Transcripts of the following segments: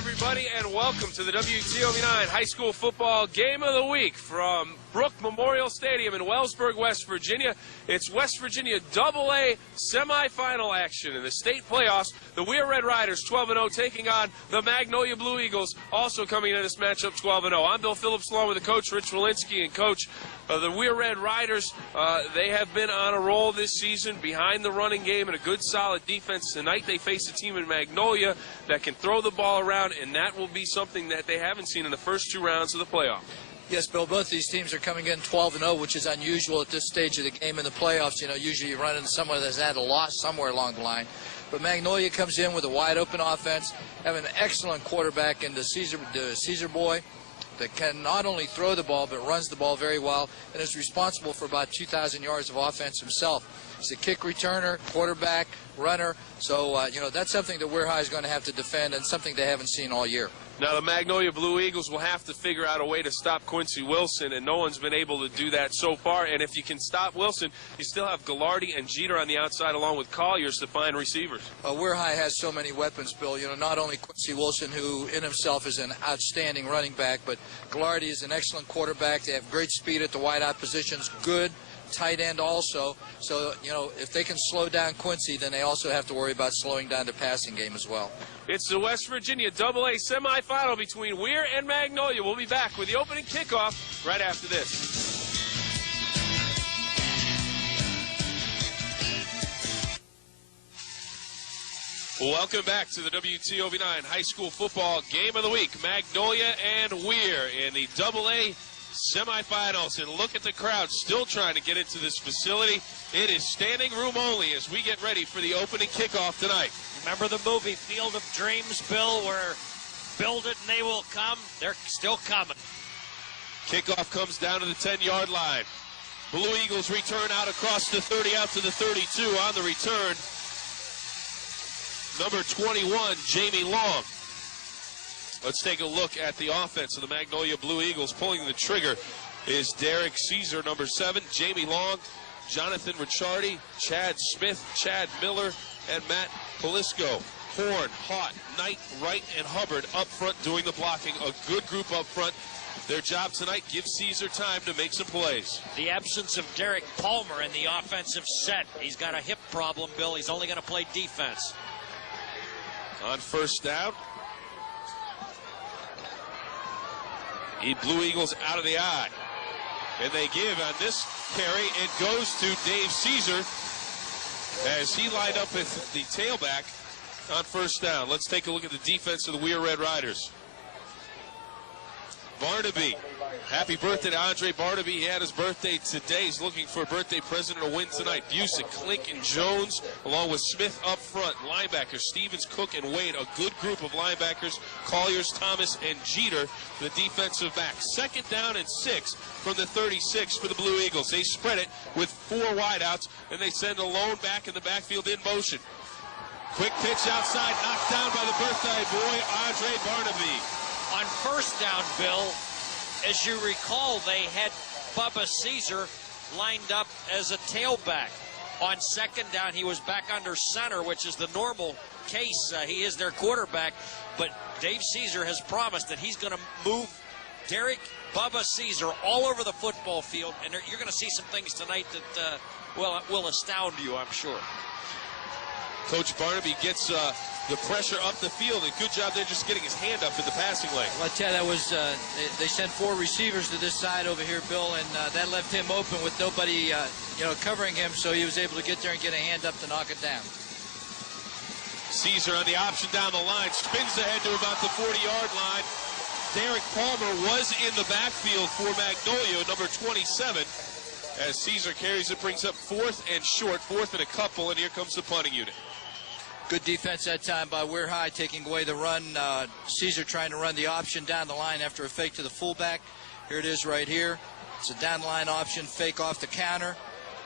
everybody, and welcome to the WTOV9 High School Football Game of the Week from Brooke Memorial Stadium in Wellsburg, West Virginia. It's West Virginia AA semifinal action in the state playoffs. The Weir Red Riders 12-0 taking on the Magnolia Blue Eagles, also coming into this matchup 12-0. I'm Bill Phillips along with the coach, Rich Walensky, and coach the Weir Red Riders. They have been on a roll this season behind the running game and a good solid defense. Tonight they face a team in Magnolia that can throw the ball around, and that will be something that they haven't seen in the first two rounds of the playoff. Yes, Bill, both these teams are coming in 12-0, which is unusual at this stage of the game in the playoffs. You know, usually you run into someone that's had a loss somewhere along the line. But Magnolia comes in with a wide-open offense, have an excellent quarterback in the Caesar boy that can not only throw the ball but runs the ball very well and is responsible for about 2,000 yards of offense himself. He's a kick returner, quarterback, runner. So, that's something that Weir High is going to have to defend and something they haven't seen all year. Now, the Magnolia Blue Eagles will have to figure out a way to stop Quincy Wilson, and no one's been able to do that so far. And if you can stop Wilson, you still have Gallardi and Jeter on the outside along with Colliers to find receivers. Weir High has so many weapons, Bill. Not only Quincy Wilson, who in himself is an outstanding running back, but Gallardi is an excellent quarterback. They have great speed at the wideout positions, good tight end also. So, if they can slow down Quincy, then they also have to worry about slowing down the passing game as well. It's the West Virginia AA semifinal between Weir and Magnolia. We'll be back with the opening kickoff right after this. Welcome back to the WTOV9 High School Football Game of the Week. Magnolia and Weir in the AA semifinals. And look at the crowd still trying to get into this facility. It is standing room only as we get ready for the opening kickoff tonight. Remember the movie Field of Dreams, Bill, where build it and they will come? They're still coming. Kickoff comes down to the 10-yard line. Blue Eagles return out across the 30, out to the 32 on the return. Number 21, Jamie Long. Let's take a look at the offense of the Magnolia Blue Eagles. Pulling the trigger is Derek Caesar, number 7, Jamie Long, Jonathan Ricciardi, Chad Smith, Chad Miller, and Matt Polisco. Horn, Haught, Knight, Wright, and Hubbard up front doing the blocking. A good group up front. Their job tonight, give Caesar time to make some plays. The absence of Derek Palmer in the offensive set. He's got a hip problem, Bill. He's only going to play defense. On first down, Blue Eagles out of the eye. And they give on this carry. It goes to Dave Caesar as he lined up with the tailback on first down. Let's take a look at the defense of the Weir Red Riders. Barnaby. Happy birthday to Andre Barnaby. He had his birthday today. He's looking for a birthday present or win tonight. Busick, Klink, and Jones, along with Smith up front. Linebackers, Stevens, Cook, and Wade. A good group of linebackers. Colliers, Thomas, and Jeter, the defensive back. Second down and 6 from the 36 for the Blue Eagles. They spread it with 4 wideouts, and they send a lone back in the backfield in motion. Quick pitch outside, knocked down by the birthday boy, Andre Barnaby. On first down, Bill, as you recall, they had Bubba Caesar lined up as a tailback. On second down, he was back under center, which is the normal case. He is their quarterback, but Dave Caesar has promised that he's going to move Derek Bubba Caesar all over the football field, and you're going to see some things tonight that will astound you, I'm sure. Coach Barnaby gets the pressure up the field, and good job there just getting his hand up in the passing lane. Well, I tell you, that was they sent 4 receivers to this side over here, Bill, and that left him open with nobody covering him, so he was able to get there and get a hand up to knock it down. Caesar on the option down the line, spins ahead to about the 40-yard line. Derek Palmer was in the backfield for Magnolia, number 27. As Caesar carries it, brings up 4th and short, 4th and a couple, and here comes the punting unit. Good defense that time by Weir High, taking away the run. Caesar trying to run the option down the line after a fake to the fullback. Here it is right here. It's a down the line option, fake off the counter.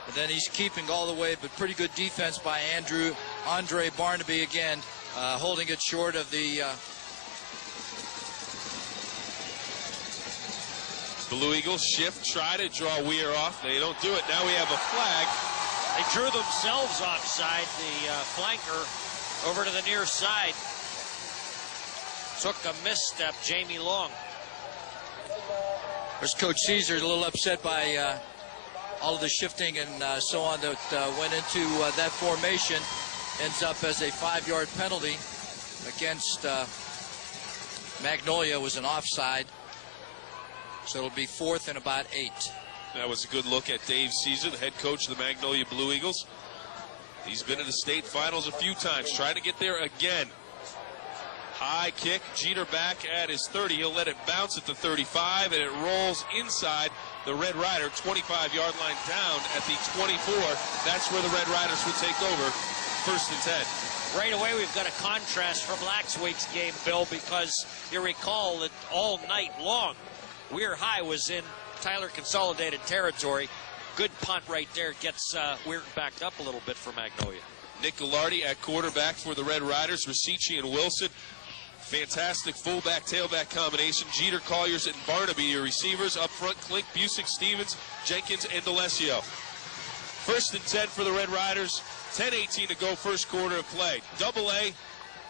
And then he's keeping all the way, but pretty good defense by Andre Barnaby again, holding it short of the... Blue Eagles shift, try to draw Weir off. They don't do it. Now we have a flag. They drew themselves offside, the flanker over to the near side. took a misstep, Jamie Long. There's Coach Caesar, a little upset by all of the shifting and so on that went into that formation. Ends up as a 5-yard penalty against Magnolia. Was an offside. So it'll be 4th and about 8. That was a good look at Dave Caesar, the head coach of the Magnolia Blue Eagles. He's been in the state finals a few times, trying to get there again. High kick, Jeter back at his 30. He'll let it bounce at the 35, and it rolls inside the Red Rider, 25-yard line down at the 24. That's where the Red Riders will take over, 1st and 10. Right away, we've got a contrast from last week's game, Bill, because you recall that all night long, Weir High was in Tyler Consolidated territory. Good punt right there, gets Weir backed up a little bit for Magnolia. Nick Gallardi at quarterback for the Red Riders, Ricci and Wilson. Fantastic fullback, tailback combination. Jeter, Colliers, and Barnaby, your receivers. Up front, Klink, Busick, Stevens, Jenkins, and D'Alessio. 1st and 10 for the Red Riders. 10:18 to go, first quarter of play. AA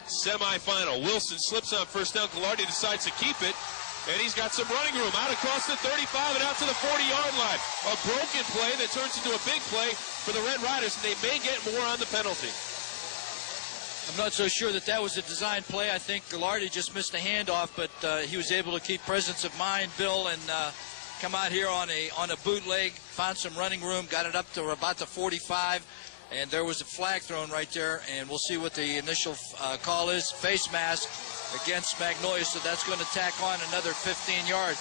semifinal. Wilson slips on first down. Gallardi decides to keep it, and he's got some running room. Out across the 35 and out to the 40-yard line. A broken play that turns into a big play for the Red Riders, and they may get more on the penalty. I'm not so sure that was a design play. I think Gallardi just missed a handoff, but he was able to keep presence of mind, Bill, and come out here on a bootleg, found some running room, got it up to about the 45, and there was a flag thrown right there, and we'll see what the initial call is. Face mask against Magnolia, so that's going to tack on another 15 yards.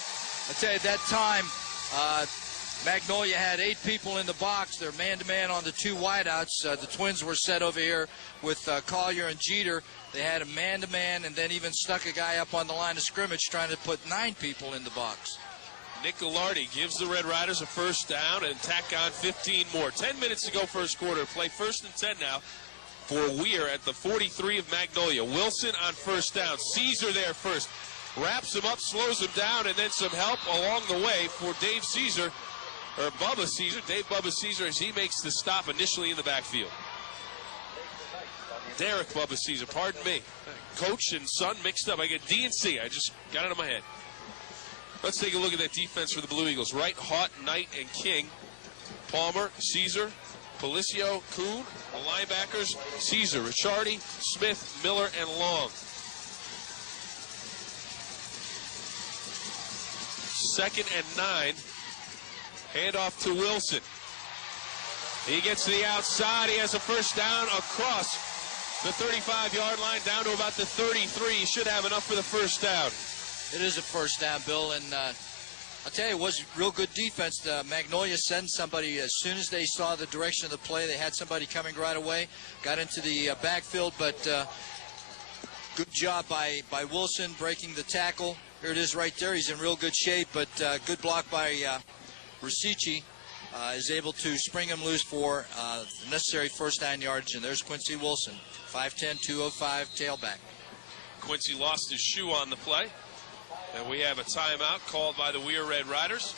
I tell you, at that time, Magnolia had 8 people in the box. They're man-to-man on the 2 wideouts. The Twins were set over here with Collier and Jeter. They had a man-to-man and then even stuck a guy up on the line of scrimmage trying to put 9 people in the box. Nick Gallardi gives the Red Riders a first down and tack on 15 more. 10 minutes to go first quarter. Play 1st and 10 now for Weir at the 43 of Magnolia. Wilson on first down. Caesar there first. Wraps him up, slows him down, and then some help along the way for Dave Caesar. Or Bubba Caesar, Dave Bubba Caesar, as he makes the stop initially in the backfield. Derek Bubba Caesar, pardon me. Coach and son mixed up. I get D and C. I just got it in my head. Let's take a look at that defense for the Blue Eagles. Wright, Haught, Knight, and King. Palmer, Caesar, Policio, Kuhn. The linebackers, Caesar, Ricciardi, Smith, Miller, and Long. 2nd and 9. Handoff to Wilson. He gets to the outside. He has a first down across the 35-yard line down to about the 33. He should have enough for the first down. It is a first down, Bill, and I'll tell you, it was real good defense. Magnolia sent somebody as soon as they saw the direction of the play. They had somebody coming right away, got into the backfield, but good job by Wilson breaking the tackle. Here it is right there. He's in real good shape, but good block by Ricci is able to spring him loose for the necessary first down yardage, and there's Quincy Wilson, 5'10", 205 tailback. Quincy lost his shoe on the play, and we have a timeout called by the Weir Red Riders.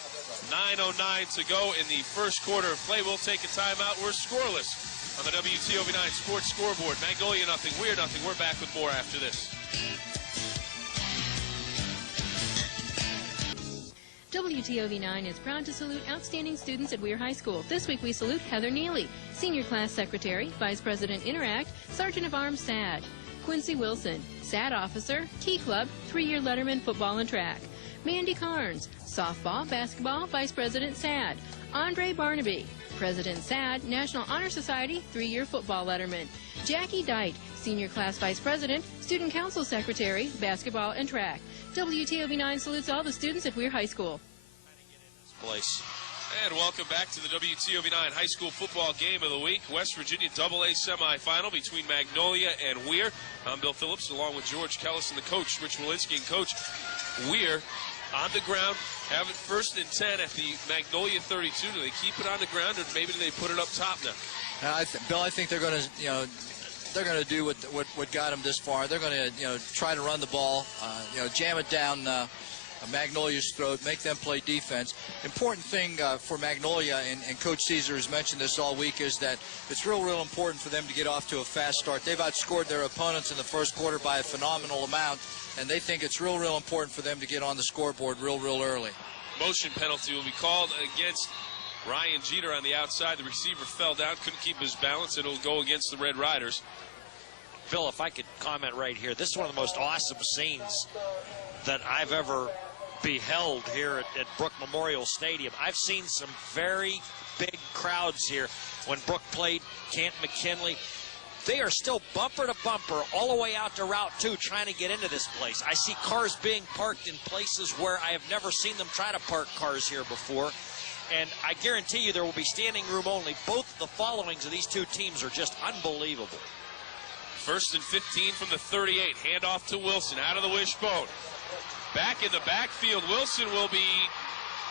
9:09 to go in the first quarter of play. We'll take a timeout. We're scoreless on the WTOV9 Sports Scoreboard. Magnolia nothing, Weir nothing. We're back with more after this. WTOV9 is proud to salute outstanding students at Weir High School. This week we salute Heather Neely, Senior Class Secretary, Vice President Interact, Sergeant of Arms SAD. Quincy Wilson, SAD Officer, Key Club, 3-year letterman football and track. Mandy Carnes, Softball, Basketball, Vice President SAD. Andre Barnaby, President SAD, National Honor Society, 3-year football letterman. Jackie Dite, Senior Class Vice President, Student Council Secretary, Basketball and track. WTOV9 salutes all the students at Weir High School. Place. And welcome back to the WTOV9 High School Football Game of the Week. West Virginia AA semifinal between Magnolia and Weir. I'm Bill Phillips along with George Kellis and the coach, Rich Walensky. And Coach, Weir on the ground, have it 1st and 10 at the Magnolia 32. Do they keep it on the ground, or maybe do they put it up top now? Bill, I think they're going to do what got them this far. They're going to try to run the ball, jam it down Magnolia's throat, make them play defense. Important thing for Magnolia, and Coach Caesar has mentioned this all week, is that it's real important for them to get off to a fast start. They've outscored their opponents in the first quarter by a phenomenal amount, and they think it's real important for them to get on the scoreboard real early. Motion penalty will be called against Ryan Jeter on the outside. The receiver fell down, couldn't keep his balance. It'll go against the Red Riders. Phil, if I could comment right here, this is one of the most awesome scenes that I've ever beheld here at Brooke Memorial Stadium. I've seen some very big crowds here. When Brooke played Canton McKinley, they are still bumper to bumper all the way out to Route 2 trying to get into this place. I see cars being parked in places where I have never seen them try to park cars here before. And I guarantee you there will be standing room only. Both the followings of these two teams are just unbelievable. First and 15 from the 38. Handoff to Wilson out of the wishbone. Back in the backfield, Wilson will be...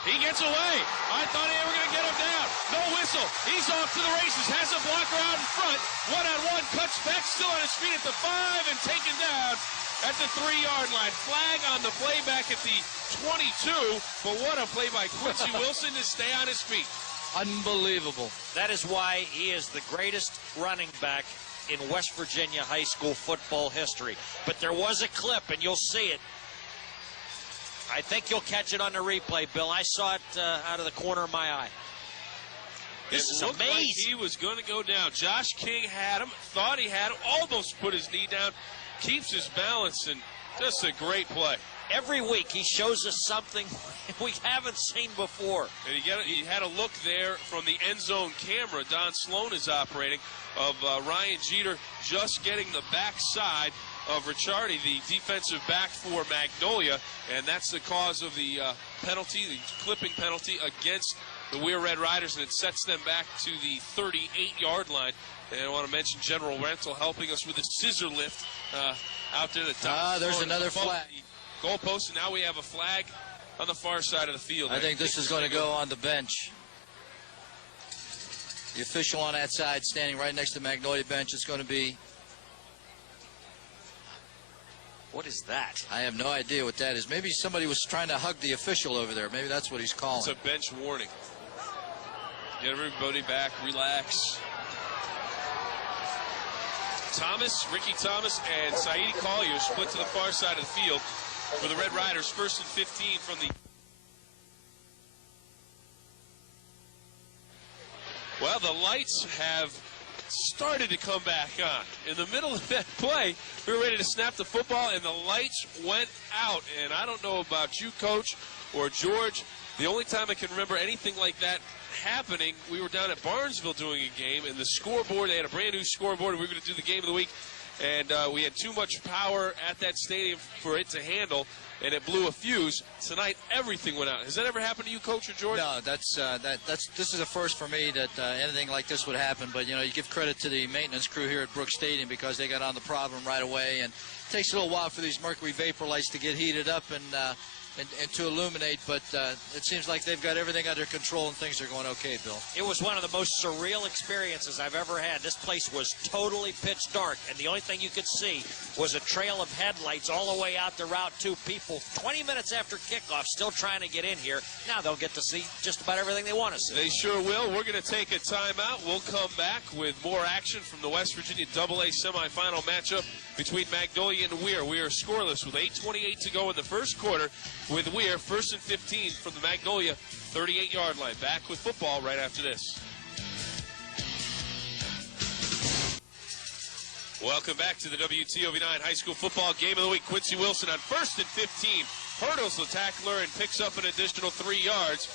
He gets away. I thought they were going to get him down. No whistle. He's off to the races. Has a blocker out in front. One-on-one. Cuts back. Still on his feet at the 5 and taken down at the 3-yard line. Flag on the play back at the 22. But what a play by Quincy Wilson to stay on his feet. Unbelievable. That is why he is the greatest running back in West Virginia high school football history. But there was a clip, and you'll see it. I think you'll catch it on the replay, Bill. I saw it out of the corner of my eye. This is amazing. Like he was going to go down. Josh King had him, thought he had him, almost put his knee down, keeps his balance, and just a great play. Every week he shows us something we haven't seen before. And he had a look there from the end zone camera. Don Sloan is operating, of Ryan Jeter just getting the backside of Ricciardi, the defensive back for Magnolia, and that's the cause of the penalty, the clipping penalty against the Weir Red Riders, and it sets them back to the 38-yard line. And I want to mention General Rental helping us with a scissor lift out there. There's another flag. Goalpost, and now we have a flag on the far side of the field. I think this is going to go on the bench. The official on that side, standing right next to the Magnolia bench, is going to be... What is that? I have no idea what that is. Maybe somebody was trying to hug the official over there. Maybe that's what he's calling. It's a bench warning. Get everybody back, relax. Ricky Thomas, and Saidi Collier split to the far side of the field for the Red Riders. First and 15 from the... Well, the lights have started to come back on. In the middle of that play, we were ready to snap the football, and the lights went out. And I don't know about you, Coach, or George. The only time I can remember anything like that happening, we were down at Barnesville doing a game, and the scoreboard, they had a brand new scoreboard, and we were going to do the game of the week, and we had too much power at that stadium for it to handle, and it blew a fuse. Tonight, everything went out. Has that ever happened to you, Coach or George? No, this is a first for me that anything like this would happen. But you give credit to the maintenance crew here at Brooke Stadium because they got on the problem right away. And it takes a little while for these mercury vapor lights to get heated up and to illuminate, but it seems like they've got everything under control and things are going okay, Bill. It was one of the most surreal experiences I've ever had. This place was totally pitch dark, and the only thing you could see was a trail of headlights all the way out to Route 2. People 20 minutes after kickoff still trying to get in here. Now they'll get to see just about everything they want to see. They sure will. We're going to take a timeout. We'll come back with more action from the West Virginia AA semifinal matchup between Magnolia and Weir. We are scoreless with 8:28 to go in the first quarter with Weir first and 15 from the Magnolia 38-yard line. Back with football right after this. Welcome back to the WTOV 9 High School Football Game of the Week. Quincy Wilson on first and 15 hurdles the tackler and picks up an additional 3 yards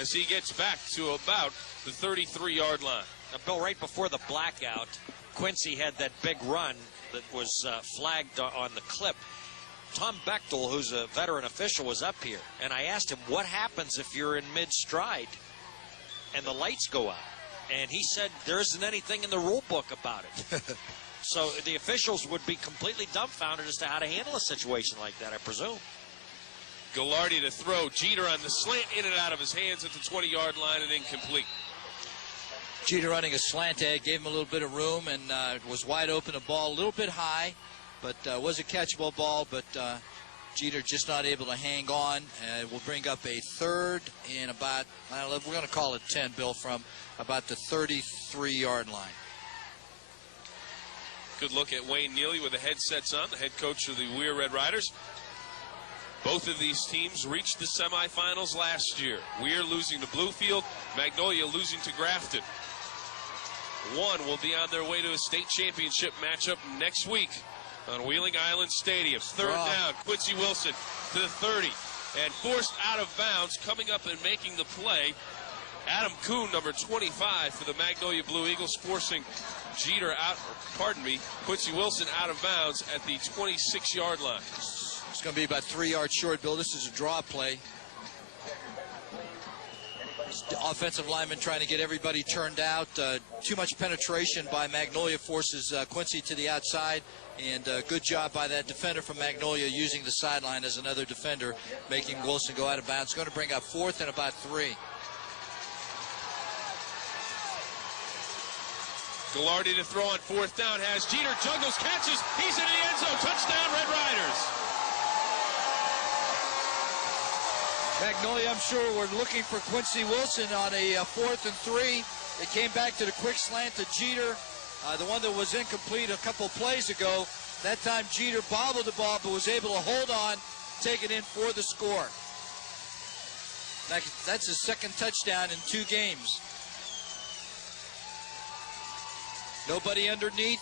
as he gets back to about the 33-yard line. Now, Bill, right before the blackout, Quincy had that big run that was flagged on the clip. Tom Bechtel, who's a veteran official, was up here, and I asked him, what happens if you're in mid-stride and the lights go out? And he said there isn't anything in the rule book about it. So the officials would be completely dumbfounded as to how to handle a situation like that, I presume. Gallardi to throw. Jeter on the slant, in and out of his hands at the 20-yard line and incomplete. Jeter running a slant egg, gave him a little bit of room, and it was wide open, a ball a little bit high, but was a catchable ball, but Jeter just not able to hang on. We'll bring up a third and about, we're going to call it 10, Bill, from about the 33-yard line. Good look at Wayne Neely with the headsets on, the head coach of the Weir Red Riders. Both of these teams reached the semifinals last year. Weir losing to Bluefield, Magnolia losing to Grafton. One will be on their way to a state championship matchup next week on Wheeling Island Stadium. Third down, Quincy Wilson to the 30 and forced out of bounds. Coming up and making the play, Adam Kuhn, number 25 for the Magnolia Blue Eagles, forcing Quincy Wilson out of bounds at the 26-yard line. It's going to be about 3 yards short, Bill. This is a draw play. Offensive lineman trying to get everybody turned out. Too much penetration by Magnolia forces Quincy to the outside. And good job by that defender from Magnolia using the sideline as another defender, making Wilson go out of bounds. It's going to bring up 4th and about 3. Gallardi to throw on 4th down. Has Jeter, juggles, catches. He's in the end zone. Touchdown, Red Riders. Magnolia, I'm sure, were looking for Quincy Wilson on a 4th and 3. They came back to the quick slant to Jeter, the one that was incomplete a couple plays ago. That time Jeter bobbled the ball but was able to hold on, take it in for the score. That's his second touchdown in 2 games. Nobody underneath.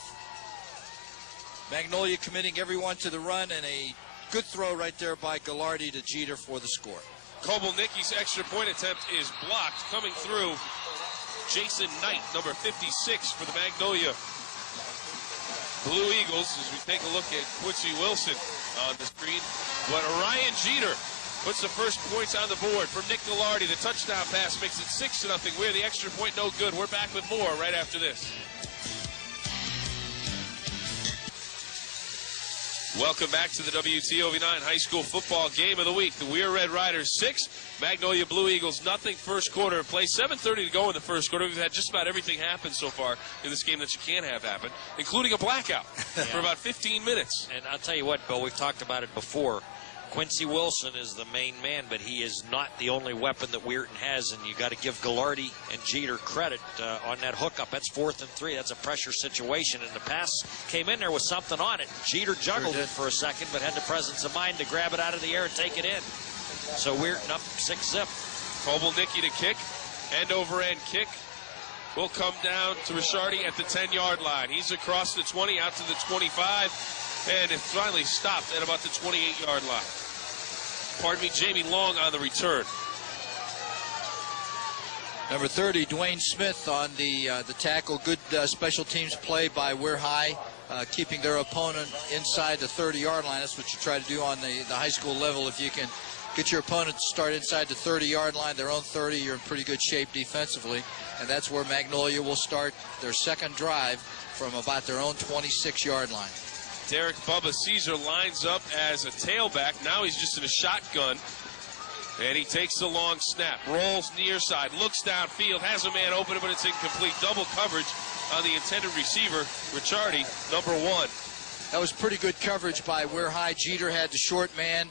Magnolia committing everyone to the run, and a good throw right there by Gallardi to Jeter for the score. Kobelnicki's extra point attempt is blocked. Coming through, Jason Knight, number 56 for the Magnolia Blue Eagles. As we take a look at Quincy Wilson on the screen. But Ryan Jeter puts the first points on the board from Nick Gallardi. The touchdown pass makes it 6-0. We're the extra point no good. We're back with more right after this. Welcome back to the WTOV 9 High School Football Game of the Week. The Weir Red Riders 6, Magnolia Blue Eagles nothing. First quarter of play. 7:30 to go in the first quarter. We've had just about everything happen so far in this game that you can't have happen, including a blackout for about 15 minutes. And I'll tell you what, Bill, we've talked about it before. Quincy Wilson is the main man, but he is not the only weapon that Weirton has, and you got to give Gallardi and Jeter credit on that hookup. That's 4th and 3. That's a pressure situation, and the pass came in there with something on it. Jeter juggled it for a second, but had the presence of mind to grab it out of the air and take it in. So Weirton up 6-zip. Kobelnicki to kick, end-over-end kick. Will come down to Ricciardi at the 10-yard line. He's across the 20, out to the 25, and it finally stopped at about the 28-yard line. Pardon me, Jamie Long on the return. Number 30, Dwayne Smith on the tackle. Good special teams play by Weir High, keeping their opponent inside the 30-yard line. That's what you try to do on the high school level. If you can get your opponent to start inside the 30-yard line, their own 30, you're in pretty good shape defensively. And that's where Magnolia will start their second drive from about their own 26-yard line. Derek Bubba Caesar lines up as a tailback. Now he's just in a shotgun. And he takes the long snap, rolls near side, looks downfield, has a man open, but it's incomplete. Double coverage on the intended receiver, Ricciardi, number 1. That was pretty good coverage by Weir High. Jeter had the short man.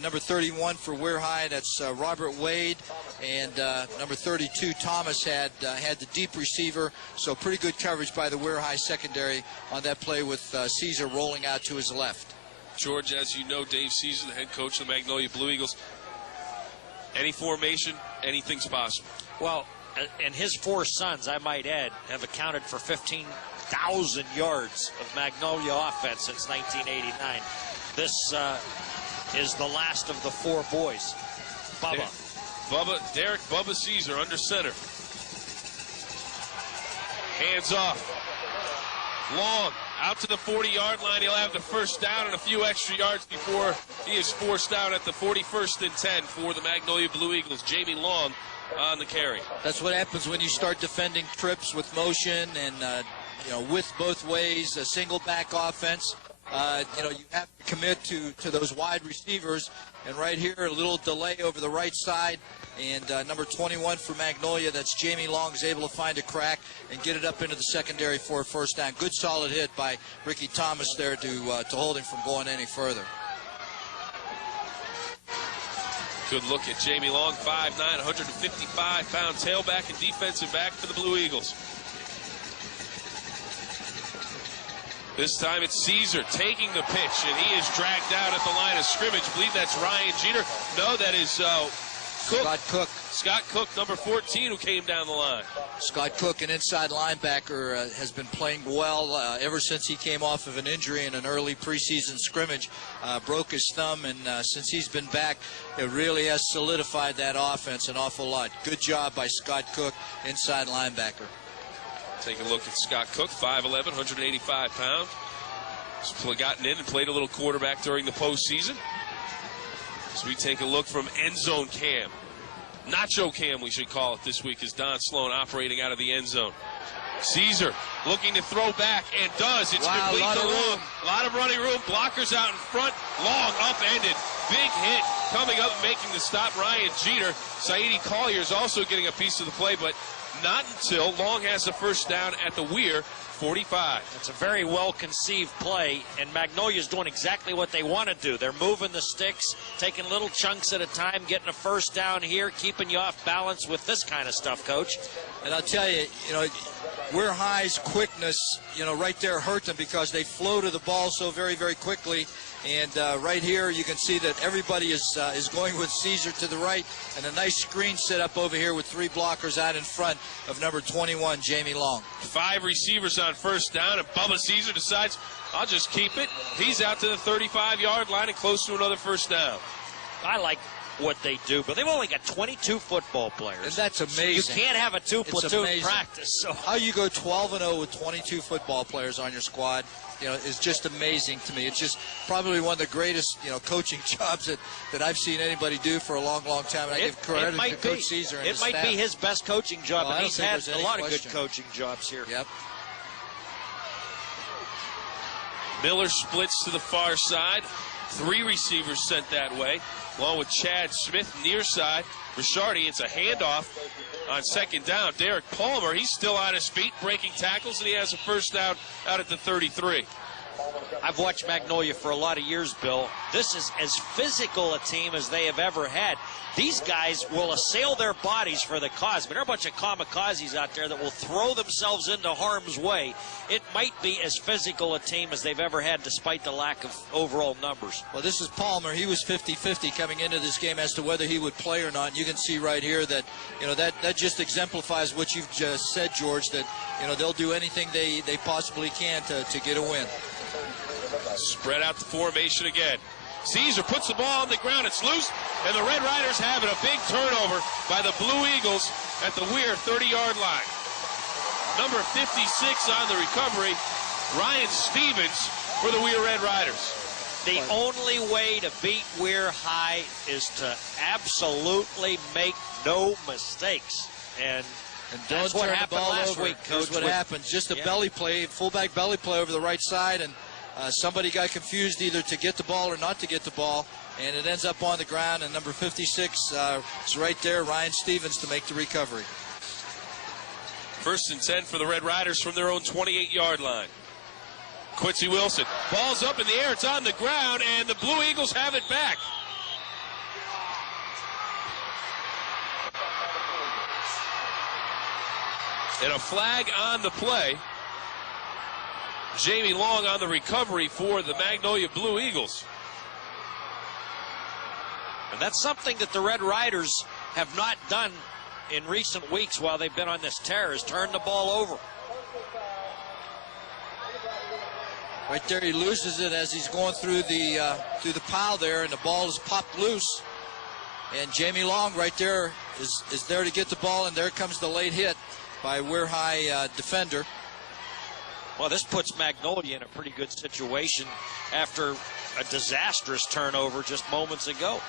Number 31 for Weir High, that's Robert Wade. And number 32, Thomas, had the deep receiver. So pretty good coverage by the Weir High secondary on that play with Caesar rolling out to his left. George, as you know, Dave Caesar, the head coach of the Magnolia Blue Eagles. Any formation, anything's possible. Well, and his 4 sons, I might add, have accounted for 15,000 yards of Magnolia offense since 1989. This is the last of the 4 boys. Derek Bubba Caesar under center. Hands off. Long. Out to the 40-yard line. He'll have the first down and a few extra yards before he is forced out at the 41st and 10 for the Magnolia Blue Eagles. Jamie Long on the carry. That's what happens when you start defending trips with motion and, with both ways, a single back offense. You have to commit to those wide receivers. And right here, a little delay over the right side. And number 21 for Magnolia, that's Jamie Long, is able to find a crack and get it up into the secondary for a first down. Good solid hit by Ricky Thomas there to hold him from going any further. Good look at Jamie Long, 5'9", 155-pound tailback and defensive back for the Blue Eagles. This time it's Caesar taking the pitch, and he is dragged down at the line of scrimmage. I believe that's Ryan Jeter. No, that is Cook. Scott Cook, number 14, who came down the line. Scott Cook, an inside linebacker, has been playing well ever since he came off of an injury in an early preseason scrimmage. Broke his thumb, and since he's been back, it really has solidified that offense an awful lot. Good job by Scott Cook, inside linebacker. Take a look at Scott Cook, 5'11", 185 pounds. He's gotten in and played a little quarterback during the postseason. So we take a look from end zone cam. Nacho cam, we should call it this week, is Don Sloan operating out of the end zone. Caesar looking to throw back, and does. It's complete to Long. A lot of running room. Blockers out in front. Long upended. Big hit coming up, making the stop. Ryan Jeter. Saidi Collier is also getting a piece of the play, but not until Long has the first down at the Weir 45. It's a very well-conceived play, and Magnolia's doing exactly what they want to do. They're moving the sticks, taking little chunks at a time, getting a first down here, keeping you off balance with this kind of stuff, Coach. And I'll tell you, Weir High's quickness, right there hurt them because they flow to the ball so very, very quickly. And right here, you can see that everybody is going with Caesar to the right, and a nice screen set up over here with 3 blockers out in front of number 21, Jamie Long. 5 receivers on first down, and Bubba Caesar decides, I'll just keep it. He's out to the 35-yard line and close to another first down. I like what they do, but they've only got 22 football players. And that's amazing. You can't have a 2-platoon practice. So how you go 12-0 with 22 football players on your squad, is just amazing to me. It's just probably one of the greatest, coaching jobs that I've seen anybody do for a long, long time. And I give credit to Coach Caesar and his staff. It might be his best coaching job, and he's had a lot of good coaching jobs here. Yep. Miller splits to the far side. 3 receivers sent that way, along with Chad Smith near side. Ricciardi, it's a handoff on second down. Derek Palmer, he's still on his feet, breaking tackles, and he has a first down out at the 33. I've watched Magnolia for a lot of years, Bill. This is as physical a team as they have ever had. These guys will assail their bodies for the cause, but there are a bunch of kamikazes out there that will throw themselves into harm's way. It might be as physical a team as they've ever had, despite the lack of overall numbers. Well, this is Palmer. He was 50-50 coming into this game as to whether he would play or not. And you can see right here that, that just exemplifies what you've just said, George, that, they'll do anything they possibly can to get a win. Spread out the formation again. Caesar puts the ball on the ground. It's loose, and the Red Riders have it. A big turnover by the Blue Eagles at the Weir 30-yard line. Number 56 on the recovery, Ryan Stevens for the Weir Red Riders. The only way to beat Weir High is to absolutely make no mistakes. And don't that's what turn happened the ball last over. week, Coach. Here's what happens. Just a belly play, fullback belly play over the right side, and somebody got confused either to get the ball or not to get the ball, and it ends up on the ground, and number 56 is right there, Ryan Stevens, to make the recovery. 1st and 10 for the Red Riders from their own 28-yard line. Quincy Wilson, ball's up in the air, it's on the ground, and the Blue Eagles have it back. And a flag on the play. Jamie Long on the recovery for the Magnolia Blue Eagles. And that's something that the Red Riders have not done in recent weeks while they've been on this tear, is turn the ball over. Right there, he loses it as he's going through the pile there, and the ball is popped loose. And Jamie Long right there is there to get the ball, and there comes the late hit by Weir High defender. Well, this puts Magnolia in a pretty good situation after a disastrous turnover just moments ago.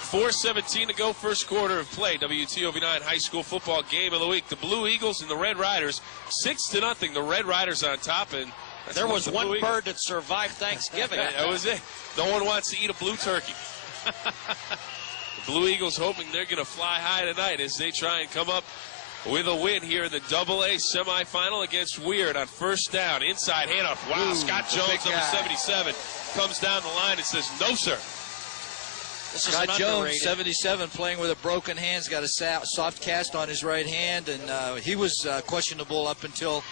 4:17 to go, first quarter of play. WTOV9 high school football game of the week. The Blue Eagles and the Red Riders, 6-0. The Red Riders on top, and there was one bird that survived Thanksgiving. That was it. No one wants to eat a blue turkey. The Blue Eagles hoping they're going to fly high tonight as they try and come up with a win here in the AA semifinal against Weir on first down. Inside handoff. Wow, Scott Jones, number 77, comes down the line and says, no, sir. This is Scott an Jones, underrated. 77, playing with a broken hand. He's got a soft cast on his right hand, and he was questionable up until,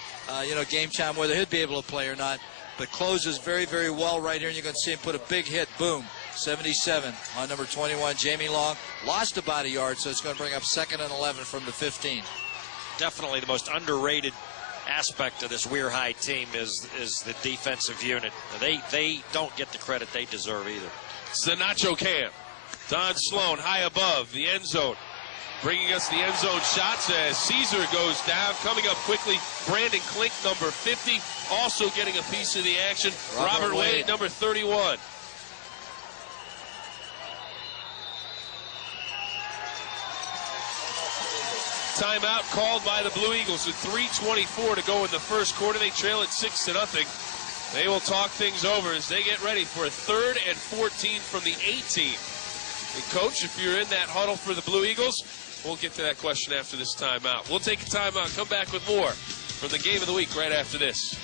game time, whether he'd be able to play or not. But closes very, very well right here, and you're going to see him put a big hit. Boom. 77 on number 21, Jamie Long. Lost about a yard, so it's going to bring up 2nd and 11 from the 15. Definitely the most underrated aspect of this Weir High team is the defensive unit. They don't get the credit they deserve either. It's the Nacho Cam. Don Sloan high above the end zone. Bringing us the end zone shots as Caesar goes down. Coming up quickly, Brandon Klink, number 50, also getting a piece of the action. Robert Wade, number 31. Timeout called by the Blue Eagles with 3:24 to go in the first quarter. They trail at 6-0. They will talk things over as they get ready for a 3rd and 14 from the 18. And Coach, if you're in that huddle for the Blue Eagles, we'll get to that question after this timeout. We'll take a timeout, come back with more from the game of the week right after this.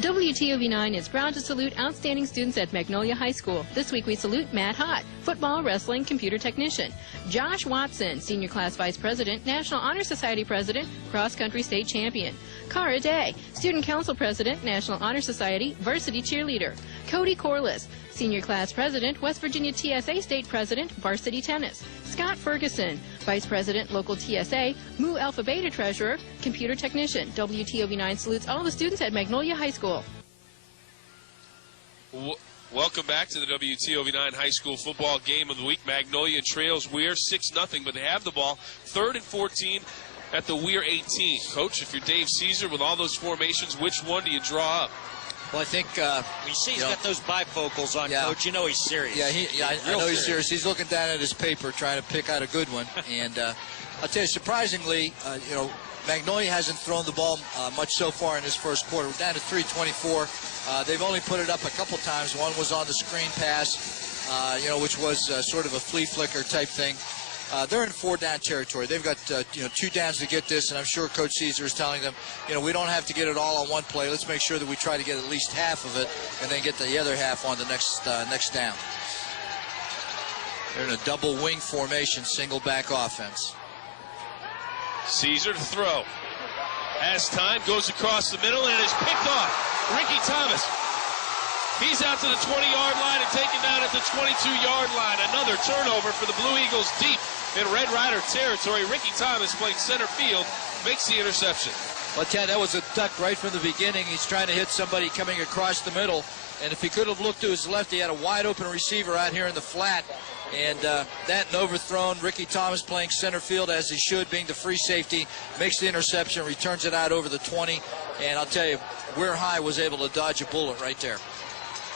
WTOV9 is proud to salute outstanding students at Magnolia High School. This week we salute Matt Hott, football, wrestling, computer technician. Josh Watson, senior class vice president, National Honor Society president, cross-country state champion. Cara Day, student council president, National Honor Society, varsity cheerleader. Cody Corliss, senior class president, West Virginia TSA state president, varsity tennis. Scott Ferguson, vice president, local TSA, Mu Alpha Beta treasurer, computer technician. WTOV9 salutes all the students at Magnolia High School. Welcome back to the WTOV9 High School Football Game of the Week. Magnolia trails Weir 6-0, but they have the ball. 3rd and 14 at the Weir 18. Coach, if you're Dave Caesar with all those formations, which one do you draw up? Well, I think You see he's got those bifocals on, Yeah. Coach. You know he's serious. I know he's serious. He's looking down at his paper trying to pick out a good one. And I'll tell you, surprisingly, Magnolia hasn't thrown the ball much so far in this first quarter. We're down to 3:24. They've only put it up a couple times. One was on the screen pass, which was sort of a flea flicker type thing. They're in 4-down territory. They've got 2 downs to get this, and I'm sure Coach Caesar is telling them, we don't have to get it all on one play. Let's make sure that we try to get at least half of it, and then get the other half on the next down. They're in a double wing formation, single back offense. Caesar to throw. Has time, goes across the middle, and is picked off. Ricky Thomas. He's out to the 20-yard line and taken down at the 22-yard line. Another turnover for the Blue Eagles deep in Red Rider territory. Ricky Thomas playing center field makes the interception. Well, Ted, that was a duck right from the beginning. He's trying to hit somebody coming across the middle. And if he could have looked to his left, he had a wide-open receiver out here in the flat. And that and overthrown. Ricky Thomas playing center field as he should, being the free safety, makes the interception, returns it out over the 20. And I'll tell you, Weir High was able to dodge a bullet right there.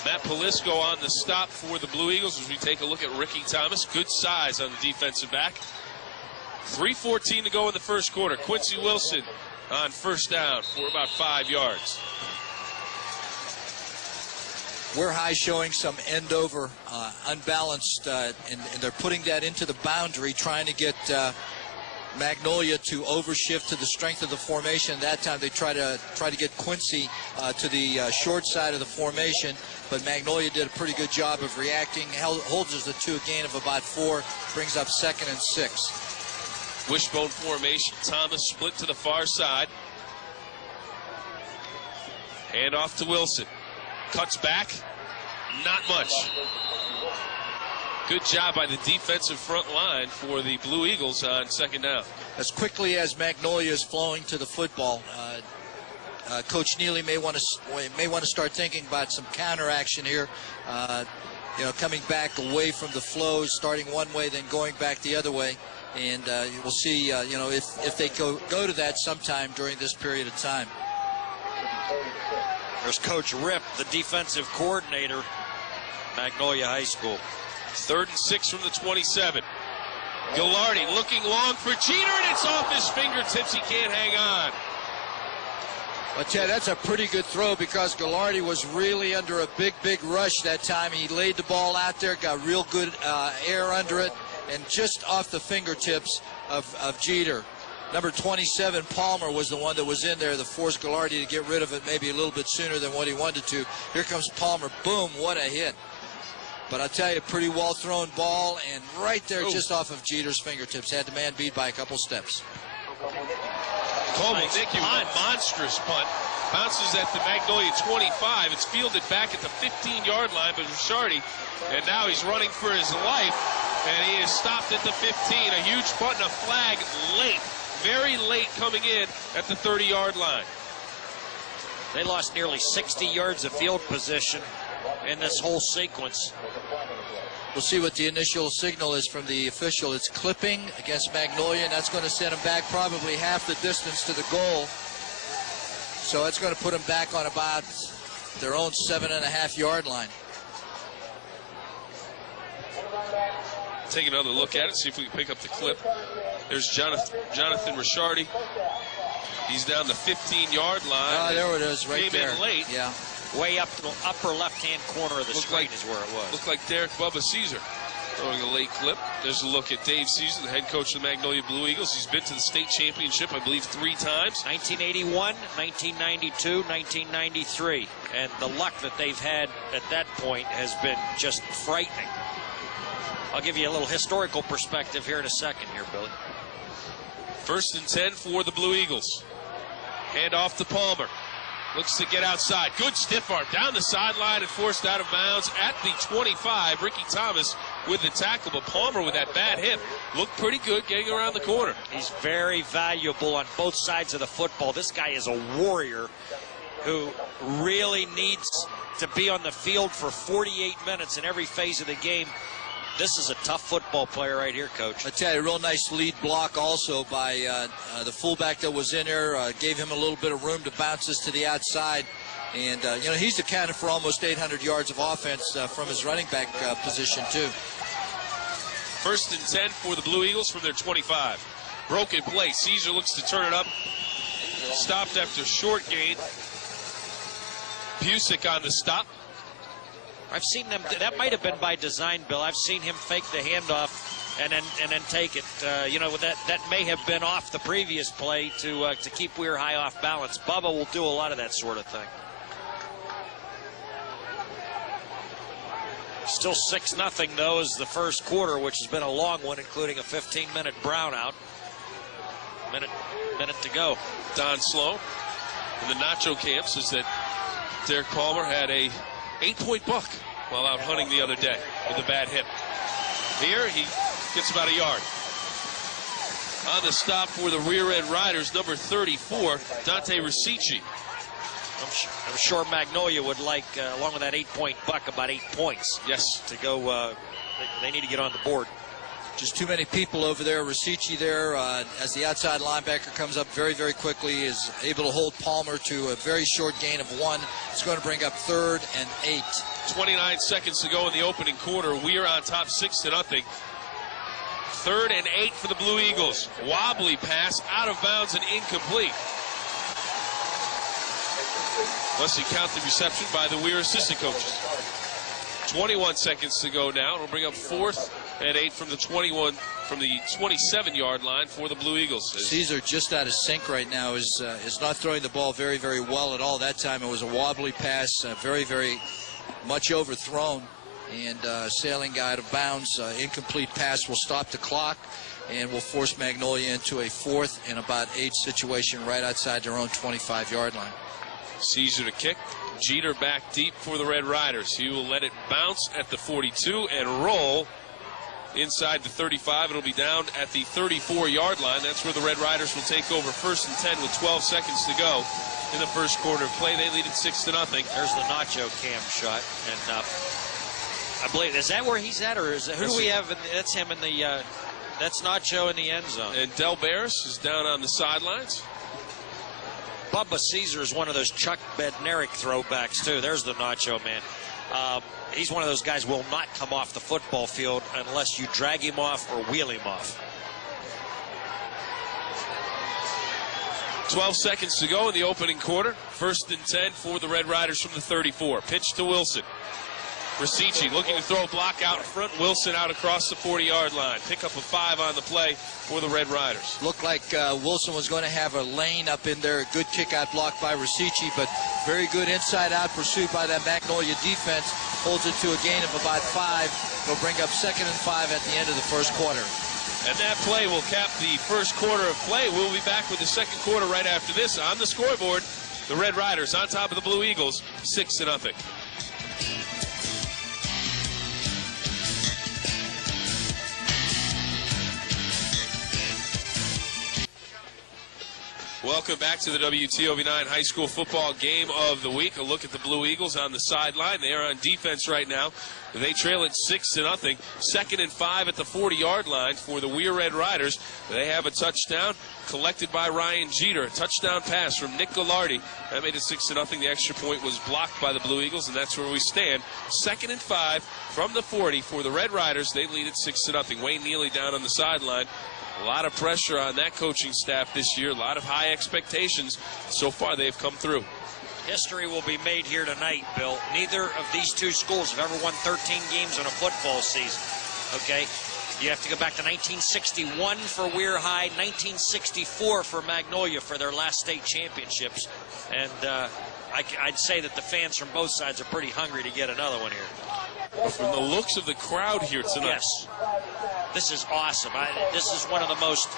Matt Polisco on the stop for the Blue Eagles as we take a look at Ricky Thomas. Good size on the defensive back. 3:14 to go in the first quarter. Quincy Wilson on first down for about 5 yards. Weir High showing some end over unbalanced, and they're putting that into the boundary, trying to get Magnolia to overshift to the strength of the formation. That time they try to get Quincy to the short side of the formation, but Magnolia did a pretty good job of reacting. Holds us to a gain of about 4, brings up 2nd and 6. Wishbone formation. Thomas split to the far side. Hand off to Wilson. Cuts back. Not much. Good job by the defensive front line for the Blue Eagles on 2nd down. As quickly as Magnolia is flowing to the football, Coach Neely may want to start thinking about some counter action here. Coming back away from the flows, starting one way, then going back the other way. And we'll see, if they go to that sometime during this period of time. There's Coach Rip, the defensive coordinator, Magnolia High School. 3rd and 6 from the 27. Gilardi looking long for Jeter, and it's off his fingertips. He can't hang on. But Ted, that's a pretty good throw because Gilardi was really under a big rush that time. He laid the ball out there, got real good air under it, and just off the fingertips of Jeter. Number 27, Palmer, was the one that was in there that forced Gallardi to get rid of it maybe a little bit sooner than what he wanted to. Here comes Palmer. Boom, what a hit. But I'll tell you, pretty well-thrown ball, and right there just off of Jeter's fingertips. Had the man beat by a couple steps. Coleman, thank you. A monstrous punt. Bounces at the Magnolia 25. It's fielded back at the 15-yard line by Ricciardi. And now he's running for his life. And he is stopped at the 15. A huge punt and a flag late. Very late coming in at the 30-yard line. They lost nearly 60 yards of field position in this whole sequence. We'll see what the initial signal is from the official. It's clipping against Magnolia, and that's going to send them back probably half the distance to the goal. So it's going to put them back on about their own 7.5-yard line. Take another look at it, see if we can pick up the clip. There's Jonathan Ricciardi. He's down the 15-yard line. Oh, there it is, right there. Came in late. Yeah. Way up to the upper left-hand corner of the screen is where it was. Looked like Derek Bubba Caesar throwing a late clip. There's a look at Dave Caesar, the head coach of the Magnolia Blue Eagles. He's been to the state championship, I believe, 3 times. 1981, 1992, 1993. And the luck that they've had at that point has been just frightening. I'll give you a little historical perspective here in a second here, Billy. 1st and 10 for the Blue Eagles. Hand off to Palmer. Looks to get outside. Good stiff arm down the sideline and forced out of bounds at the 25. Ricky Thomas with the tackle, but Palmer with that bad hip looked pretty good getting around the corner. He's very valuable on both sides of the football. This guy is a warrior who really needs to be on the field for 48 minutes in every phase of the game. This is a tough football player right here, Coach. I tell you, a real nice lead block also by the fullback that was in there. Gave him a little bit of room to bounce this to the outside. And, you know, he's accounted for almost 800 yards of offense from his running back position, too. 1st and 10 for the Blue Eagles from their 25. Broken play. Caesar looks to turn it up. Stopped after short gain. Busick on the stop. I've seen them. That might have been by design, Bill. I've seen him fake the handoff and then take it. You know, that may have been off the previous play to keep Weir high off balance. Bubba will do a lot of that sort of thing. Still 6-0 though is the first quarter, which has been a long one, including a 15-minute brownout. Minute to go. Don Slow in the Nacho camp says that Derek Palmer had a 8-point buck while out hunting the other day with a bad hip. Here he gets about a yard. On the stop for the rear end Riders, number 34, Dante Riccici. I'm sure Magnolia would like, along with that 8-point buck, about 8 points. Yes. To go, they need to get on the board. Just too many people over there. Riccici there, as the outside linebacker comes up very, very quickly, is able to hold Palmer to a very short gain of 1. It's going to bring up 3rd and 8. 29 seconds to go in the opening quarter. Weir on top 6-0. 3rd and 8 for the Blue Eagles. Wobbly pass, out of bounds and incomplete. Unless you count the reception by the Weir assistant coaches. 21 seconds to go now. It'll bring up 4th and 8 from the 27-yard line for the Blue Eagles. Caesar just out of sync right now, is not throwing the ball very, very well at all. That time it was a wobbly pass, very, very much overthrown, and sailing out of bounds. Incomplete pass will stop the clock and will force Magnolia into a 4th and about 8 situation right outside their own 25-yard line. Caesar to kick. Jeter back deep for the Red Riders. He will let it bounce at the 42 and roll inside the 35. It'll be down at the 34-yard line. That's where the Red Riders will take over 1st and 10 with 12 seconds to go in the first quarter of play. They lead it 6-0. There's the Nacho Cam shot, and I believe, is that where he's at, or is it, who do we have? That's him in the. That's Nacho in the end zone. And Del Barris is down on the sidelines. Bubba Caesar is one of those Chuck Bednarik throwbacks, too. There's the Nacho man. He's one of those guys who will not come off the football field unless you drag him off or wheel him off. 12 seconds to go in the opening quarter. 1st and 10 for the Red Riders from the 34. Pitch to Wilson. Rasici looking to throw a block out in front. Wilson out across the 40-yard line. Pick up a 5 on the play for the Red Riders. Looked like Wilson was going to have a lane up in there. A good kick-out block by Rasici, but very good inside-out pursuit by that Magnolia defense. Holds it to a gain of about 5. Will bring up 2nd and 5 at the end of the first quarter. And that play will cap the first quarter of play. We'll be back with the second quarter right after this. On the scoreboard, the Red Riders on top of the Blue Eagles, 6-0. Welcome back to the WTOV9 High School Football Game of the Week. A look at the Blue Eagles on the sideline. They are on defense right now. They trail at 6-0. 2nd and 5 at the 40-yard line for the Weir Red Riders. They have a touchdown collected by Ryan Jeter. A touchdown pass from Nick Gallardi. That made it 6-0. The extra point was blocked by the Blue Eagles, and that's where we stand. 2nd and 5 from the 40 for the Red Riders. They lead at 6-0. Wayne Neely down on the sideline. A lot of pressure on that coaching staff this year. A lot of high expectations. So far, they've come through. History will be made here tonight, Bill. Neither of these two schools have ever won 13 games in a football season. Okay? You have to go back to 1961 for Weir High, 1964 for Magnolia for their last state championships. And I'd say that the fans from both sides are pretty hungry to get another one here. From the looks of the crowd here tonight. Yes. This is awesome. This is one of the most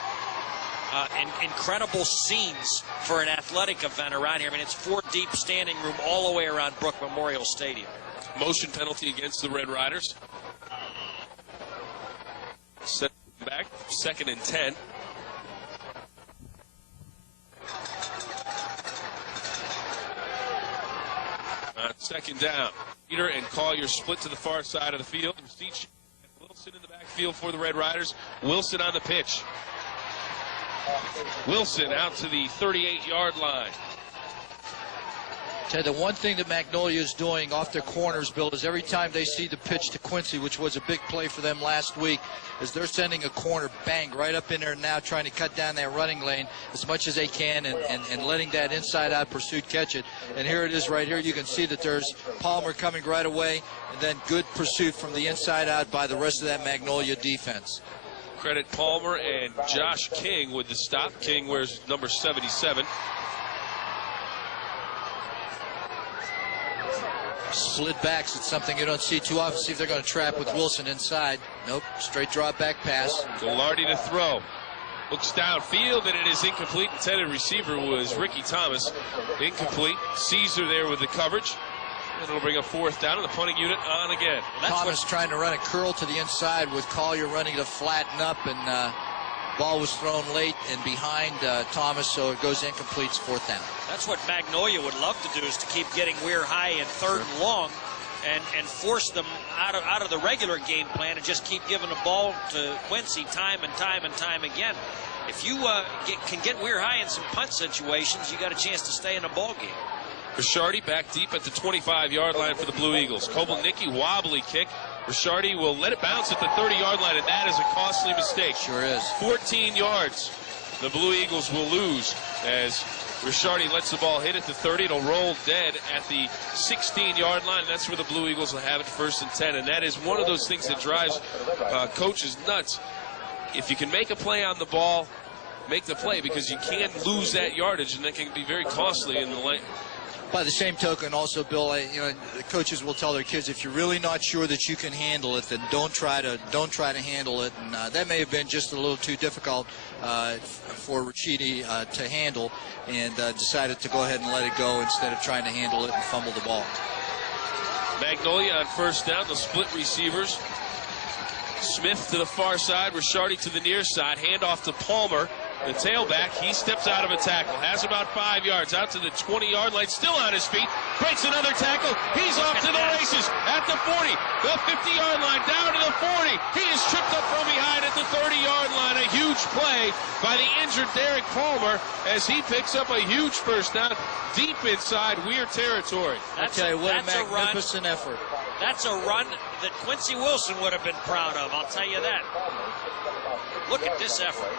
incredible scenes for an athletic event around here. I mean, it's 4 deep standing room all the way around Brooke Memorial Stadium. Motion penalty against the Red Riders. Set back, 2nd and 10. On 2nd down, Peter and Collier split to the far side of the field. Rasici and Wilson in the backfield for the Red Riders. Wilson on the pitch. Wilson out to the 38-yard line. The one thing that Magnolia is doing off their corners, Bill, is every time they see the pitch to Quincy, which was a big play for them last week, is they're sending a corner bang right up in there now, trying to cut down that running lane as much as they can and letting that inside-out pursuit catch it. And here it is right here. You can see that there's Palmer coming right away, and then good pursuit from the inside out by the rest of that Magnolia defense. Credit Palmer and Josh King with the stop. King wears number 77. Split backs, it's something you don't see too often. See if they're going to trap with Wilson inside. Nope, straight drop back pass. Gallardi to throw. Looks downfield, and it is incomplete. Intended receiver was Ricky Thomas. Incomplete. Caesar there with the coverage. And it'll bring a 4th down, and the punting unit on again. Thomas trying to run a curl to the inside with Collier running to flatten up, and ball was thrown late and behind Thomas, so it goes incomplete. 4th down. That's what Magnolia would love to do, is to keep getting Weir High in 3rd and long and force them out of the regular game plan and just keep giving the ball to Quincy time and time and time again. If you can get Weir High in some punt situations, you got a chance to stay in the ball game. Ricciardi back deep at the 25-yard line for the Blue Eagles. Kobelnicki wobbly kick. Ricciardi will let it bounce at the 30-yard line, and that is a costly mistake. Sure is. 14 yards. The Blue Eagles will lose as Ricciardi lets the ball hit at the 30. It'll roll dead at the 16-yard line. That's where the Blue Eagles will have it 1st and 10. And that is one of those things that drives coaches nuts. If you can make a play on the ball, make the play, because you can lose that yardage, and that can be very costly in the lane. By the same token, also, Bill, the coaches will tell their kids, if you're really not sure that you can handle it, then don't try to handle it. And that may have been just a little too difficult for Ricciardi to handle, and decided to go ahead and let it go instead of trying to handle it and fumble the ball. Magnolia on 1st down, the split receivers. Smith to the far side, Ricciardi to the near side, handoff to Palmer. The tailback, he steps out of a tackle, has about 5 yards, out to the 20-yard line, still on his feet, breaks another tackle, he's off to the races at the 40, the 50-yard line, down to the 40, he is tripped up from behind at the 30-yard line. A huge play by the injured Derek Palmer as he picks up a huge 1st down deep inside Weir territory. I tell you, what a magnificent effort. That's a run that Quincy Wilson would have been proud of, I'll tell you that. Look at this effort.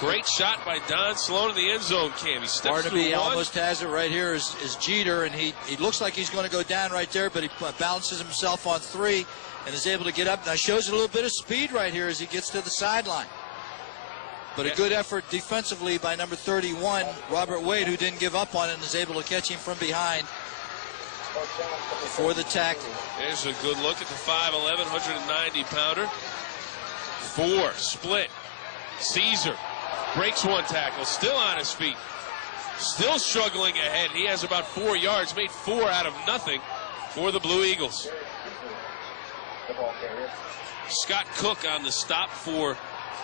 Great shot by Don Sloan in the end zone, Cam. He steps Barnaby through one. almost has it right here is Jeter, and he looks like he's going to go down right there, but he balances himself on 3 and is able to get up. Now shows a little bit of speed right here as he gets to the sideline. But a good effort defensively by number 31, Robert Wade, who didn't give up on it and is able to catch him from behind before the tackle. There's a good look at the 5'11", 190-pounder. 4, split. Caesar breaks one tackle, still on his feet. Still struggling ahead. He has about 4 yards, made 4 out of nothing for the Blue Eagles. Scott Cook on the stop for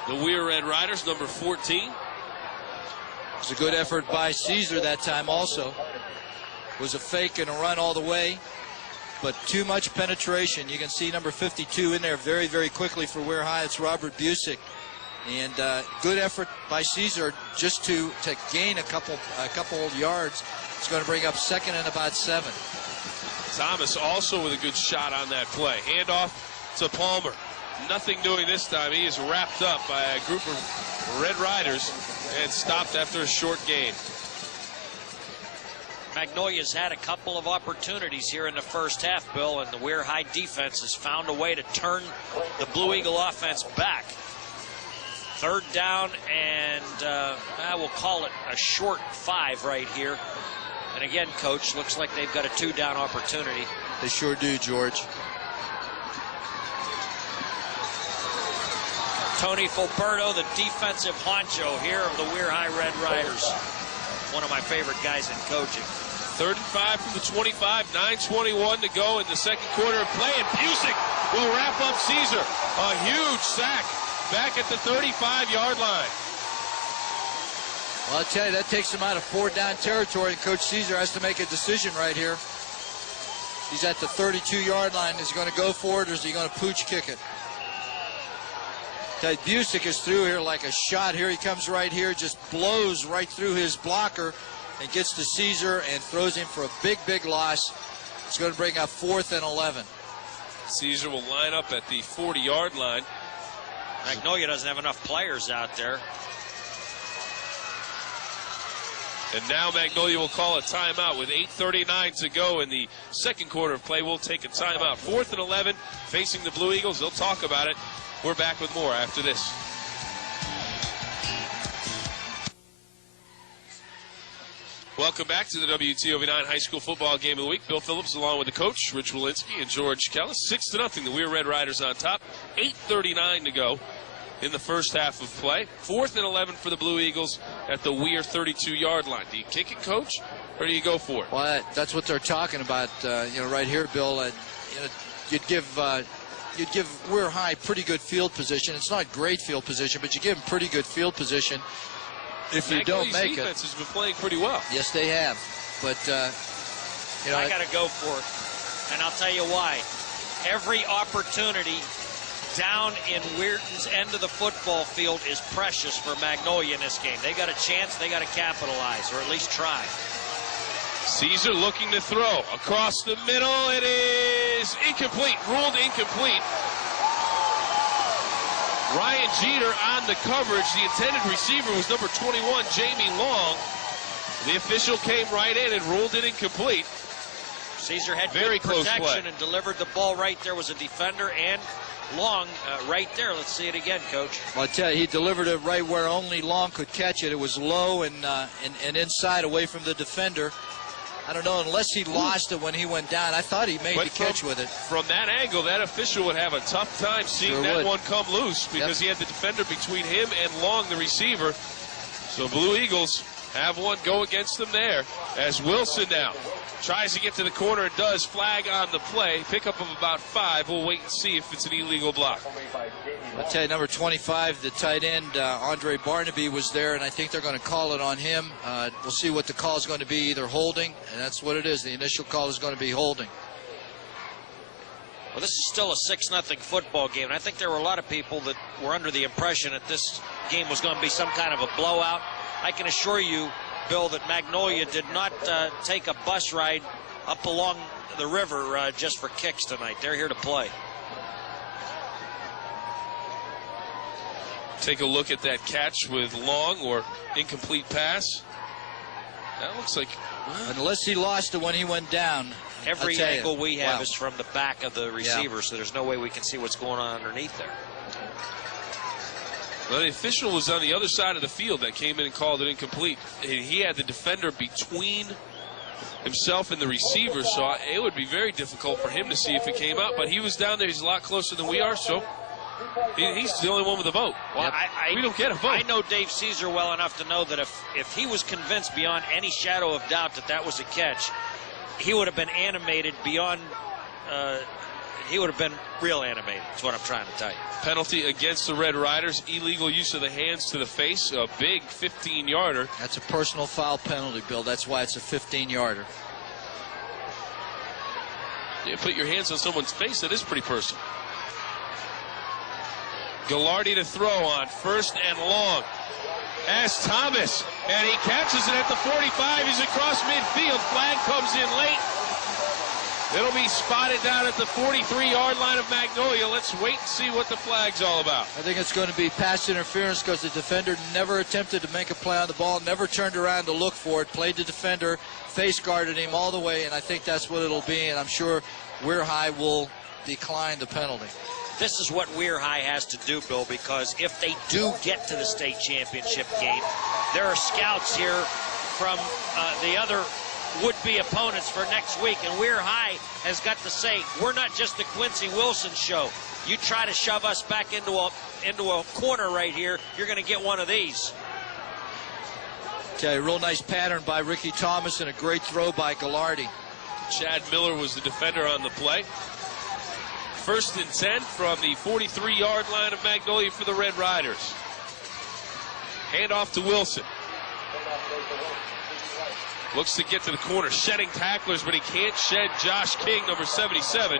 the Weir Red Riders, number 14. It's a good effort by Caesar that time also. It was a fake and a run all the way, but too much penetration. You can see number 52 in there very, very quickly for Weir High. It's Robert Busick. And good effort by Caesar just to gain a couple yards. It's going to bring up 2nd and about 7. Thomas also with a good shot on that play. Handoff to Palmer. Nothing doing this time. He is wrapped up by a group of Red Riders and stopped after a short gain. Magnolia's had a couple of opportunities here in the first half, Bill, and the Weir High defense has found a way to turn the Blue Eagle offense back. 3rd down, and we'll call it a short 5 right here. And again, Coach, looks like they've got a 2-down opportunity. They sure do, George. Tony Fulberto, the defensive honcho here of the Weir High Red Riders. One of my favorite guys in coaching. 3rd and 5 from the 25, 9:21 to go in the second quarter of play, and Busick will wrap up Caesar. A huge sack back at the 35-yard line. Well, I'll tell you, that takes him out of 4-down territory, and Coach Caesar has to make a decision right here. He's at the 32-yard line. Is he going to go for it, or is he going to pooch kick it? Busick is through here like a shot. Here he comes right here, just blows right through his blocker and gets to Caesar and throws him for a big, big loss. It's going to bring up 4th and 11. Caesar will line up at the 40-yard line. Magnolia doesn't have enough players out there. And now Magnolia will call a timeout with 8:39 to go in the second quarter of play. We'll take a timeout. 4th and 11 facing the Blue Eagles. They'll talk about it. We're back with more after this. Welcome back to the WTOV 9 High School Football Game of the Week. Bill Phillips along with the coach, Rich Walensky and George Kellis. 6-0, the Weir Red Riders on top. 8:39 to go in the first half of play. 4th and 11 for the Blue Eagles at the Weir 32-yard line. Do you kick it, Coach, or do you go for it? Well, that's what they're talking about, right here, Bill. You'd give Weir High pretty good field position. It's not great field position, but you give them pretty good field position. If you don't make it, defense has been playing pretty well. Yes, they have. But I got to go for it, and I'll tell you why. Every opportunity down in Weirton's end of the football field is precious for Magnolia in this game. They got a chance. They got to capitalize, or at least try. Caesar looking to throw across the middle. It is incomplete. Ruled incomplete. Ryan Jeter on the coverage. The intended receiver was number 21, Jamie Long. The official came right in and ruled it incomplete. Caesar had very good close protection play and delivered the ball right there. Was a defender and Long right there. Let's see it again, Coach. Well, I tell you, he delivered it right where only Long could catch it. It was low and inside away from the defender. I don't know, unless he lost it when he went down. I thought he made the catch with it. From that angle, that official would have a tough time seeing that one come loose because he had the defender between him and Long, the receiver. So Blue Eagles have one go against them there as Wilson now tries to get to the corner and does. Flag on the play. Pickup of about 5. We'll wait and see if it's an illegal block. I'll tell you, number 25, the tight end, Andre Barnaby, was there, and I think they're going to call it on him. We'll see what the call is going to be, either holding, and that's what it is. The initial call is going to be holding. Well, this is still a 6-0 football game, and I think there were a lot of people that were under the impression that this game was going to be some kind of a blowout. I can assure you, Bill, that Magnolia did not take a bus ride up along the river just for kicks tonight. They're here to play. Take a look at that catch with long or incomplete pass. That looks like... Unless he lost it when he went down. Every angle we have is from the back of the receiver, so there's no way we can see what's going on underneath there. Well, the official was on the other side of the field that came in and called it incomplete. He had the defender between himself and the receiver, so it would be very difficult for him to see if it came out. But he was down there. He's a lot closer than we are, so he's the only one with a vote. Well, we don't get a vote. I know Dave Caesar well enough to know that if he was convinced beyond any shadow of doubt that that was a catch, he would have been animated beyond, he would have been real animated. That's what I'm trying to tell you. Penalty against the Red Riders, illegal use of the hands to the face, a big 15-yarder. That's a personal foul penalty, Bill. That's why it's a 15-yarder. You put your hands on someone's face, that is pretty personal. Gallardi to throw on first and long. As Thomas, and he catches it at the 45. He's across midfield. Flag comes in late. It'll be spotted down at the 43-yard line of Magnolia. Let's wait and see what the flag's all about. I think it's going to be pass interference because the defender never attempted to make a play on the ball, never turned around to look for it, played the defender, face guarded him all the way, and I think that's what it'll be, and I'm sure Weir High will decline the penalty. This is what Weir High has to do, Bill, because if they do get to the state championship game, there are scouts here from the other would-be opponents for next week, and Weir High has got to say, we're not just the Quincy Wilson show. You try to shove us back into a corner right here, you're going to get one of these. Okay, a real nice pattern by Ricky Thomas and a great throw by Gallardi. Chad Miller was the defender on the play. First and 10 from the 43-yard line of Magnolia for the Red Riders. Handoff to Wilson. Looks to get to the corner, shedding tacklers, but he can't shed Josh King, number 77.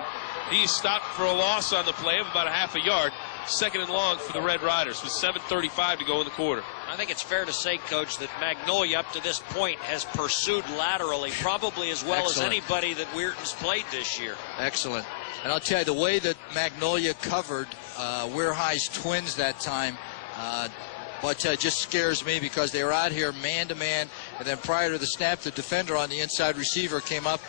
He's stopped for a loss on the play of about a half a yard. Second and long for the Red Riders with 7:35 to go in the quarter. I think it's fair to say, Coach, that Magnolia up to this point has pursued laterally probably as well as anybody that Weirton's played this year. Excellent. And I'll tell you, the way that Magnolia covered Weir High's twins that time, but it just scares me because they were out here man-to-man, and then prior to the snap, the defender on the inside receiver came up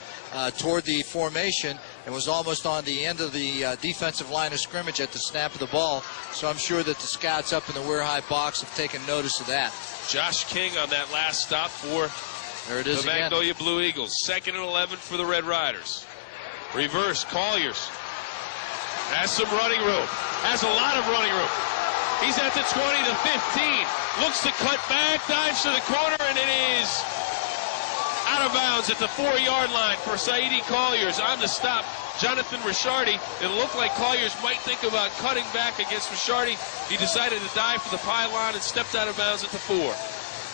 toward the formation and was almost on the end of the defensive line of scrimmage at the snap of the ball. So I'm sure that the scouts up in the Weir High box have taken notice of that. Josh King on that last stop for the Magnolia Blue Eagles. 2nd and 11 for the Red Riders. Reverse, Colliers has some running room, has a lot of running room. He's at the 20 to 15, looks to cut back, dives to the corner, and it is out of bounds at the 4-yard line for Saidi Colliers. On the stop, Jonathan Rishardi. It looked like Colliers might think about cutting back against Rishardi. He decided to dive for the pylon and stepped out of bounds at the 4.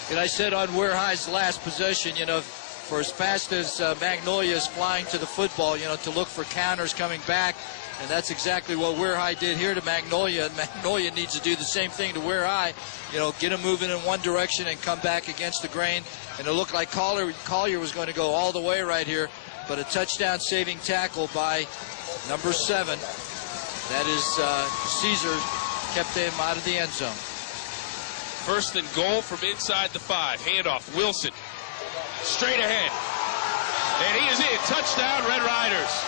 And I said on Weir High's last possession, you know, for as fast as Magnolia is flying to the football, you know, to look for counters coming back. And that's exactly what Weir High did here to Magnolia. And Magnolia needs to do the same thing to Weir High. You know, get them moving in one direction and come back against the grain. And it looked like Collier was going to go all the way right here. But a touchdown-saving tackle by number 7. That is Caesar, kept him out of the end zone. First and goal from inside the 5. Handoff, Wilson. Straight ahead. And he is in. Touchdown, Red Riders.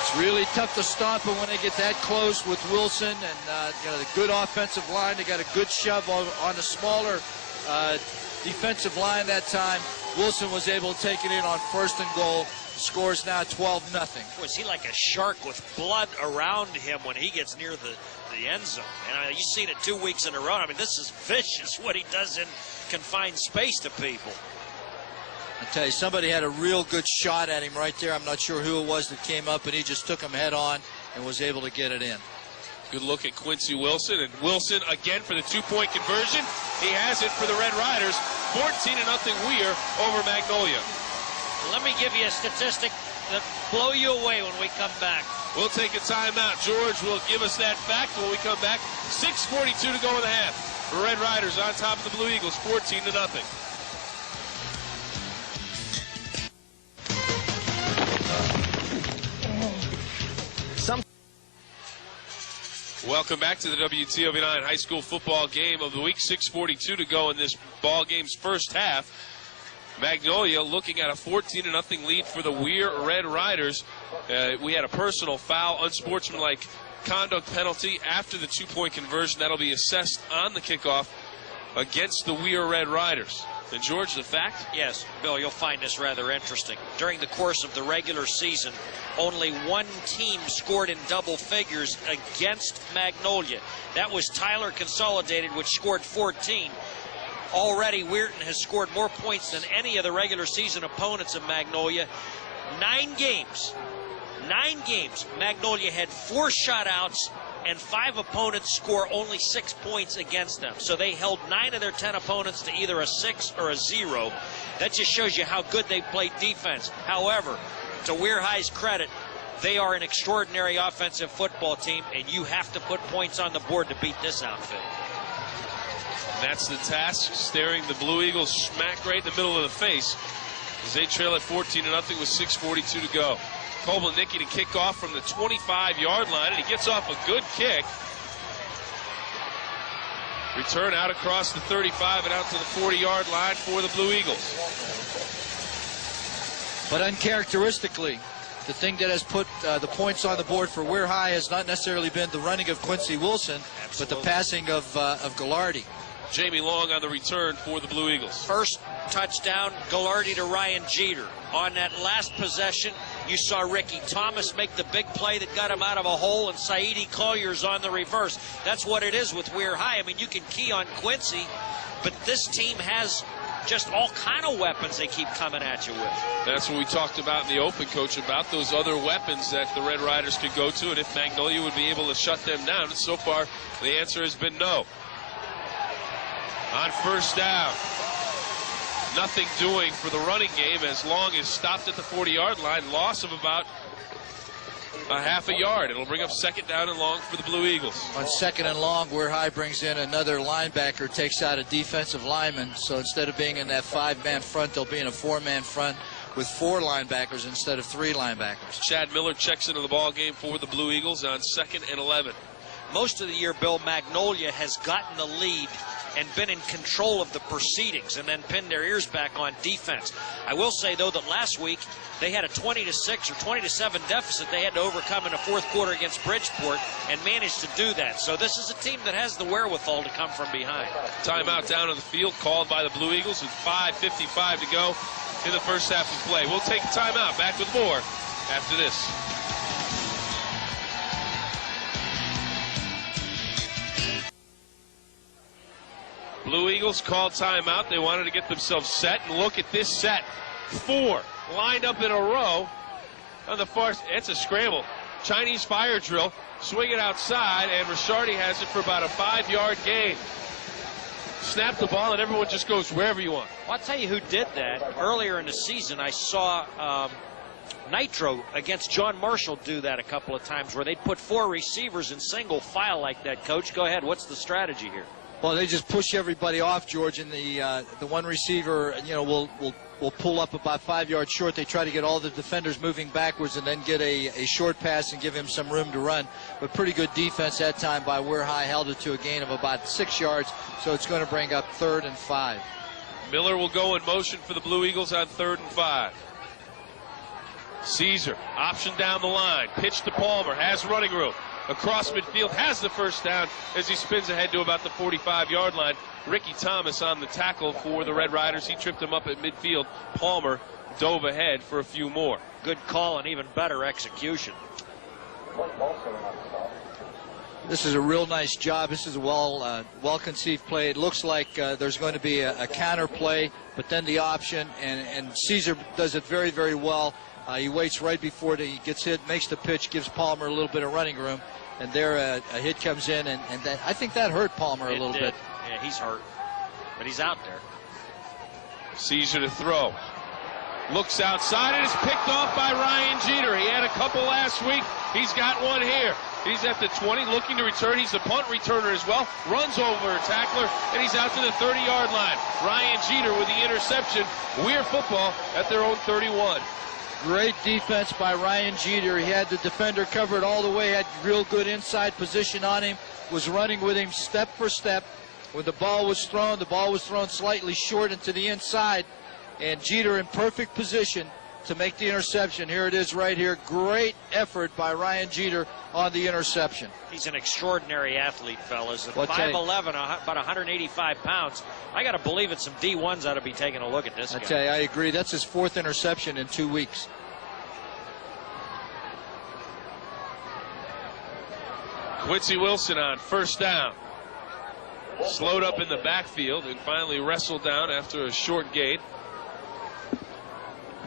It's really tough to stop him when they get that close with Wilson and you know, the good offensive line. They got a good shove on the smaller defensive line that time. Wilson was able to take it in on first and goal. Scores now 12-0. Was he like a shark with blood around him when he gets near the end zone? And you've seen it 2 weeks in a row. I mean, this is vicious what he does in confined space to people. I tell you, somebody had a real good shot at him right there. I'm not sure who it was that came up, and he just took him head on and was able to get it in. Good look at Quincy Wilson, and Wilson again for the 2-point conversion. He has it for the Red Riders. 14-0 Weir over Magnolia. Let me give you a statistic that blow you away when we come back. We'll take a timeout. George will give us that fact when we come back. 6:42 to go in the half. The Red Riders on top of the Blue Eagles, 14-0. Welcome back to the WTOV9 high school football game of the week. 6:42 to go in this ball game's first half. Magnolia looking at a 14-0 lead for the Weir Red Riders. We had a personal foul, unsportsmanlike conduct penalty after the two-point conversion. That'll be assessed on the kickoff against the Weir Red Riders. And George, the fact? Yes, Bill, you'll find this rather interesting. During the course of the regular season, only one team scored in double figures against Magnolia. That was Tyler Consolidated, which scored 14. Already, Weirton has scored more points than any of the regular season opponents of Magnolia. 9 games. Magnolia had 4 shutouts, and 5 opponents score only 6 points against them. So they held 9 of their 10 opponents to either a 6 or a 0. That just shows you how good they played defense. However, to Weir High's credit, they are an extraordinary offensive football team, and you have to put points on the board to beat this outfit. That's the task, staring the Blue Eagles smack right in the middle of the face as they trail at 14-0 with 6:42 to go. Kobelnicki to kick off from the 25-yard line, and he gets off a good kick. Return out across the 35 and out to the 40-yard line for the Blue Eagles. But uncharacteristically, the thing that has put the points on the board for Weir High has not necessarily been the running of Quincy Wilson, but the passing of Gallardi. Jamie Long on the return for the Blue Eagles. First touchdown, Gallardi to Ryan Jeter. On that last possession, you saw Ricky Thomas make the big play that got him out of a hole, and Saidi Collier's on the reverse. That's what it is with Weir High. I mean, you can key on Quincy, but this team has just all kind of weapons they keep coming at you with. That's what we talked about in the open, Coach, about those other weapons that the Red Riders could go to, and if Magnolia would be able to shut them down. And so far, the answer has been no. On first down, nothing doing for the running game as Long is stopped at the 40-yard line. Loss of about a half a yard. It'll bring up second down and long for the Blue Eagles. On second and long, Weir High brings in another linebacker, takes out a defensive lineman. So instead of being in that 5-man front, they'll be in a 4-man front with 4 linebackers instead of 3 linebackers. Chad Miller checks into the ball game for the Blue Eagles on 2nd and 11. Most of the year, Bill, Magnolia has gotten the lead and been in control of the proceedings and then pinned their ears back on defense. I will say, though, that last week they had a 20-6 or 20-7 deficit they had to overcome in the fourth quarter against Bridgeport and managed to do that. So this is a team that has the wherewithal to come from behind. Timeout down on the field called by the Blue Eagles with 5:55 to go in the first half of play. We'll take a timeout. Back with more after this. Blue Eagles called timeout. They wanted to get themselves set, and look at this set. 4 lined up in a row on the far. It's a scramble. Chinese fire drill. Swing it outside, and Ricciardi has it for about a 5-yard gain. Snap the ball, and everyone just goes wherever you want. Well, I'll tell you who did that. Earlier in the season, I saw Nitro against John Marshall do that a couple of times, where they'd put 4 receivers in single file like that. Coach, go ahead. What's the strategy here? Well, they just push everybody off, George, and the one receiver, will pull up about 5 yards short. They try to get all the defenders moving backwards and then get a short pass and give him some room to run. But pretty good defense that time by Weir High, held it to a gain of about 6 yards, so it's going to bring up 3rd and 5. Miller will go in motion for the Blue Eagles on 3rd and 5. Caesar, option down the line, pitch to Palmer, has running room. Across midfield, has the first down as he spins ahead to about the 45-yard line. Ricky Thomas on the tackle for the Red Riders. He tripped him up at midfield. Palmer dove ahead for a few more. Good call and even better execution. This is a real nice job. This is a well-conceived play. It looks like there's going to be a counter play, but then the option, and Caesar does it very, very well. He waits right before he gets hit, makes the pitch, gives Palmer a little bit of running room, and there a hit comes in, and I think that hurt Palmer a little bit. Yeah, he's hurt, but he's out there. Caesar to throw. Looks outside and is picked off by Ryan Jeter. He had a couple last week. He's got one here. He's at the 20, looking to return. He's a punt returner as well. Runs over a tackler, and he's out to the 30-yard line. Ryan Jeter with the interception. Weir football at their own 31. Great defense by Ryan Jeter. He had the defender covered all the way, had real good inside position on him, was running with him step for step. When the ball was thrown slightly short into the inside, and Jeter in perfect position to make the interception. Here it is right here. Great effort by Ryan Jeter on the interception. He's an extraordinary athlete, fellas. At Well, 5'11", about 185 pounds. I got to believe that some D1s ought to be taking a look at this guy. I tell you, I agree. That's his 4th interception in 2 weeks. Quincy Wilson on first down. Slowed up in the backfield and finally wrestled down after a short gain.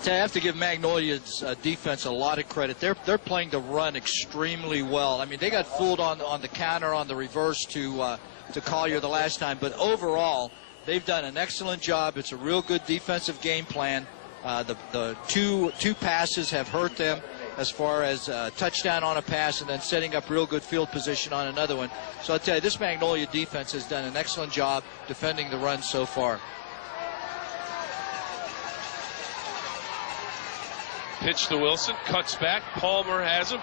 I have to give Magnolia's defense a lot of credit. They're playing the run extremely well. I mean, they got fooled on the counter, on the reverse to Collier the last time, but overall, they've done an excellent job. It's a real good defensive game plan. The two passes have hurt them as far as touchdown on a pass and then setting up real good field position on another one. So I'll tell you, this Magnolia defense has done an excellent job defending the run so far. Pitch to Wilson, cuts back, Palmer has him.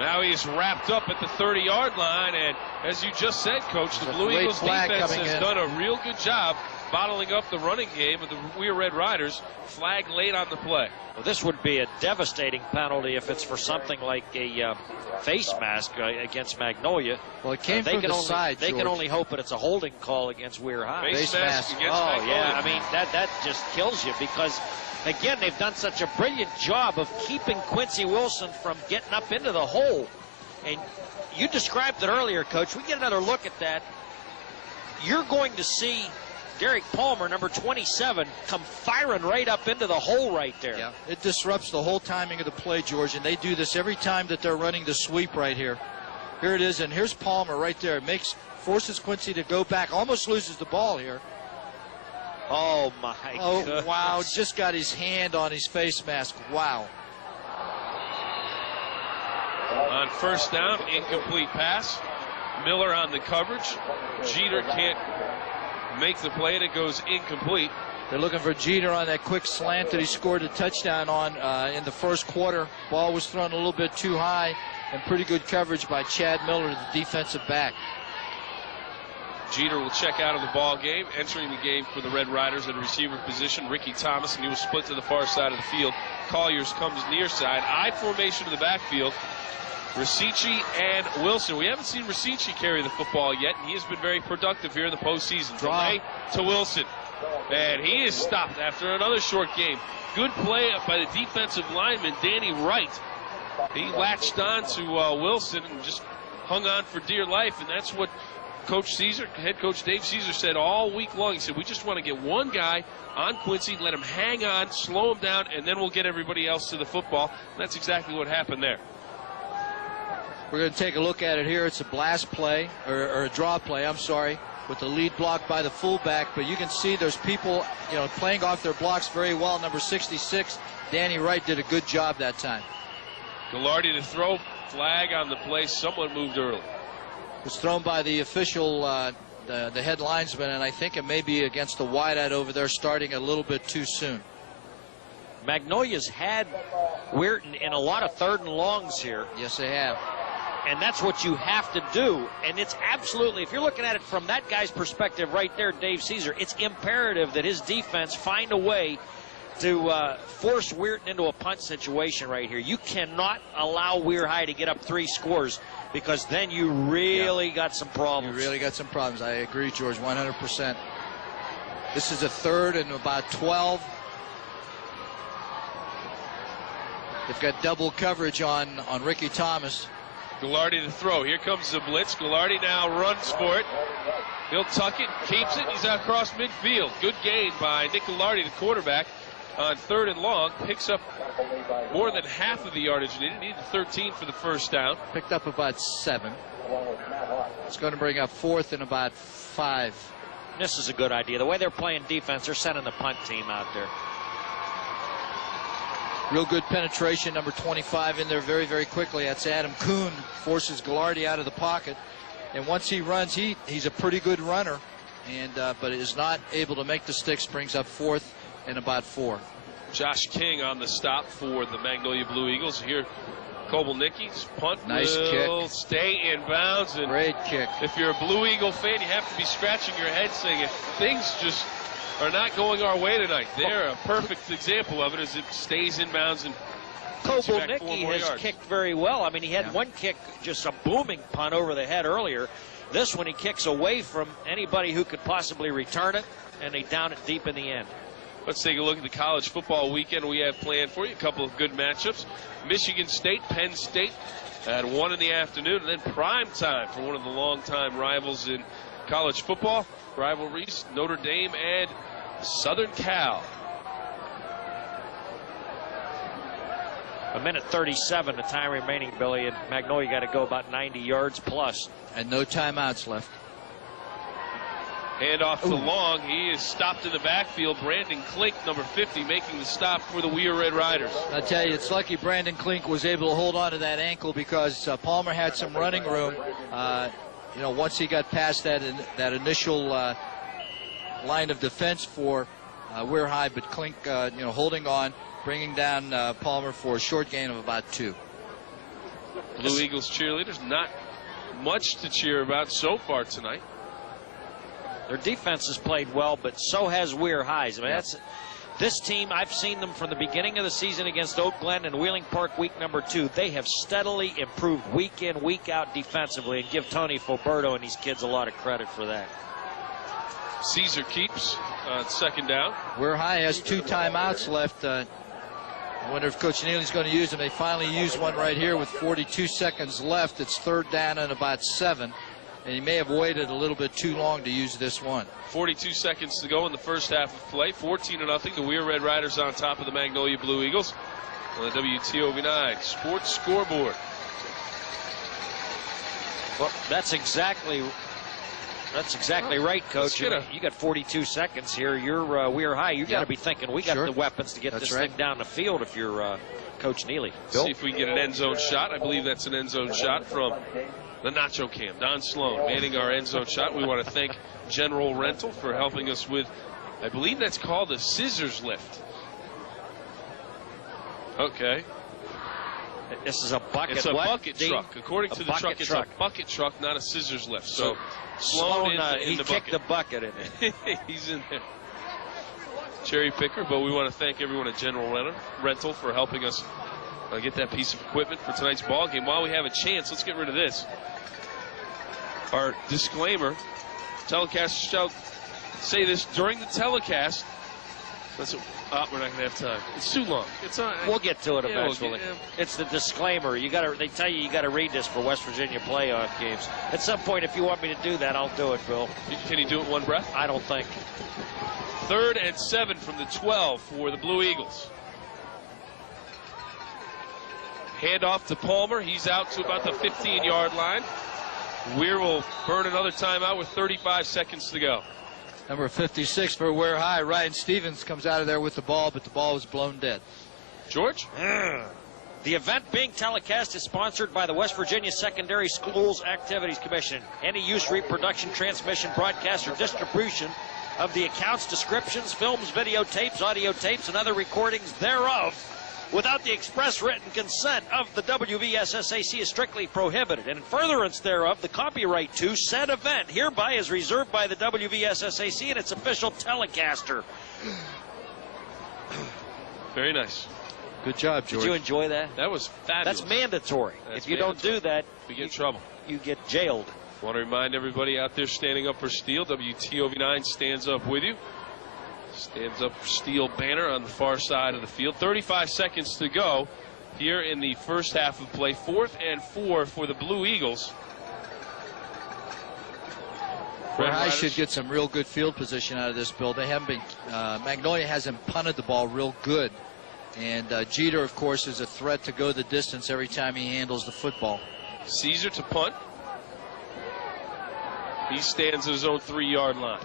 Now he's wrapped up at the 30-yard line, and as you just said, Coach, the Blue Eagles defense has done a real good job bottling up the running game of the Weir Red Riders. Flag late on the play. Well, this would be a devastating penalty if it's for something like a face mask against Magnolia. Well, it came from the side, They can only hope that it's a holding call against Weir High. Face mask against Magnolia. Yeah, I mean, that just kills you because, again, they've done such a brilliant job of keeping Quincy Wilson from getting up into the hole. And you described it earlier, Coach. We get another look at that. You're going to see Derek Palmer, number 27, come firing right up into the hole right there. Yeah, it disrupts the whole timing of the play, George, and they do this every time that they're running the sweep right here. Here it is, and here's Palmer right there. Forces Quincy to go back, almost loses the ball here. Oh, my goodness. Wow, just got his hand on his face mask. Wow. On first down, incomplete pass. Miller on the coverage. Jeter can't make the play, and it goes incomplete. They're looking for Jeter on that quick slant that he scored a touchdown on in the first quarter. Ball was thrown a little bit too high, and pretty good coverage by Chad Miller, the defensive back. Jeter will check out of the ball game. Entering the game for the Red Riders at receiver position, Ricky Thomas, and he will split to the far side of the field. Colliers comes near side. I formation to the backfield. Rasici and Wilson. We haven't seen Rasici carry the football yet, and he has been very productive here in the postseason. Delay to Wilson. And he is stopped after another short game. Good play by the defensive lineman, Danny Wright. He latched on to Wilson and just hung on for dear life, and that's what Coach Caesar, head coach Dave Caesar, said all week long. He said, we just want to get one guy on Quincy, let him hang on, slow him down, and then we'll get everybody else to the football. And that's exactly what happened there. We're going to take a look at it here. It's a blast play, or a draw play, I'm sorry, with the lead block by the fullback. But you can see there's people, playing off their blocks very well. Number 66, Danny Wright, did a good job that time. Gallardi to throw. Flag on the play. Someone moved early. It was thrown by the official, the head linesman, and I think it may be against the wideout over there, starting a little bit too soon. Magnolia's had Weirton in a lot of 3rd and longs here. Yes, they have. And that's what you have to do. And it's absolutely, if you're looking at it from that guy's perspective right there, Dave Caesar, it's imperative that his defense find a way to force Weirton into a punt situation right here. You cannot allow Weir High to get up 3 scores, because then you really got some problems. You really got some problems. I agree, George, 100%. This is a 3rd and about 12. They've got double coverage on Ricky Thomas. Gallardi to throw. Here comes the blitz. Gallardi now runs for it. He'll tuck it, keeps it. He's out across midfield. Good gain by Nick Gallardi, the quarterback, on 3rd and long. Picks up more than half of the yardage needed. Needed 13 for the first down. Picked up about 7. It's going to bring up 4th and about 5. This is a good idea. The way they're playing defense, they're sending the punt team out there. Real good penetration, number 25 in there very, very quickly. That's Adam Kuhn, forces Gallardi out of the pocket. And once he runs, he's a pretty good runner, and but is not able to make the sticks. Brings up 4th and about 4. Josh King on the stop for the Magnolia Blue Eagles. Here, Kobelnicki's punt Nice will kick. stay in bounds. And Great kick. if you're a Blue Eagle fan, you have to be scratching your head saying, if things just are not going our way tonight, they're a perfect example of it as it stays in bounds. And Kobelnicki has kicked very well. I mean, he had one kick, just a booming punt over the head earlier. This one he kicks away from anybody who could possibly return it, and they down it deep in the end. Let's take a look at the college football weekend we have planned for you. A couple of good matchups. Michigan State, Penn State at 1 in the afternoon, and then prime time for one of the longtime rivals in college football rivalries, Notre Dame and Southern Cal. A minute 37, the time remaining, Billy, and Magnolia got to go about 90 yards plus. And no timeouts left. Hand off to Long. He is stopped in the backfield. Brandon Klink, number 50, making the stop for the Weir Red Riders. I tell you, it's lucky Brandon Klink was able to hold on to that ankle because Palmer had some running room. You know, once he got past that initial line of defense for Weir High, but Klink, you know, holding on, bringing down Palmer for a short gain of about 2. Blue Eagles cheerleaders, not much to cheer about so far tonight. Their defense has played well, but so has Weir High's. I mean, this team, I've seen them from the beginning of the season against Oak Glen and Wheeling Park week number 2. They have steadily improved week in, week out defensively, and give Tony Foberto and these kids a lot of credit for that. Caesar keeps second down. Weir High has 2 timeouts left. I wonder if Coach Neely's going to use them. They finally used one right here with 42 seconds left. It's 3rd down and about 7. And he may have waited a little bit too long to use this one. 42 seconds to go in the first half of play. 14-0. The Weir Red Riders on top of the Magnolia Blue Eagles on the WTOV9 Sports Scoreboard. Well, that's exactly right, Coach. You got 42 seconds here. You're Weir High. You got to be thinking we got the weapons to get this thing down the field if you're Coach Neely. Bill? See if we can get an end zone shot. I believe that's an end zone shot from the Nacho Cam. Don Sloan manning our end zone shot. We want to thank General Rental for helping us with, I believe that's called a scissors lift. Okay. This is a bucket. It's a bucket truck. According to the truck, it's a bucket truck, not a scissors lift. So Sloan he kicked the bucket in it. He's in there. Cherry picker, but we want to thank everyone at General Rental for helping us get that piece of equipment for tonight's ball game. While we have a chance, let's get rid of this. Our disclaimer: telecasters shall say this during the telecast. We're not going to have time. It's too long. We'll get to it eventually. It's the disclaimer. They tell you got to read this for West Virginia playoff games. At some point, if you want me to do that, I'll do it, Bill. Can you do it in one breath? I don't think. 3rd and 7 from the 12 for the Blue Eagles. Hand off to Palmer. He's out to about the 15-yard line. Weir will burn another timeout with 35 seconds to go. Number 56 for Weir High, Ryan Stevens, comes out of there with the ball, but the ball was blown dead. George? The event being telecast is sponsored by the West Virginia Secondary Schools Activities Commission. Any use, reproduction, transmission, broadcast, or distribution of the accounts, descriptions, films, videotapes, audio tapes, and other recordings thereof without the express written consent of the WVSSAC is strictly prohibited. And in furtherance thereof, the copyright to said event hereby is reserved by the WVSSAC and its official telecaster. Very nice. Good job, George. Did you enjoy that? That was fabulous. That's mandatory. If you don't do that, we get in trouble. You get jailed. I want to remind everybody out there standing up for Steel, WTOV9 stands up with you. Stands up for Steel banner on the far side of the field. 35 seconds to go here in the first half of play. 4th and 4 for the Blue Eagles. Weir High should get some real good field position out of this, Bill. They haven't been, Magnolia hasn't punted the ball real good. And Jeter, of course, is a threat to go the distance every time he handles the football. Caesar to punt. He stands at his own 3-yard line.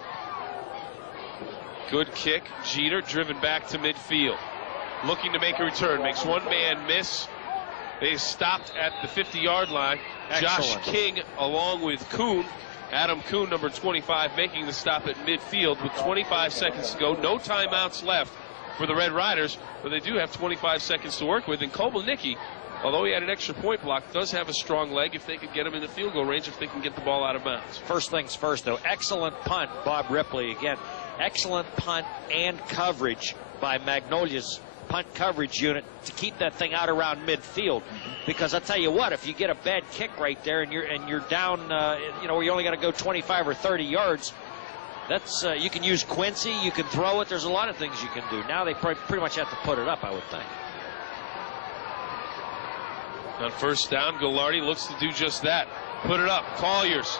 Good kick. Jeter driven back to midfield. Looking to make a return. Makes one man miss. They stopped at the 50-yard line. Excellent. Josh King along with Kuhn. Adam Kuhn, number 25, making the stop at midfield with 25 seconds to go. No timeouts left for the Red Riders, but they do have 25 seconds to work with. And Komelnicki, although he had an extra point block, does have a strong leg if they could get him in the field goal range, if they can get the ball out of bounds. First things first, though, excellent punt, Bob Ripley again. Excellent punt and coverage by Magnolia's punt coverage unit to keep that thing out around midfield. Because I tell you what, if you get a bad kick right there and you're down, where you only got to go 25 or 30 yards, that's you can use Quincy, you can throw it. There's a lot of things you can do. Now they pretty much have to put it up, I would think. On first down, Ghilardi looks to do just that. Put it up. Colliers.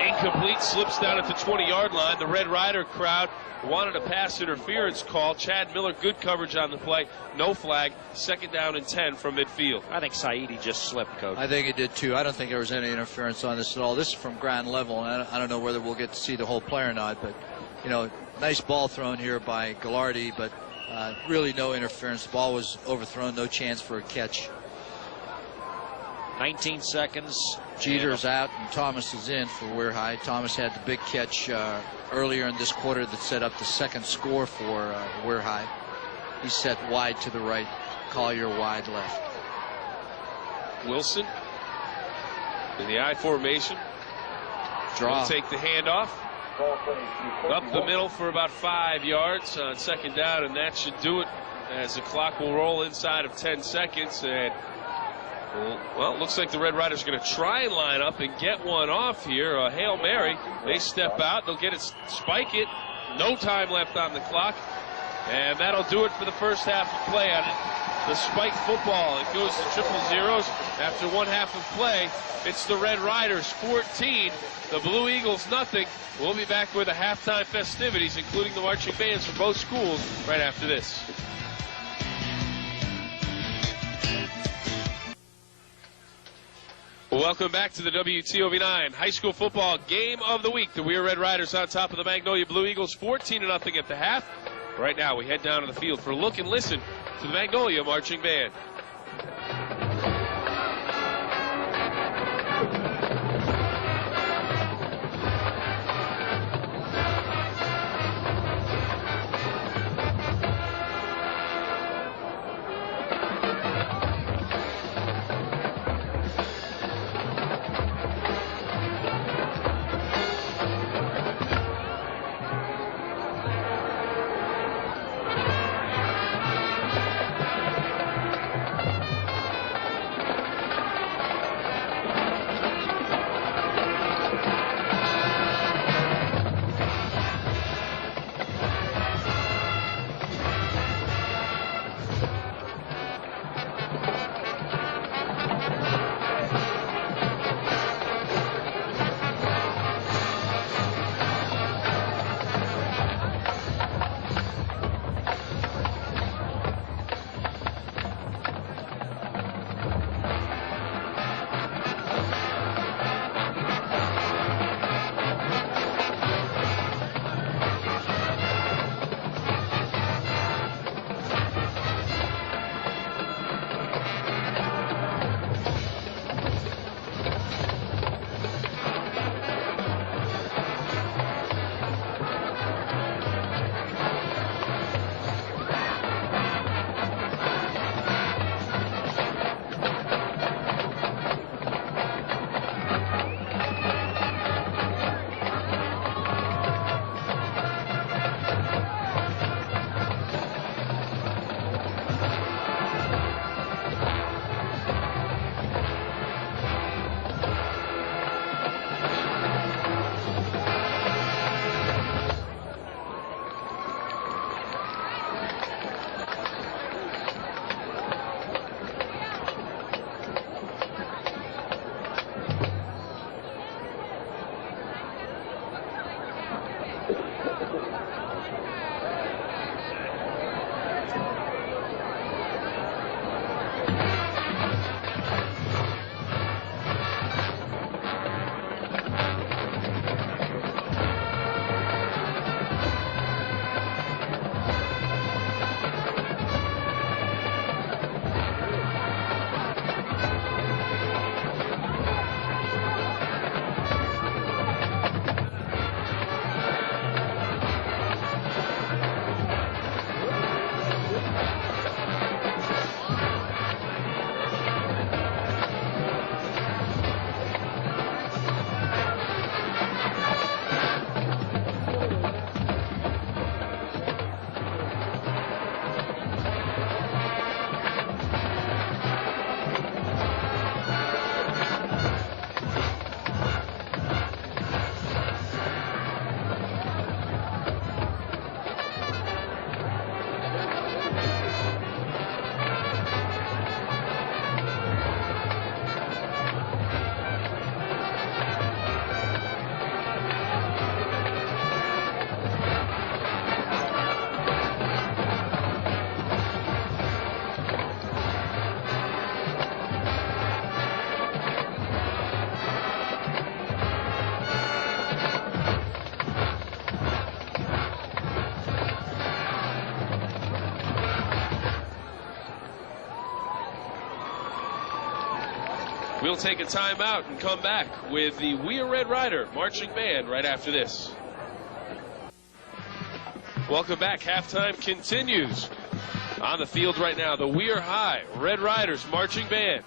Incomplete, slips down at the 20-yard line. The Red Rider crowd wanted a pass interference call. Chad Miller, good coverage on the play. No flag. Second down and 10 from midfield. I think Saidi just slipped, Coach. I think it did too. I don't think there was any interference on this at all. This is from ground level, and I don't know whether we'll get to see the whole play or not, but, nice ball thrown here by Ghilardi, but really no interference. The ball was overthrown, no chance for a catch. 19 seconds. Jeter's out and Thomas is in for Weir High. Thomas had the big catch earlier in this quarter that set up the second score for Weir High. He's set wide to the right, Collier wide left. Wilson in the I formation. Draw. Will take the handoff. Up the middle for about 5 yards on second down, and that should do it as the clock will roll inside of 10 seconds. And well, it looks like the Red Riders are going to try and line up and get one off here. A Hail Mary. They step out. They'll get it, spike it. No time left on the clock. And that'll do it for the first half of play on it. The spike football. It goes to 0-0 after one half of play. It's the Red Riders 14, the Blue Eagles nothing. We'll be back with the halftime festivities, including the marching bands for both schools, right after this. Welcome back to the WTOV9 High School Football Game of the Week. The Weir Red Riders on top of the Magnolia Blue Eagles, 14-0 at the half. Right now, we head down to the field for a look and listen to the Magnolia Marching Band. We'll take a timeout and come back with the Weir Red Rider Marching Band right after this. Welcome back. Halftime continues. On the field right now, the Weir High Red Riders Marching Band.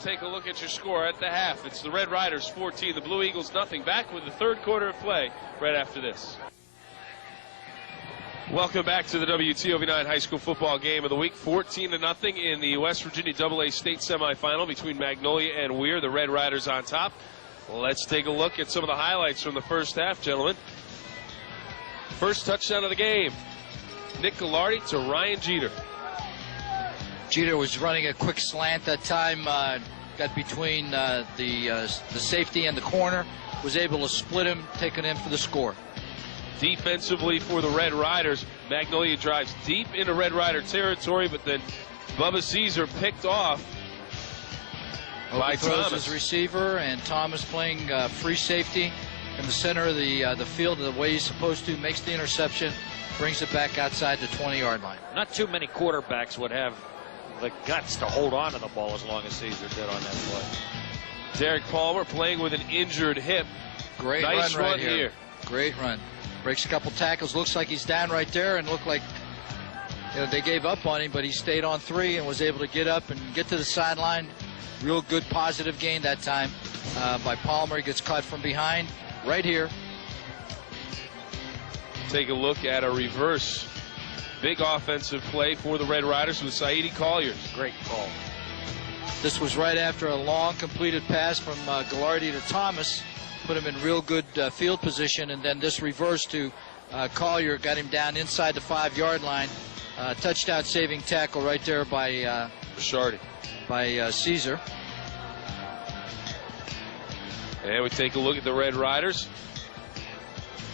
Take a look at your score at the half. It's the Red Riders 14, the Blue Eagles nothing. Back with the third quarter of play right after this. Welcome back to the WTOV9 High School Football Game of the Week. 14-0 in the West Virginia AA State semifinal between Magnolia and Weir. The Red Riders on top. Let's take a look at some of the highlights from the first half, gentlemen. First touchdown of the game. Nick Ghilardi to Ryan Jeter. Jeter was running a quick slant that time, got between the safety and the corner, was able to split him, taking him for the score. Defensively for the Red Riders, Magnolia drives deep into Red Rider territory, but then Bubba Caesar picked off by Thomas. Thomas. His receiver, and Thomas playing free safety in the center of the field the way he's supposed to, makes the interception, brings it back outside the 20-yard line. Not too many quarterbacks would have the guts to hold on to the ball as long as Caesar did on that play. Derek Palmer playing with an injured hip. Great nice run right here. here. Great run. Breaks a couple tackles. Looks like he's down right there, and looked like they gave up on him, but he stayed on three and was able to get up and get to the sideline. Real good positive gain that time by Palmer. He gets caught from behind right here. Take a look at a reverse. Big offensive play for the Red Riders with Saidi Colliers. Great call. This was right after a long completed pass from Ghilardi to Thomas. Put him in real good field position, and then this reverse to Collier got him down inside the 5-yard line. Touchdown saving tackle right there by Caesar. And we take a look at the Red Riders.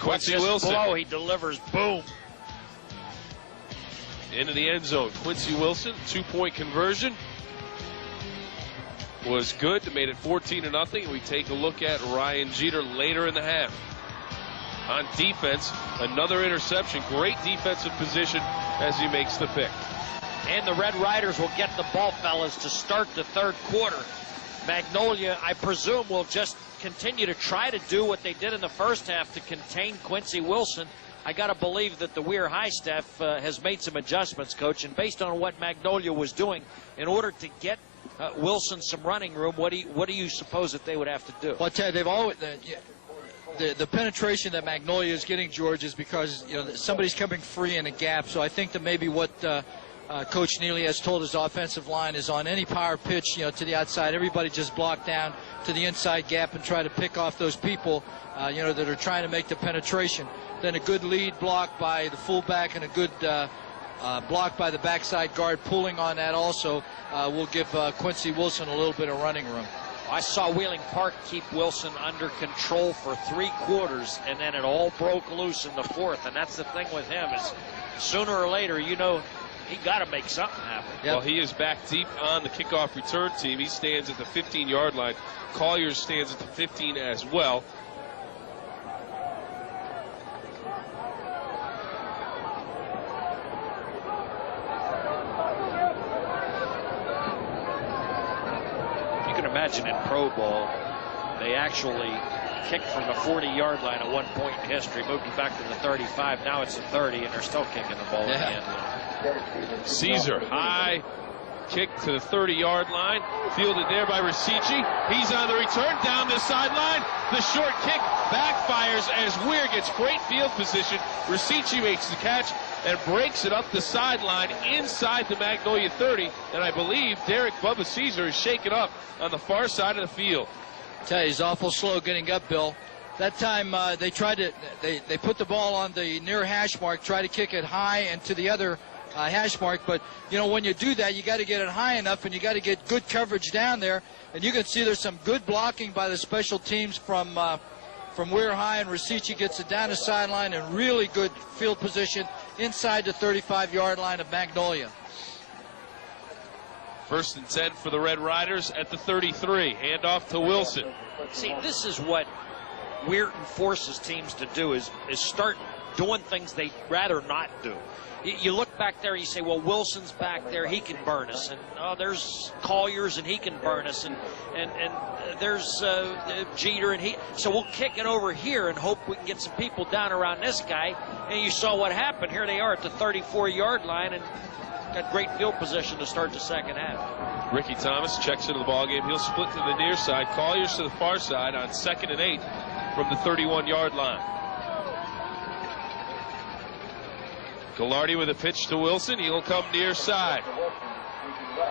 Quincy Just Wilson blow, he delivers. Boom. into the end zone. Quincy Wilson, 2-point conversion was good. Made it 14-0. We take a look at Ryan Jeter later in the half. On defense, another interception. Great defensive position as he makes the pick. And the Red Riders will get the ball, fellas, to start the third quarter. Magnolia, I presume, will just continue to try to do what they did in the first half to contain Quincy Wilson. I got to believe that the Weir High staff has made some adjustments, Coach, and based on what Magnolia was doing, in order to get Wilson some running room, what do you suppose that they would have to do? Well, Ted, they've always the penetration that Magnolia is getting, George, is because somebody's coming free in a gap. So I think that maybe what Coach Neely has told his offensive line is on any power pitch, to the outside, everybody just block down to the inside gap and try to pick off those people, that are trying to make the penetration. Then a good lead block by the fullback and a good block by the backside guard pulling on that also will give Quincy Wilson a little bit of running room. I saw Wheeling Park keep Wilson under control for 3 quarters, and then it all broke loose in the fourth. And that's the thing with him is sooner or later, he got to make something happen. Yep. Well, he is back deep on the kickoff return team. He stands at the 15-yard line. Collier stands at the 15 as well. Imagine in pro ball, they actually kicked from the 40-yard line at one point in history, moved it back to the 35. Now it's the 30, and they're still kicking the ball in the end. Caesar, high kick to the 30-yard line, fielded there by Ricci. He's on the return down the sideline. The short kick backfires as Weir gets great field position. Ricci makes the catch and breaks it up the sideline inside the Magnolia 30. And I believe Derek Bubba Caesar is shaken up on the far side of the field. I tell you, he's awful slow getting up, Bill. That time they tried to, they put the ball on the near hash mark, try to kick it high and to the other hash mark. But, when you do that, you got to get it high enough and you got to get good coverage down there. And you can see there's some good blocking by the special teams from Weir High, and Ricci gets it down the sideline and really good field position inside the 35-yard line of Magnolia. 1st and 10 for the Red Riders at the 33. Handoff to Wilson. See, this is what Weir forces teams to do is start doing things they'd rather not do. You look back there and you say, well, Wilson's back there, he can burn us. And there's Collier's and he can burn us. And there's Jeter and he. So we'll kick it over here and hope we can get some people down around this guy. And you saw what happened. Here they are at the 34-yard line and got great field position to start the second half. Ricky Thomas checks into the ballgame. He'll split to the near side. Collier's to the far side on 2nd and 8 from the 31-yard line. Gallardi with a pitch to Wilson. He'll come near side.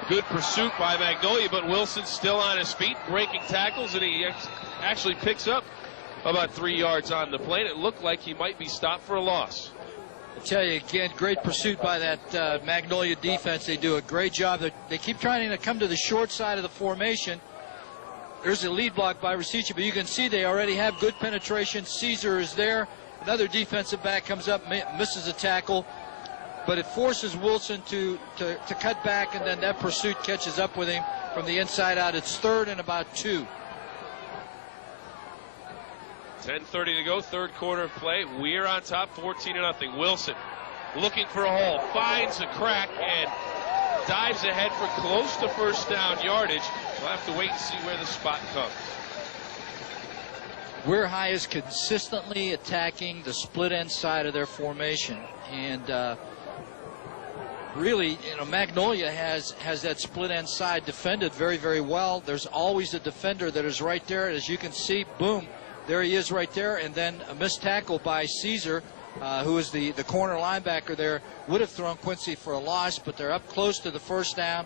Good pursuit by Magnolia, but Wilson's still on his feet, breaking tackles, and he actually picks up about 3 yards on the play. It looked like he might be stopped for a loss. I tell you again, great pursuit by that Magnolia defense. They do a great job. They keep trying to come to the short side of the formation. There's a lead block by Ricci, but you can see they already have good penetration. Caesar is there. Another defensive back comes up, misses a tackle, but it forces Wilson to cut back, and then that pursuit catches up with him from the inside out. It's 3rd and about 2. 10:30 to go, third quarter of play. Weir on top, 14-0. Wilson looking for a hole, finds a crack, and dives ahead for close to first down yardage. We'll have to wait and see where the spot comes. Weir High is consistently attacking the split end side of their formation, and really, Magnolia has that split end side defended very, very well. There's always a defender that is right there. As you can see, boom, there he is right there. And then a missed tackle by Caesar, who is the corner linebacker there, would have thrown Quincy for a loss, but they're up close to the first down.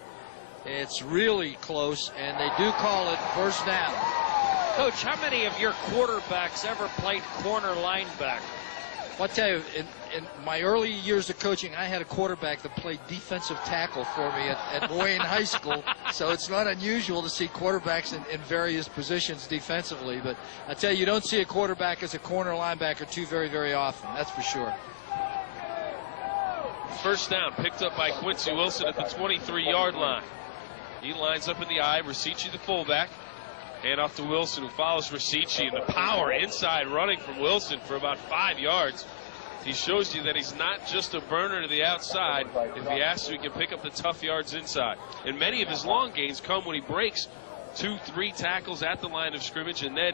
It's really close, and they do call it first down. Coach, how many of your quarterbacks ever played corner linebacker? Well, I'll tell you, in my early years of coaching, I had a quarterback that played defensive tackle for me at Wayne High School, so it's not unusual to see quarterbacks in various positions defensively. But I tell you, you don't see a quarterback as a corner linebacker too very often, that's for sure. First down picked up by Quincy Wilson at the 23-yard line. He lines up in the eye. Rasici, the fullback. Hand off to Wilson, who follows Rasici, and the power inside running from Wilson for about 5 yards. He shows you that he's not just a burner to the outside. If he has to, he can pick up the tough yards inside. And many of his long gains come when he breaks 2-3 tackles at the line of scrimmage and then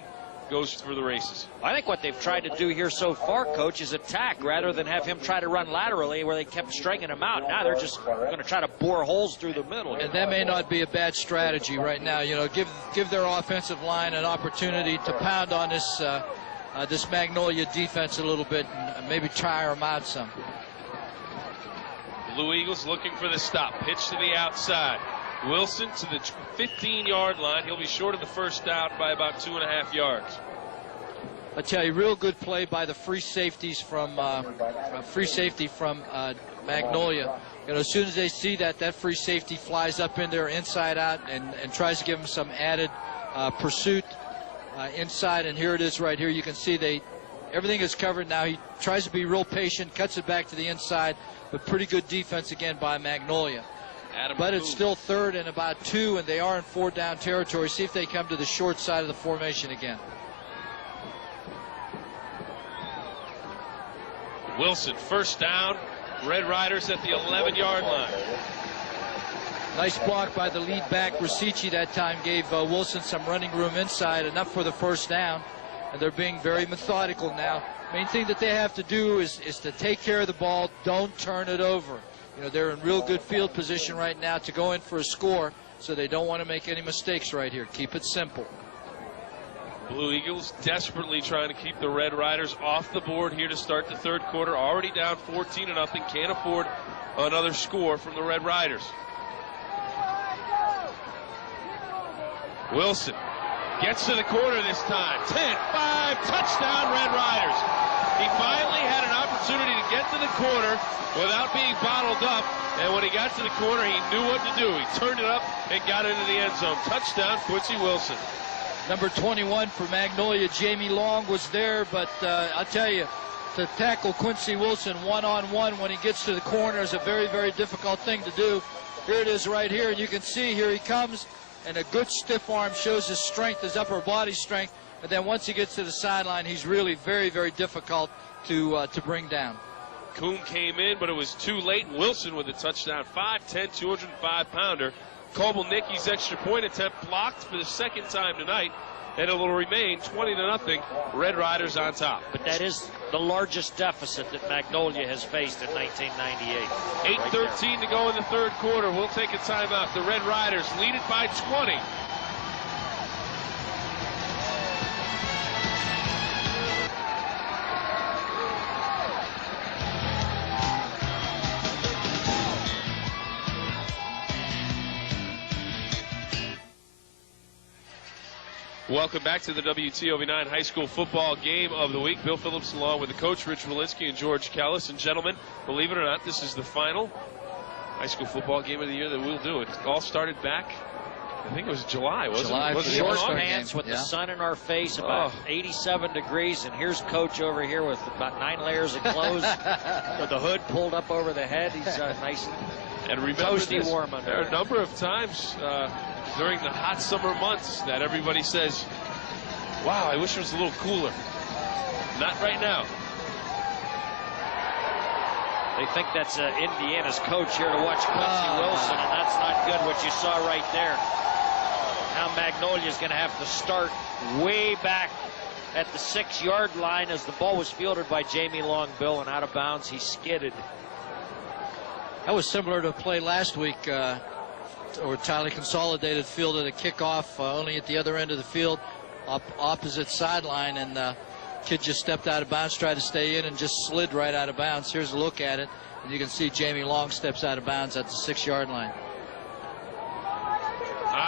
goes for the races. I think what they've tried to do here so far, Coach, is attack rather than have him try to run laterally where they kept striking him out. Now they're just going to try to bore holes through the middle. And that may not be a bad strategy right now. You know, give their offensive line an opportunity to pound on this this Magnolia defense a little bit and maybe tire them out some. Blue Eagles looking for the stop. Pitch to the outside. Wilson to the 15-yard line. He'll be short of the first down by about 2.5 yards. I tell you, real good play by the free safeties from Magnolia. You know, as soon as they see that free safety flies up in there inside out and tries to give them some added pursuit inside. And here it is right here. You can see everything is covered now. He tries to be real patient, cuts it back to the inside, but pretty good defense again by Magnolia. But it's still 3rd and about 2, and they are in 4-down territory. See if they come to the short side of the formation again. Wilson, first down. Red Riders at the 11-yard line. Nice block by the lead back. Rasici that time gave Wilson some running room inside, enough for the first down. And they're being very methodical now. Main thing that they have to do is to take care of the ball. Don't turn it over. You know, they're in real good field position right now to go in for a score, so they don't want to make any mistakes right here. Keep it simple. Blue Eagles desperately trying to keep the Red Riders off the board here to start the third quarter. Already down 14-0. Can't afford another score from the Red Riders. Wilson gets to the corner this time. 10-5, touchdown Red Riders. He finally had an opportunity to get to the corner without being bottled up, and when he got to the corner, he knew what to do. He turned it up and got into the end zone. Touchdown, Quincy Wilson. Number 21 for Magnolia, Jamie Long, was there, but I'll tell you, to tackle Quincy Wilson one-on-one when he gets to the corner is a very difficult thing to do. Here it is right here, and you can see here he comes, and a good stiff arm shows his strength, his upper body strength. And then once he gets to the sideline, he's really very difficult to bring down. Kuhn came in, but it was too late. Wilson with a touchdown. 5'10", 205-pounder. Kolbel-Nicky's extra point attempt blocked for the second time tonight, and it will remain 20-0. Red Riders on top. But that is the largest deficit that Magnolia has faced in 1998. 8:13 to go in the third quarter. We'll take a timeout. The Red Riders lead it by 20. Welcome back to the WTOV9 High School Football Game of the Week. Bill Phillips along with the coach, Rich Walensky and George Callis. And gentlemen, believe it or not, this is the final high school football game of the year that we'll do. It all started back, I think it was July, wasn't it? With short pants with the sun in our face, about 87 degrees. And here's Coach over here with about 9 layers of clothes with the hood pulled up over the head. He's nice and toasty warm under there. There are a number of times during the hot summer months that everybody says, wow, I wish it was a little cooler. Not right now. They think that's Indiana's coach here to watch Quincy Wilson, and that's not good what you saw right there. Now Magnolia's going to have to start way back at the 6-yard line as the ball was fielded by Jamie Long, Bill, and out of bounds. He skidded. That was similar to a play last week. Or Tyler Consolidated fielded a kickoff only at the other end of the field, opposite sideline, and kid just stepped out of bounds, tried to stay in, and just slid right out of bounds. Here's a look at it, and you can see Jamie Long steps out of bounds at the 6-yard line.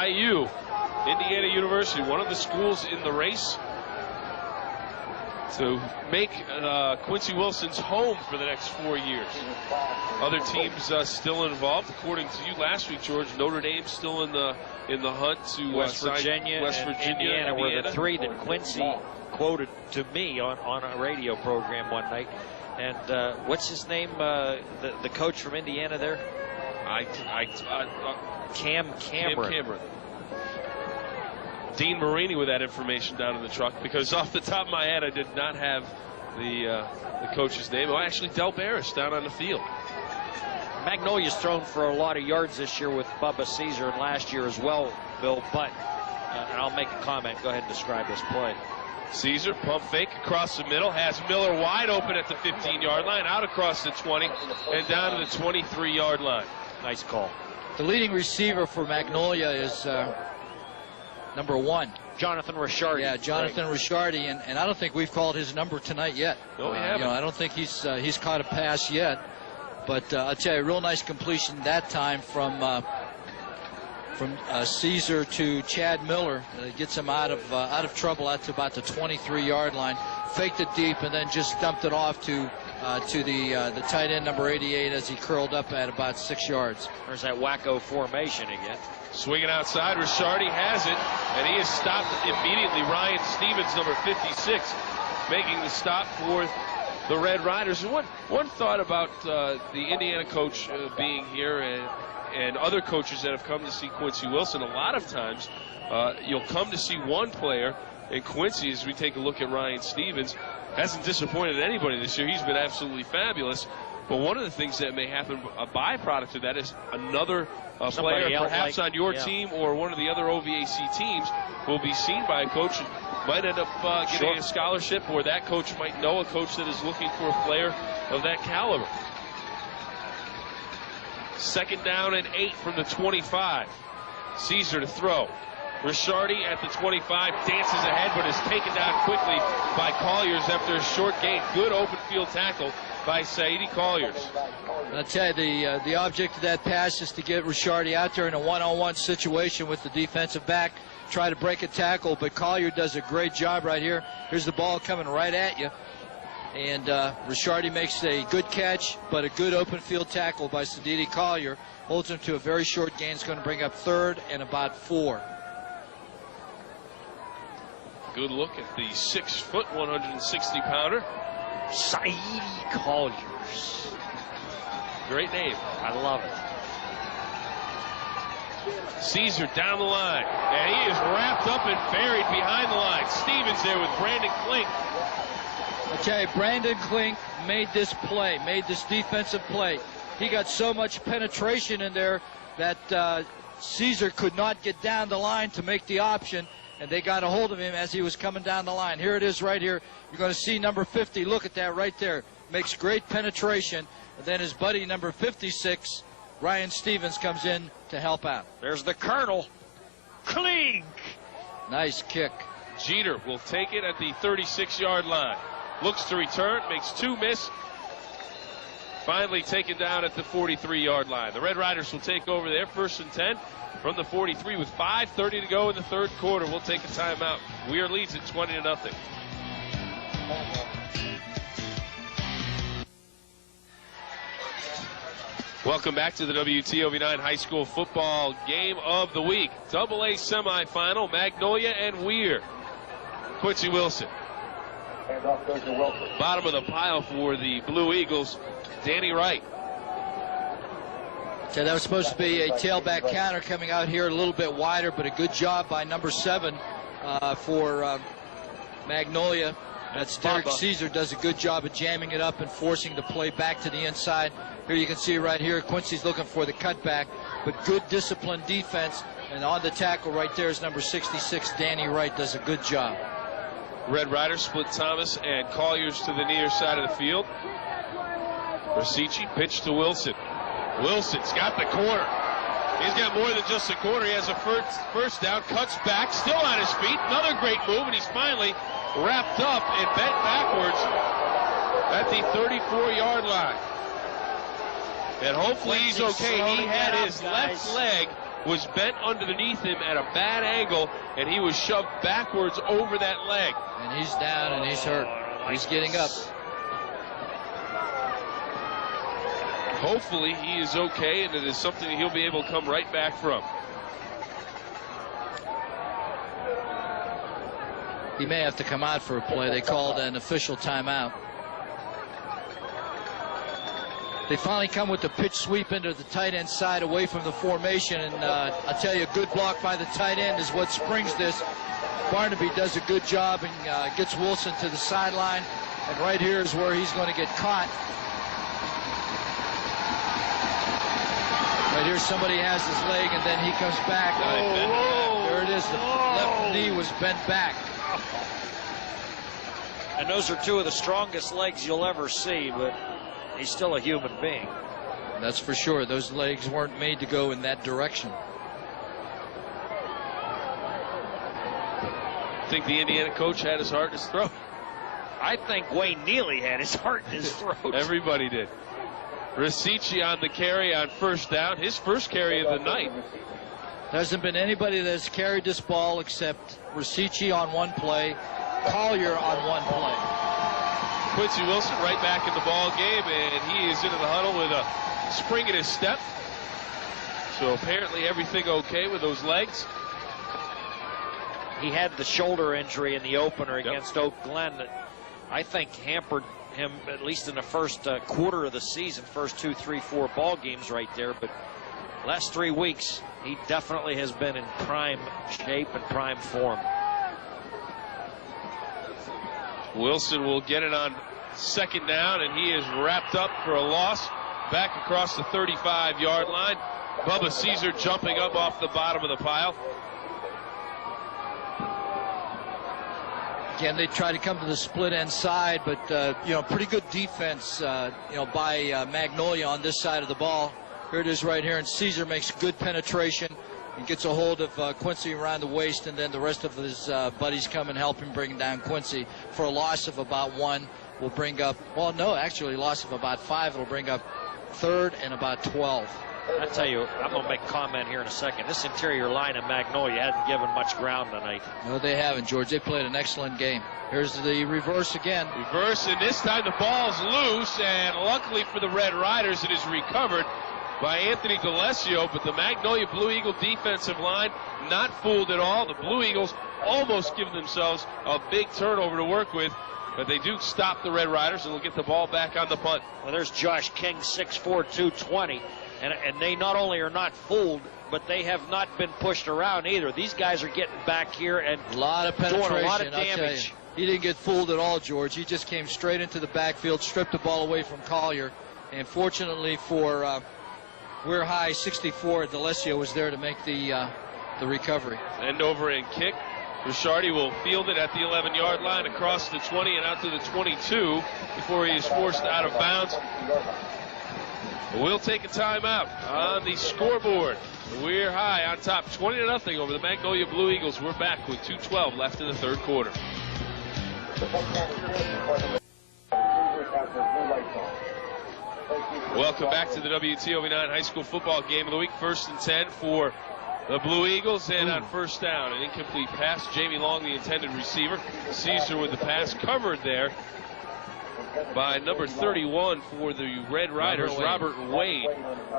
IU, Indiana University, one of the schools in the race to make Quincy Wilson's home for the next 4 years. Other teams still involved. According to you last week, George, Notre Dame still in the hunt to West Virginia, West and Virginia, Indiana were the three that Quincy quoted to me on a radio program one night. And what's his name? The coach from Indiana there? Cam Cameron. Dean Marini with that information down in the truck, because off the top of my head I did not have the coach's name. Oh, actually, Del Barris down on the field. Magnolia's thrown for a lot of yards this year with Bubba Caesar, and last year as well, Bill. But and I'll make a comment. Go ahead and describe this play. Caesar, pump fake across the middle, has Miller wide open at the 15-yard line, out across the 20, and down to the 23-yard line. Nice call. The leading receiver for Magnolia is number 1. Jonathan Ricciardi. Yeah, Jonathan Ricciardi, and I don't think we've called his number tonight yet. No, we haven't. I don't think he's caught a pass yet. But I'll tell you, a real nice completion that time from Caesar to Chad Miller. Gets him out of trouble at about the 23-yard line. Faked it deep and then just dumped it off to the tight end number 88 as he curled up at about 6 yards. There's that wacko formation again. Swinging outside, Ricciardi has it, and he is stopped immediately. Ryan Stevens, number 56, making the stop for the Red Riders. And one thought about the Indiana coach being here and other coaches that have come to see Quincy Wilson. A lot of times you'll come to see one player, and Quincy, as we take a look at Ryan Stevens, hasn't disappointed anybody this year. He's been absolutely fabulous. But one of the things that may happen, a byproduct of that, is another player, perhaps on your team or one of the other OVAC teams, will be seen by a coach and might end up getting a scholarship, or that coach might know a coach that is looking for a player of that caliber. 2nd down and 8 from the 25. Caesar to throw. Ricciardi at the 25 dances ahead, but is taken down quickly by Colliers after a short gain. Good open field tackle by Saidi Colliers. I'll tell you, the object of that pass is to get Ricciardi out there in a one-on-one situation with the defensive back, try to break a tackle, but Collier does a great job right here. Here's the ball coming right at you. And Ricciardi makes a good catch, but a good open field tackle by Sadidi Collier. Holds him to a very short gain. It's going to bring up 3rd and about 4. Good look at the 6-foot, 160-pounder. Saidi Colliers. Great name. I love it. Caesar down the line, and he is wrapped up and buried behind the line. Stevens there with Brandon Klink. I tell you, Brandon Klink made this play, made this defensive play. He got so much penetration in there that Caesar could not get down the line to make the option, and they got a hold of him as he was coming down the line. Here it is right here. You're going to see number 50. Look at that right there. Makes great penetration. And then his buddy, number 56, Ryan Stevens, comes in to help out. There's the Colonel. Klink. Nice kick. Jeter will take it at the 36-yard line. Looks to return, makes 2 miss. Finally taken down at the 43-yard line. The Red Riders will take over there, 1st and 10 from the 43 with 5:30 to go in the 3rd quarter. We'll take a timeout. Weir leads it 20-0. Welcome back to the WTOV9 High School Football Game of the Week. AA semifinal, Magnolia and Weir. Quincy Wilson. Bottom of the pile for the Blue Eagles, Danny Wright. So that was supposed to be a tailback counter coming out here a little bit wider, but a good job by number 7 for Magnolia. That's Derek Caesar does a good job of jamming it up and forcing the play back to the inside. Here you can see right here, Quincy's looking for the cutback, but good disciplined defense. And on the tackle right there is number 66, Danny Wright, does a good job. Red Riders split Thomas and Colliers to the near side of the field. Rosici pitch to Wilson. Wilson's got the corner. He's got more than just a corner. He has a first down, cuts back, still on his feet. Another great move, and he's finally wrapped up and bent backwards at the 34-yard line. And hopefully he's okay. He had his left leg was bent underneath him at a bad angle, and he was shoved backwards over that leg. And he's down and he's hurt. He's getting up. Hopefully he is okay, and it is something that he'll be able to come right back from. He may have to come out for a play. They called an official timeout. They finally come with the pitch sweep into the tight end side away from the formation, and I'll tell you, a good block by the tight end is what springs this. Barnaby does a good job and gets Wilson to the sideline, and right here is where he's going to get caught. Right here, somebody has his leg, and then he comes back. There it is. The left knee was bent back. And those are two of the strongest legs you'll ever see, but he's still a human being. That's for sure. Those legs weren't made to go in that direction. I think the Indiana coach had his heart in his throat. I think Wayne Neely had his heart in his throat. Everybody did. Ricci on the carry on first down, his first carry of the night. There hasn't been anybody that's carried this ball except Ricci on one play, Collier on one play. Quincy Wilson right back in the ball game, and he is into the huddle with a spring in his step. So apparently everything okay with those legs. He had the shoulder injury in the opener against Oak Glen that I think hampered him, at least in the first quarter of the season, first 2, 3, 4 ball games right there. But last 3 weeks, he definitely has been in prime shape and prime form. Wilson will get it on second down, and he is wrapped up for a loss back across the 35-yard line. Bubba Caesar jumping up off the bottom of the pile. Again, they try to come to the split end side, but pretty good defense, by Magnolia on this side of the ball. Here it is right here, and Caesar makes good penetration and gets a hold of Quincy around the waist, and then the rest of his buddies come and help him bring down Quincy for a loss of about 1. Will bring up, loss of about 5. It'll bring up third and about 12. I tell you, I'm going to make a comment here in a second. This interior line of Magnolia hasn't given much ground tonight. No, they haven't, George. They played an excellent game. Here's the reverse again. Reverse, and this time the ball's loose, and luckily for the Red Riders, it is recovered by Anthony D'Alessio, but the Magnolia Blue Eagle defensive line not fooled at all. The Blue Eagles almost give themselves a big turnover to work with, but they do stop the Red Riders, and will get the ball back on the punt. Well, there's Josh King, 6'4", 220. And they not only are not fooled, but they have not been pushed around either. These guys are getting back here and a lot of penetration, doing a lot of damage. He didn't get fooled at all, George. He just came straight into the backfield, stripped the ball away from Collier. And fortunately for Weir High, 64, D'Alessio was there to make the recovery. End over and kick. Ricciardi will field it at the 11-yard line across the 20 and out to the 22 before he is forced out of bounds. We'll take a timeout on the scoreboard. We're high on top, 20-0 over the Magnolia Blue Eagles. We're back with 2:12 left in the third quarter. Welcome back to the WTOV9 High School Football Game of the Week. 1st and 10 for the Blue Eagles, and on first down, an incomplete pass. Jamie Long, the intended receiver. Caesar with the pass covered there by number 31 for the Red Riders, Robert Wade.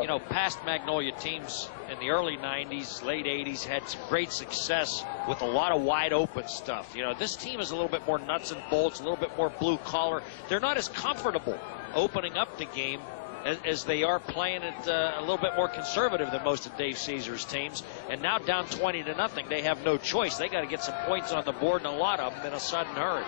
You know, past Magnolia teams in the early 90s, late 80s had some great success with a lot of wide open stuff. You know, this team is a little bit more nuts and bolts, a little bit more blue collar. They're not as comfortable opening up the game as they are playing it a little bit more conservative than most of Dave Caesar's teams. And now down 20-0, they have no choice. They got to get some points on the board, and a lot of them in a sudden hurry.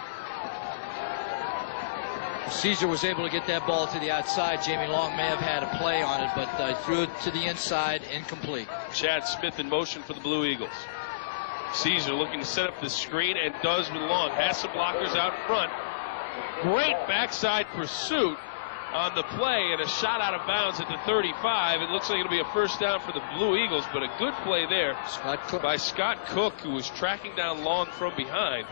Caesar was able to get that ball to the outside. Jamie Long may have had a play on it, but threw it to the inside, incomplete. Chad Smith in motion for the Blue Eagles. Caesar looking to set up the screen, and does with Long. Has some blockers out front. Great backside pursuit on the play, and a shot out of bounds at the 35. It looks like it'll be a first down for the Blue Eagles, but a good play there by Scott Cook, who was tracking down Long from behind.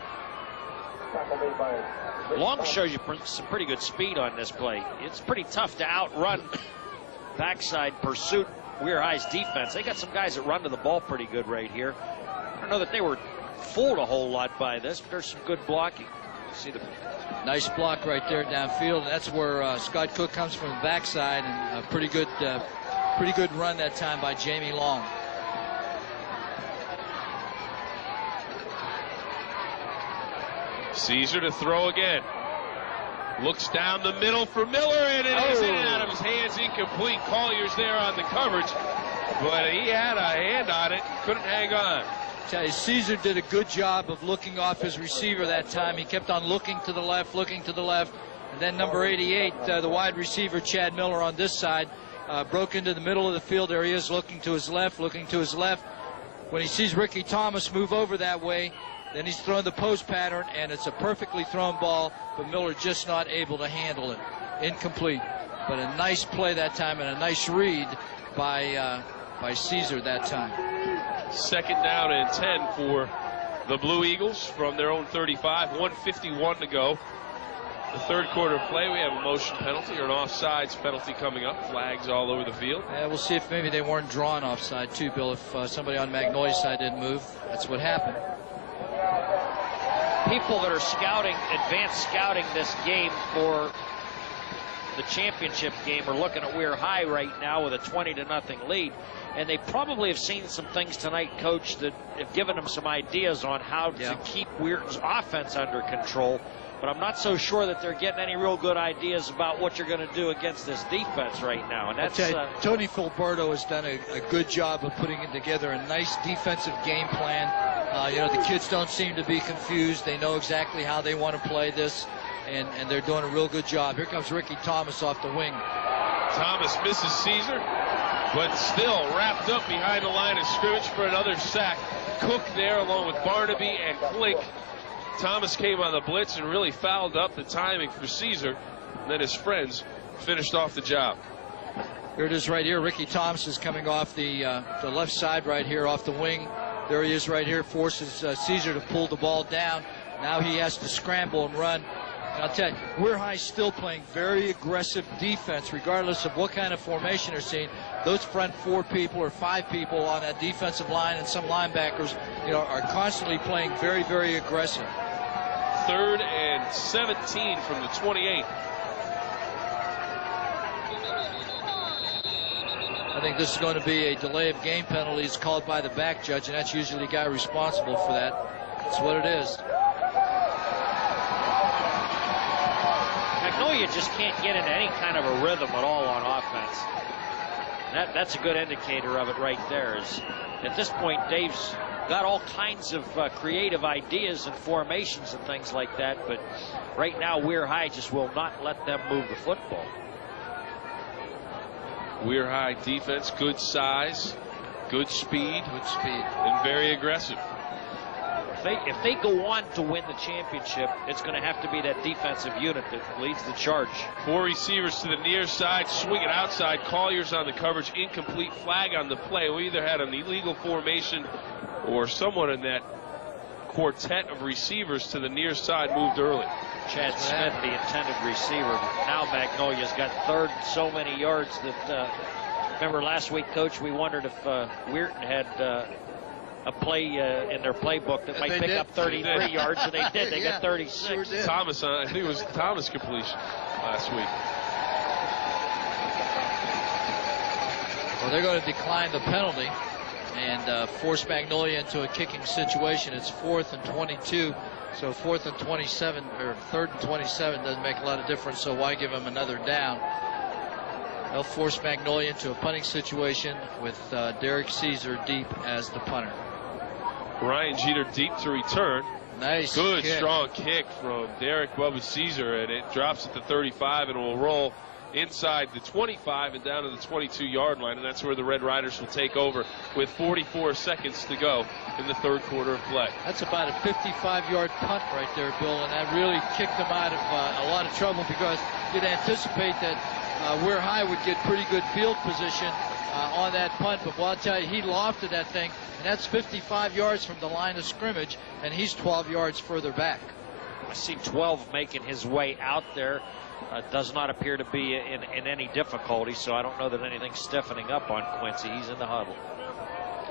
Long shows you some pretty good speed on this play. It's pretty tough to outrun backside pursuit Weir High's defense. They got some guys that run to the ball pretty good right here. I don't know that they were fooled a whole lot by this, but there's some good blocking. See the Nice block right there downfield. That's where Scott Cook comes from the backside, and a pretty good run that time by Jamie Long. Caesar to throw again. Looks down the middle for Miller, and it is in and out of his hands. Incomplete. Collier's there on the coverage, but he had a hand on it. Couldn't hang on. Tell you, Caesar did a good job of looking off his receiver that time. He kept on looking to the left, and then number 88, the wide receiver, Chad Miller, on this side, broke into the middle of the field. There he is, looking to his left. When he sees Ricky Thomas move over that way, then he's throwing the post pattern, and it's a perfectly thrown ball, but Miller just not able to handle it. Incomplete. But a nice play that time, and a nice read by Caesar that time. Second down and 10 for the Blue Eagles from their own 35. 1:51 to go. The third quarter play, we have a motion penalty or an offsides penalty coming up. Flags all over the field. Yeah, we'll see if maybe they weren't drawn offside too, Bill. If somebody on Magnolia's side didn't move, that's what happened. people that are scouting, advanced scouting this game for the championship game are looking at Weir High right now with a 20-0 lead. And they probably have seen some things tonight, Coach, that have given them some ideas on how to keep Weir's offense under control. But I'm not so sure that they're getting any real good ideas about what you're going to do against this defense right now. And that's Tony Filberto has done a good job of putting together a nice defensive game plan. You know, the kids don't seem to be confused. They know exactly how they want to play this, and they're doing a real good job. Here comes Ricky Thomas off the wing. Thomas misses Caesar, but still wrapped up behind the line of scrimmage for another sack. Cook there along with Barnaby and Klink. Thomas came on the blitz and really fouled up the timing for Caesar. And then his friends finished off the job. Here it is right here. Ricky Thomas is coming off the left side right here off the wing. There he is right here. Forces Caesar to pull the ball down. Now he has to scramble and run. And I'll tell you, Weir High still playing very aggressive defense regardless of what kind of formation they're seeing. Those front 4 people or 5 people on that defensive line and some linebackers, you know, are constantly playing very, very aggressive. 3rd and 17 from the 28. I think this is going to be a delay of game penalties called by the back judge, and that's usually the guy responsible for that. That's what it is. Magnolia just can't get into any kind of a rhythm at all on offense. That's a good indicator of it right there. Is at this point, Dave's got all kinds of creative ideas and formations and things like that, but right now Weir High just will not let them move the football. Weir High defense, good size, good speed, and very aggressive. If they go on to win the championship, it's going to have to be that defensive unit that leads the charge. 4 receivers to the near side, swing it outside. Collier's on the coverage, incomplete, flag on the play. We either had an illegal formation or someone in that quartet of receivers to the near side moved early. Chad Smith, the intended receiver. Now Magnolia's got 3rd so many yards that, remember last week, Coach, we wondered if Weirton had a play in their playbook that might pick up 33 yards, and they did. They got 36. Sure Thomas, I think it was Thomas completion last week. Well, they're going to decline the penalty and force Magnolia into a kicking situation. It's 4th and 22, so 4th and 27 or 3rd and 27 doesn't make a lot of difference. So why give them another down? They'll force Magnolia into a punting situation with Derek Caesar deep as the punter. Ryan Jeter deep to return. Nice. Good, kick. strong kick from Derek Bubba Caesar, and it drops at the 35 and will roll inside the 25 and down to the 22-yard line, and that's where the Red Riders will take over with 44 seconds to go in the 3rd quarter of play. That's about a 55-yard punt right there, Bill, and that really kicked them out of a lot of trouble because you'd anticipate that Weir High would get pretty good field position on that punt, but well, I'll tell you, he lofted that thing, and that's 55 yards from the line of scrimmage, and he's 12 yards further back. I see 12 making his way out there. Does not appear to be in any difficulty, so I don't know that anything's stiffening up on Quincy. He's in the huddle.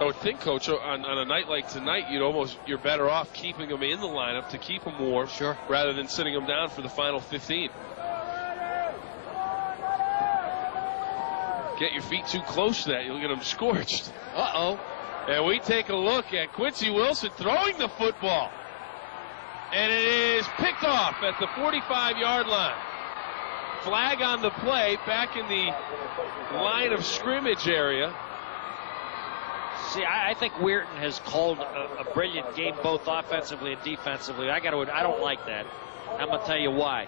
I would think, Coach, on a night like tonight, you're better off keeping them in the lineup to keep them warm, sure, rather than sitting them down for the final 15. Get your feet too close to that, you'll get them scorched. Uh-oh. And we take a look at Quincy Wilson throwing the football. And it is picked off at the 45-yard line. Flag on the play, back in the line of scrimmage area. See, I think Weirton has called a brilliant game both offensively and defensively. I don't like that. I'm going to tell you why.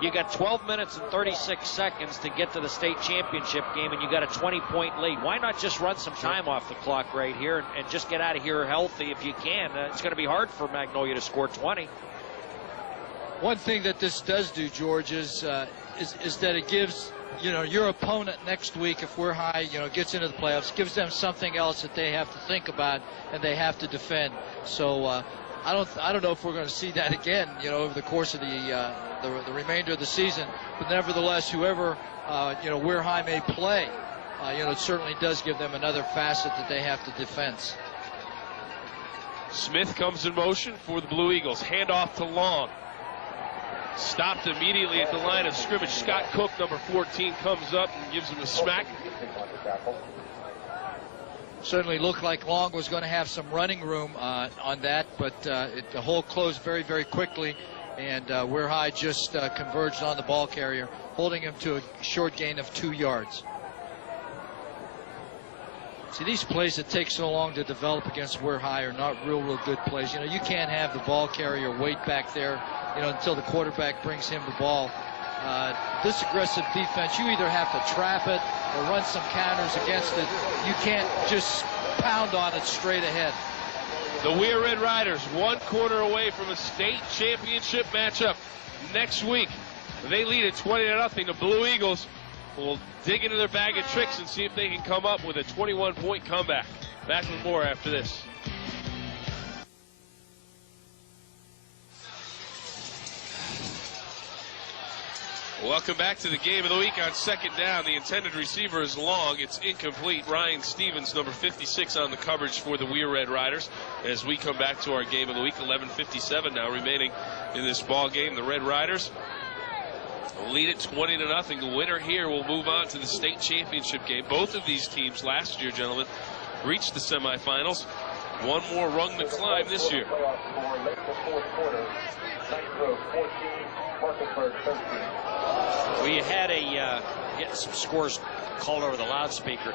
You got 12 minutes and 36 seconds to get to the state championship game, and you got a 20-point lead. Why not just run some time off the clock right here and just get out of here healthy if you can? It's going to be hard for Magnolia to score 20. One thing that this does do, George, is that it gives your opponent next week, if we're high, gets into the playoffs, gives them something else that they have to think about and they have to defend. So I don't know if we're going to see that again, over the course of the remainder of the season. But nevertheless, whoever Weir High may play, it certainly does give them another facet that they have to defend. Smith comes in motion for the Blue Eagles. Handoff to Long. Stopped immediately at the line of scrimmage. Scott Cook, number 14, comes up and gives him a smack. Certainly looked like Long was going to have some running room on that, but the hole closed very, very quickly, and Weir High just converged on the ball carrier, holding him to a short gain of 2 yards. See, these plays that take so long to develop against Weir High are not real good plays. You can't have the ball carrier wait back there, until the quarterback brings him the ball. This aggressive defense, you either have to trap it or run some counters against it. You can't just pound on it straight ahead. The Weir Red Riders 1 quarter away from a state championship matchup next week. They lead at 20-0. The Blue Eagles will dig into their bag of tricks and see if they can come up with a 21-point comeback. Back with more after this. Welcome back to the game of the week. On second down, the intended receiver is Long. It's incomplete. Ryan Stevens, number 56, on the coverage for the Weir Red Riders. As we come back to our game of the week, 11:57 now remaining in this ball game. The Red Riders lead it 20-0. The winner here will move on to the state championship game. Both of these teams last year, gentlemen, reached the semifinals. One more rung to climb this year. We had getting some scores called over the loudspeaker.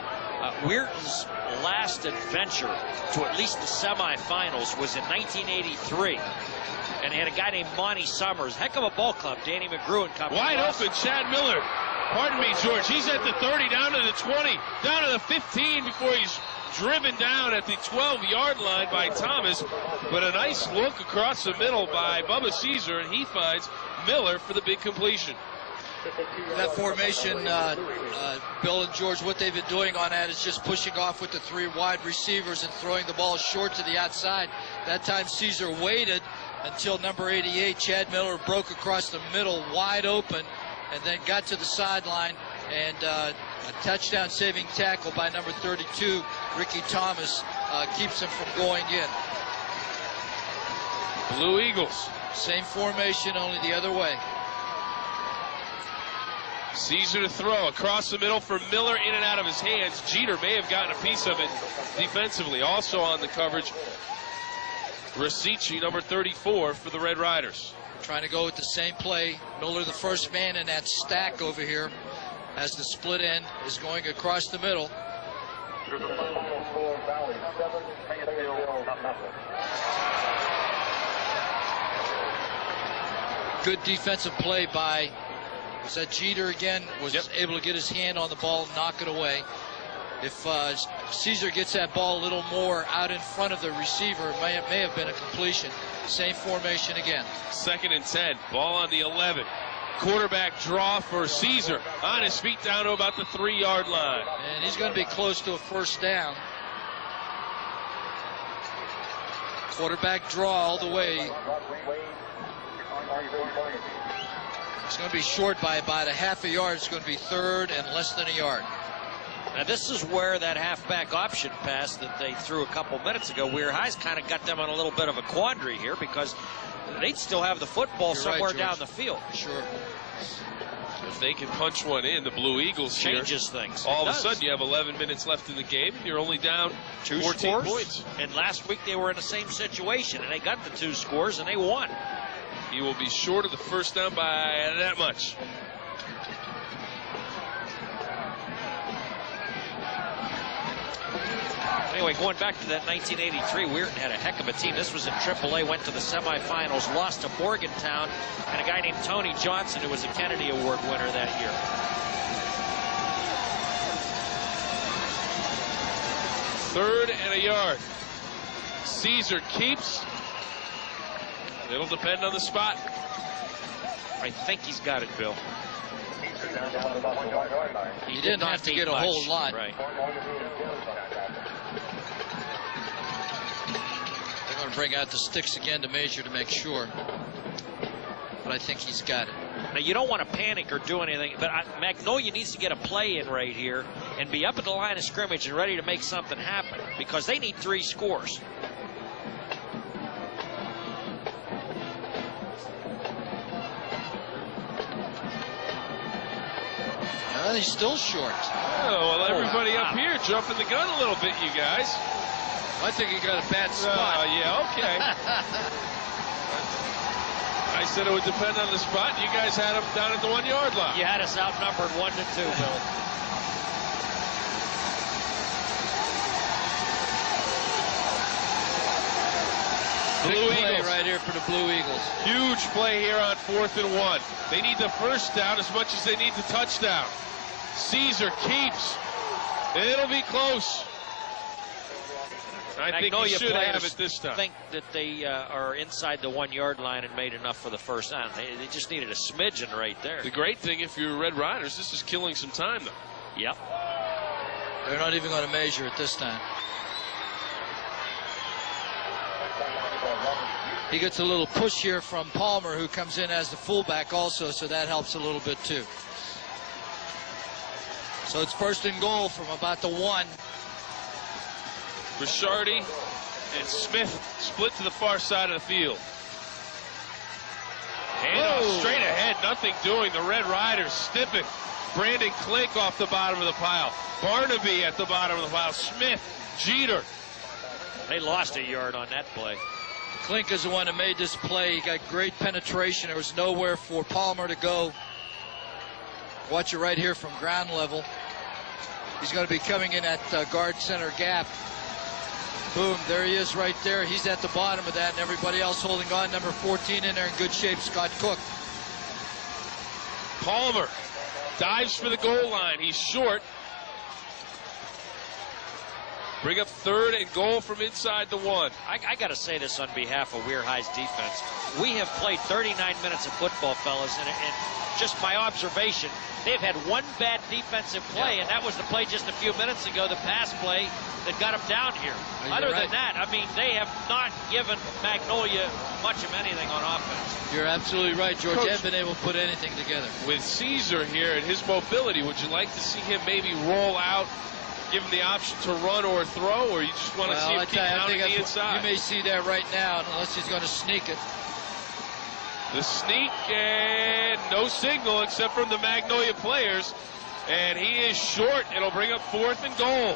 Weirton's last adventure to at least the semifinals was in 1983. And he had a guy named Monty Summers. Heck of a ball club. Danny McGrew and company. Wide open, Chad Miller. Pardon me, George. He's at the 30, down to the 20, down to the 15 before he's driven down at the 12-yard line by Thomas. But a nice look across the middle by Bubba Caesar, and he finds Miller for the big completion. That formation, Bill and George, what they've been doing on that is just pushing off with the 3 wide receivers and throwing the ball short to the outside. That time Caesar waited until number 88, Chad Miller, broke across the middle wide open and then got to the sideline, and a touchdown saving tackle by number 32, Ricky Thomas, keeps him from going in. Blue Eagles. Same formation, only the other way. Caesar to throw across the middle for Miller, in and out of his hands. Jeter may have gotten a piece of it defensively. Also on the coverage, Rasici, number 34 for the Red Riders. Trying to go with the same play. Miller, the first man in that stack over here, as the split end is going across the middle. Good defensive play by, was that Jeter again? Was able to get his hand on the ball and knock it away. If Caesar gets that ball a little more out in front of the receiver, it may have been a completion. Same formation again. 2nd and 10. Ball on the 11. Quarterback draw for Caesar. On his feet down to about the 3-yard line. And he's going to be close to a first down. Quarterback draw all the way. It's going to be short by about a half a yard. It's going to be 3rd and less than a yard. Now this is where that halfback option pass that they threw a couple minutes ago, Weir High's kind of got them on a little bit of a quandary here because they'd still have the football You're somewhere right, down the field. Sure. If they can punch one in, the Blue Eagles Changes things. All of a sudden, you have 11 minutes left in the game, and you're only down 14 scores. points. And last week they were in the same situation, and they got the 2 scores, and they won. He will be short of the first down by that much. Anyway, going back to that 1983, Weir had a heck of a team. This was in AAA, went to the semifinals, lost to Morgantown, and a guy named Tony Johnson, who was a Kennedy Award winner that year. Third and a yard. Caesar keeps. It'll depend on the spot. I think he's got it, Bill. He didn't have to get a whole lot. Right. They're going to bring out the sticks again to measure to make sure. But I think he's got it. Now, you don't want to panic or do anything, but Magnolia needs to get a play in right here and be up at the line of scrimmage and ready to make something happen because they need 3 scores. Well, he's still short. Oh, well, everybody up here jumping the gun a little bit, you guys. I think he got a bad spot. Yeah, okay. I said it would depend on the spot. You guys had him down at the 1 yard line. You had us outnumbered 1-2, Bill. Blue Big play Eagles right here for the Blue Eagles. Huge play here on 4th and 1. They need the first down as much as they need the touchdown. Caesar keeps. It'll be close. I think he should have it this time. I think that they are inside the 1 yard line and made enough for the first down. They just needed a smidgen right there. The great thing, if you're Red Riders, this is killing some time, though. Yep. They're not even going to measure it this time. He gets a little push here from Palmer, who comes in as the fullback also, so that helps a little bit too. So it's 1st and goal from about the 1. Bishardi and Smith split to the far side of the field. Handoff straight ahead, nothing doing. The Red Riders snip it. Brandon Klink off the bottom of the pile. Barnaby at the bottom of the pile. Smith, Jeter. They lost a yard on that play. Klink is the one that made this play. He got great penetration. There was nowhere for Palmer to go. Watch it right here from ground level. He's going to be coming in at guard center gap. Boom, there he is right there. He's at the bottom of that, and everybody else holding on. Number 14 in there in good shape, Scott Cook. Palmer dives for the goal line. He's short. Bring up 3rd and goal from inside the 1. I got to say this on behalf of Weir High's defense. We have played 39 minutes of football, fellas, and just my observation, they've had one bad defensive play, and that was the play just a few minutes ago, the pass play that got them down here. Other than that, I mean, they have not given Magnolia much of anything on offense. You're absolutely right, George. Coach, They haven't been able to put anything together. With Caesar here and his mobility, would you like to see him maybe roll out, give him the option to run or throw, or you just want to see him keep pounding the inside? You may see that right now, unless he's going to sneak it. The sneak, and no signal except from the Magnolia players, and he is short. It'll bring up 4th and goal.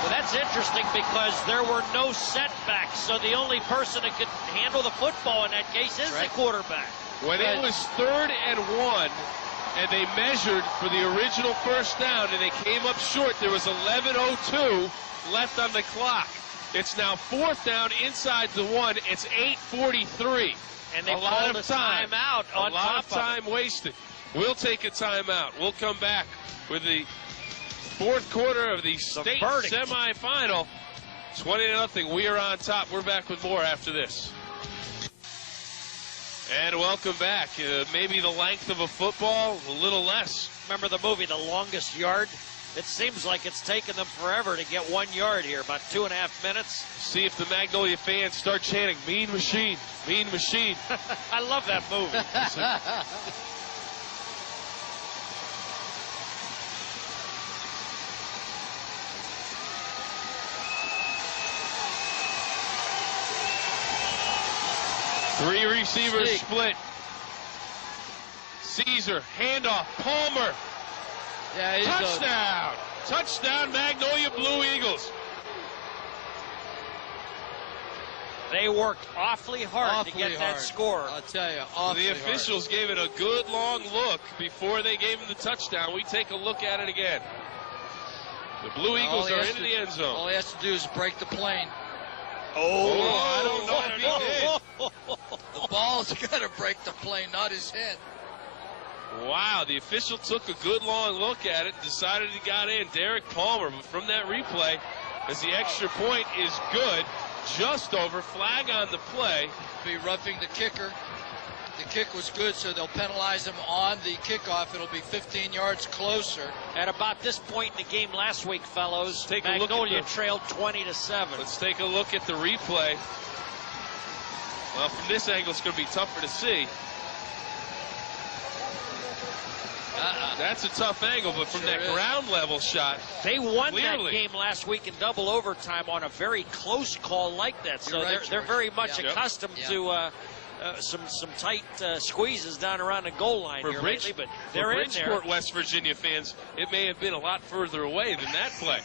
Well, that's interesting because there were no setbacks, so the only person that could handle the football in that case is the quarterback. When it was 3rd and 1, and they measured for the original first down, and they came up short, there was 11:02 left on the clock. It's now 4th down inside the 1. It's 8:43. And they a lot called of time out on a lot top of time wasted. We'll take a timeout. We'll come back with the 4th quarter of the state semifinal. 20-0. We are on top. We're back with more after this. And welcome back. Maybe the length of a football, a little less. Remember the movie The Longest Yard? It seems like it's taken them forever to get 1 yard here, about 2.5 minutes. See if the Magnolia fans start chanting, "Mean Machine, Mean Machine." I love that movie. Three receivers split. Caesar, handoff, Palmer. Yeah, he's Touchdown! Touchdown, Magnolia Blue Eagles. They worked awfully hard to get that score. I'll tell you, awfully The officials gave it a good long look before they gave him the touchdown. We take a look at it again. The Blue Eagles are into the end zone. All he has to do is break the plane. I don't know if he did. The ball's got to break the plane, not his head. Wow, the official took a good long look at it, decided he got in. Derek Palmer, but from that replay, as the extra point is good, just over, flag on the play. Be roughing the kicker. The kick was good, so they'll penalize him on the kickoff. It'll be 15 yards closer. At about this point in the game last week, fellows, Take a look Magnolia at trailed 20-7. Let's take a look at the replay. Well, from this angle, it's going to be tougher to see. That's a tough angle, but from that ground level shot, they won clearly. that game last week in double overtime on a very close call like that. So they're very much accustomed to some tight squeezes down around the goal line here lately, but they're in there. Bridgeport, West Virginia fans, it may have been a lot further away than that play.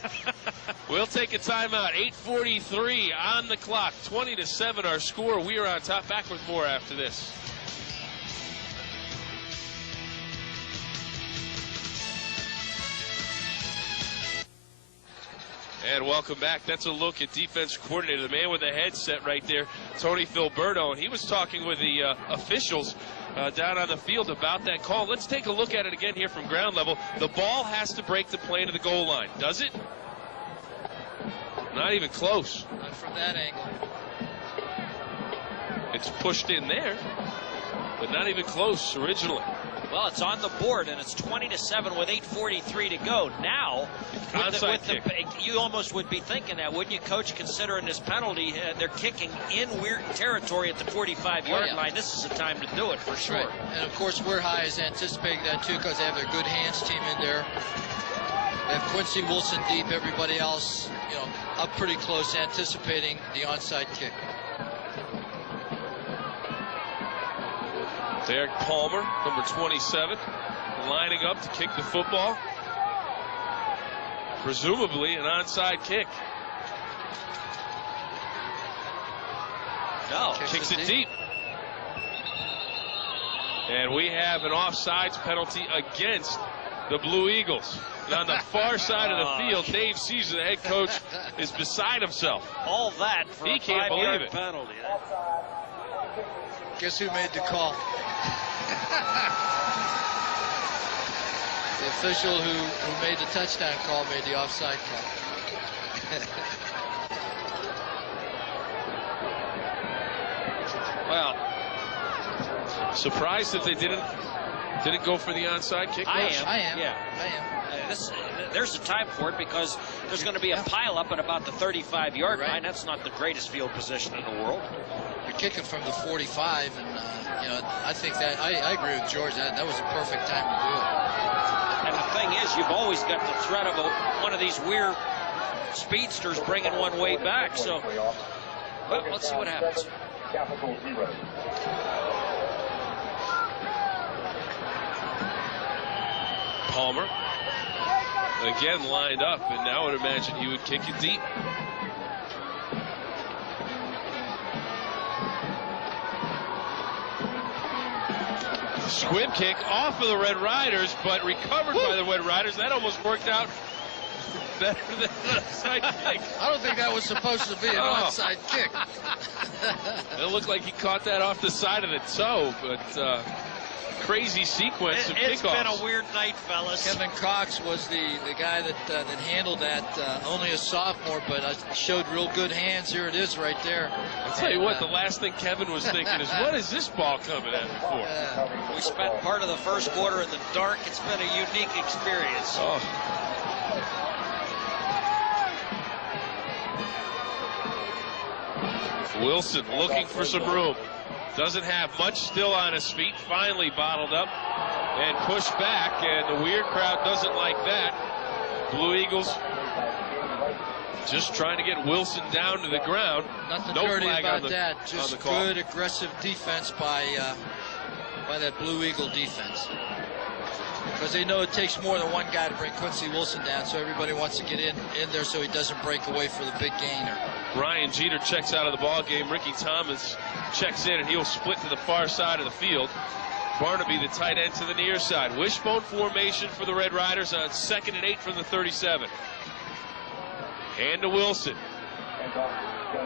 We'll take a timeout. 8:43 on the clock. 20-7 our score. We are on top. Back with more after this. And welcome back. That's a look at defense coordinator, the man with the headset right there, Tony Filberto. And he was talking with the officials down on the field about that call. Let's take a look at it again here from ground level. The ball has to break the plane of the goal line. Does it? Not even close. Not from that angle. It's pushed in there, but not even close originally. Well, it's on the board, and it's 20-7 with 8:43 to go. Now, you almost would be thinking that, wouldn't you, Coach, considering this penalty? They're kicking in Weir territory at the 45-yard line. This is the time to do it, for sure. Right. And, of course, Weir High is anticipating that, too, because they have their good hands team in there. They have Quincy Wilson deep, everybody else, up pretty close, anticipating the onside kick. Derek Palmer, number 27, lining up to kick the football. Presumably an onside kick. No, kicks it deep. And we have an offsides penalty against the Blue Eagles. And on the far side of the field, Dave Caesar, the head coach, is beside himself. All that for he a can't believe 5-yard it. penalty. Guess who made the call? The official who made the touchdown call made the offside call. Well, surprised that they didn't go for the onside kick. I am. Yeah, I am. There's a time for it because there's going to be a pileup at about the 35-yard line. That's not the greatest field position in the world. You're kicking from the 45, and I think that I agree with George. That was a perfect time to do it. And the thing is, you've always got the threat of one of these weird speedsters bringing one way back. So, well, let's see what happens. Palmer again lined up, and now I would imagine he would kick it deep. Squib kick off of the Red Riders, but recovered by the Red Riders. That almost worked out better than an onside kick. I don't think that was supposed to be an onside kick. It looked like he caught that off the side of the toe, but crazy sequence of kickoffs. It's been a weird night, fellas. Kevin Cox was the guy that handled that. Only a sophomore, but showed real good hands. Here it is right there. I'll tell you what, the last thing Kevin was thinking is, what is this ball coming at me for? We spent part of the first quarter in the dark. It's been a unique experience. Oh. Wilson looking for some room. Doesn't have much still on his feet. Finally bottled up and pushed back. And the Weir crowd doesn't like that. Blue Eagles Just trying to get Wilson down to the ground. Nothing No dirty flag about on that. the Just call. good aggressive defense by that Blue Eagle defense. Because they know it takes more than one guy to bring Quincy Wilson down, so everybody wants to get in there so he doesn't break away for the big gainer. Ryan Jeter checks out of the ball game. Ricky Thomas checks in, and he'll split to the far side of the field. Barnaby, the tight end, to the near side. Wishbone formation for the Red Riders on 2nd and 8 from the 37. Hand to Wilson.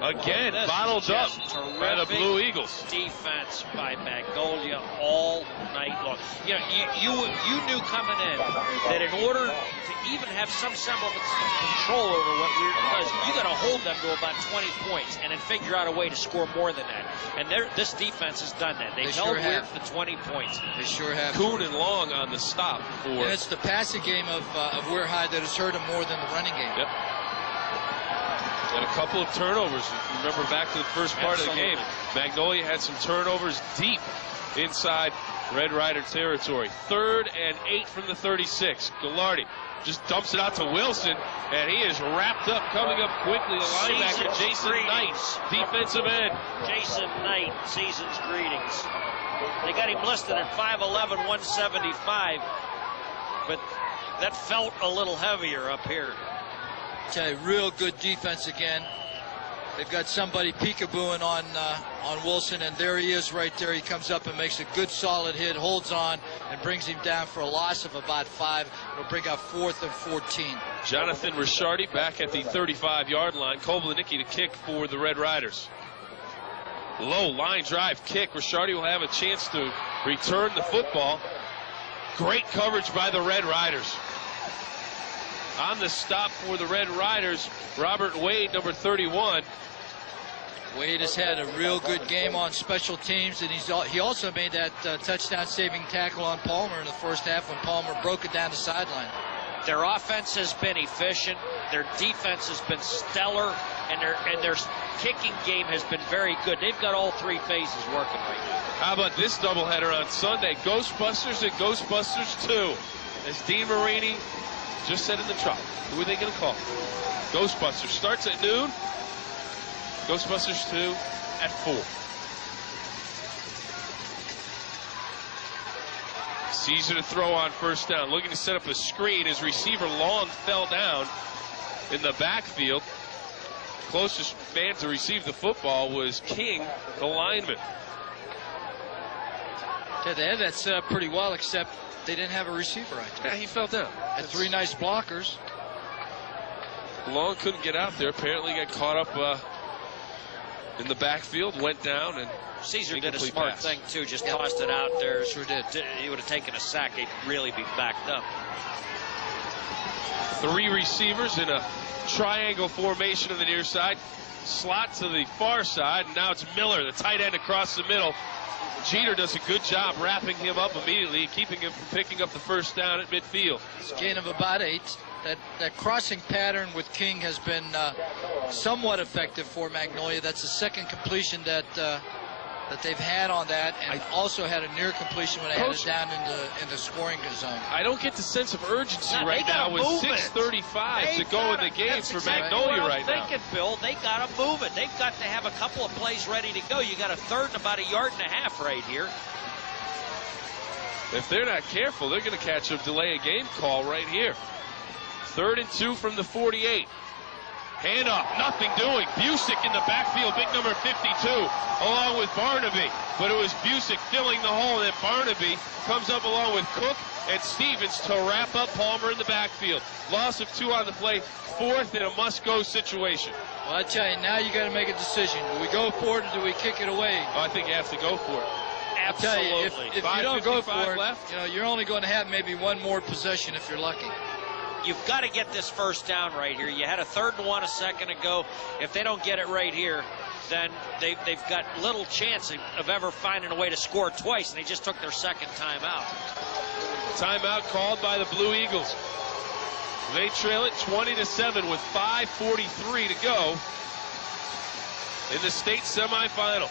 Again, bottled up by the Blue Eagles. Defense by Magnolia all night long. You know, you knew coming in that in order to even have some semblance of control over what Weir does, you got to hold them to about 20 points and then figure out a way to score more than that. And this defense has done that. They held Weir to 20 points. They sure have. Kuhn and Long on the stop for. And it's the passing game of Weir High that has hurt him more than the running game. Yep. And a couple of turnovers. If you remember back to the first part of the game, Magnolia had some turnovers deep inside Red Rider territory. 3rd and 8 from the 36. Gallardi just dumps it out to Wilson, and he is wrapped up, coming up quickly. The linebacker, Jason Knight, defensive end. Jason Knight, season's greetings. They got him listed at 5'11", 175, but that felt a little heavier up here. Tell you, real good defense again. They've got somebody peekabooing on Wilson, and there he is right there. He comes up and makes a good solid hit, holds on, and brings him down for a loss of about 5. It'll bring up 4th and 14. Jonathan Rishardi back at the 35-yard line. Koblanicki to kick for the Red Riders. Low line drive kick. Rishardi will have a chance to return the football. Great coverage by the Red Riders. On the stop for the Red Riders, Robert Wade, number 31. Wade has had a real good game on special teams, and he also made that touchdown-saving tackle on Palmer in the first half when Palmer broke it down the sideline. Their offense has been efficient. Their defense has been stellar, and their kicking game has been very good. They've got all three phases working right now. How about this doubleheader on Sunday? Ghostbusters and Ghostbusters 2. As Dean Marini just said in the truck, who are they going to call? Ghostbusters starts at noon. Ghostbusters 2 at 4. Caesar to throw on first down. Looking to set up a screen. His receiver Long fell down in the backfield. Closest man to receive the football was King, the lineman. Yeah, they had that set up pretty well, except they didn't have a receiver right there. Yeah, he fell down. Had 3 nice blockers. Long couldn't get out there. Apparently got caught up in the backfield, went down, and Caesar did a smart thing too, just tossed it out there. Sure did. He would have taken a sack, he'd really be backed up. 3 receivers in a triangle formation on the near side. Slot to the far side, and now it's Miller, the tight end, across the middle. Jeter does a good job wrapping him up immediately, keeping him from picking up the first down at midfield. It's a gain of about 8. That crossing pattern with King has been somewhat effective for Magnolia. That's the second completion that they've had on that, and also had a near completion when they had it down in the scoring zone. I don't get the sense of urgency No, right now with 6:35 to go in the game that's for exactly Magnolia what I'm right thinking, Bill. They got to move it. They've got to have a couple of plays ready to go. You got a third and about 1.5 yards right here. If they're not careful, they're going to catch a delay of game call right here. 3rd and 2 from the 48. Hand up, nothing doing. Busick in the backfield, big number 52, along with Barnaby. But it was Busick filling the hole, and then Barnaby comes up along with Cook and Stevens to wrap up Palmer in the backfield. Loss of 2 on the play, 4th in a must-go situation. Well, I tell you, now you got to make a decision. Do we go for it or do we kick it away? Oh, I think you have to go for it. Absolutely. I'll tell you, if you don't go for it, left. you know, you're only going to have maybe 1 more possession if you're lucky. You've got to get this first down right here. You had a 3rd and 1 a second ago. If they don't get it right here, then they've got little chance of ever finding a way to score twice, and they just took their second timeout. Timeout called by the Blue Eagles. They trail it 20-7 with 5:43 to go in the state semifinal.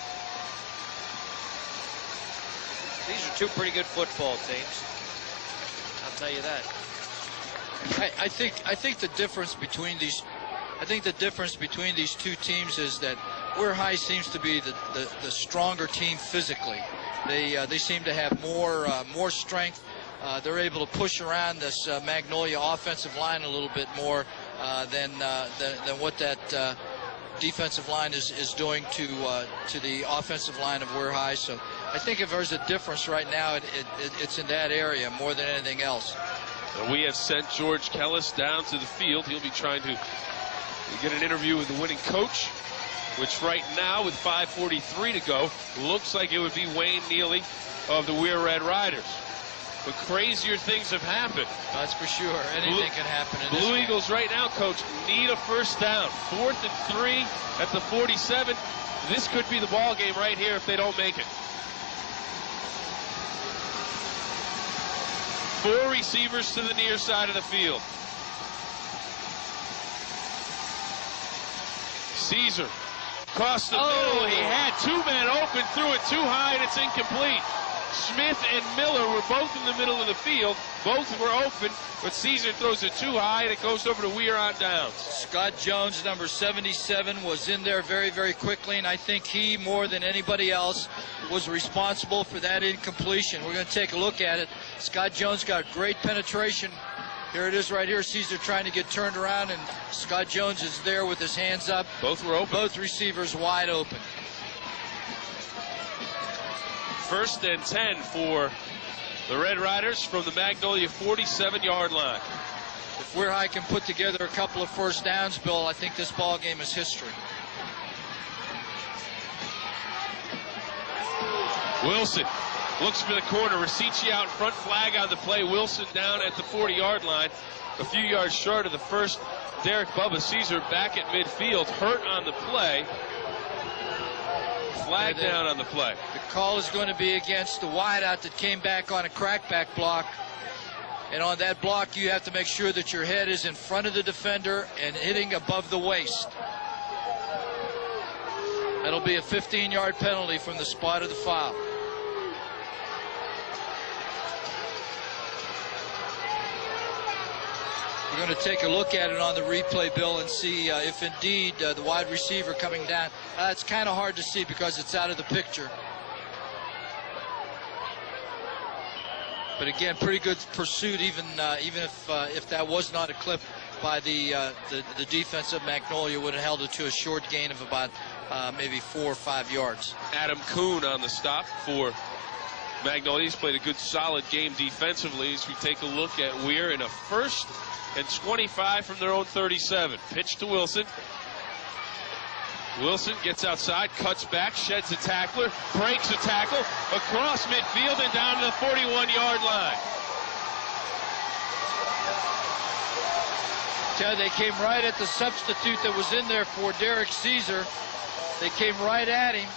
These are 2 pretty good football teams. I'll tell you that. I think the difference between these I think the difference between these two teams is that Weir High seems to be the stronger team physically. They seem to have more strength. They're able to push around this Magnolia offensive line a little bit more than what that defensive line is doing to the offensive line of Weir High. So I think if there's a difference right now, it's in that area more than anything else. We have sent George Kellis down to the field. He'll be trying to get an interview with the winning coach, which right now, with 5:43 to go, looks like it would be Wayne Neely of the Weir Red Riders. But crazier things have happened. That's for sure. Anything can happen in this Blue game. Eagles right now, Coach, need a first down. 4th and 3 at the 47. This could be the ball game right here if they don't make it. 4 receivers to the near side of the field. Caesar across the middle. He had 2 men open, threw it too high, and it's incomplete. Smith and Miller were both in the middle of the field. Both were open, but Caesar throws it too high, and it goes over to Weir on downs. Scott Jones, number 77, was in there very, very quickly, and I think he, more than anybody else, was responsible for that incompletion. We're going to take a look at it. Scott Jones got great penetration. Here it is right here. Caesar trying to get turned around, and Scott Jones is there with his hands up. Both were open. Both receivers wide open. 1st and 10 for the Red Riders from the Magnolia 47-yard line. If Weir High can put together a couple of first downs, Bill, I think this ball game is history. Wilson looks for the corner. Ricci out in front, flag on the play. Wilson down at the 40-yard line, a few yards short of the first. Derek Bubba Caesar back at midfield, hurt on the play. Flag down on the play. The call is going to be against the wideout that came back on a crackback block. And on that block, you have to make sure that your head is in front of the defender and hitting above the waist. That'll be a 15-yard penalty from the spot of the foul. We're going to take a look at it on the replay, Bill, and see if indeed the wide receiver coming down. It's kind of hard to see because it's out of the picture. But again, pretty good pursuit, even if that was not a clip by the defense of Magnolia, would have held it to a short gain of about maybe 4 or 5 yards. Adam Kuhn on the stop for Magnolia. He's played a good, solid game defensively as we take a look at Weir in a 1st and 25 from their own 37. Pitch to Wilson. Wilson gets outside, cuts back, sheds a tackler, breaks a tackle, across midfield and down to the 41-yard line. They came right at the substitute that was in there for Derek Caesar. They came right at him,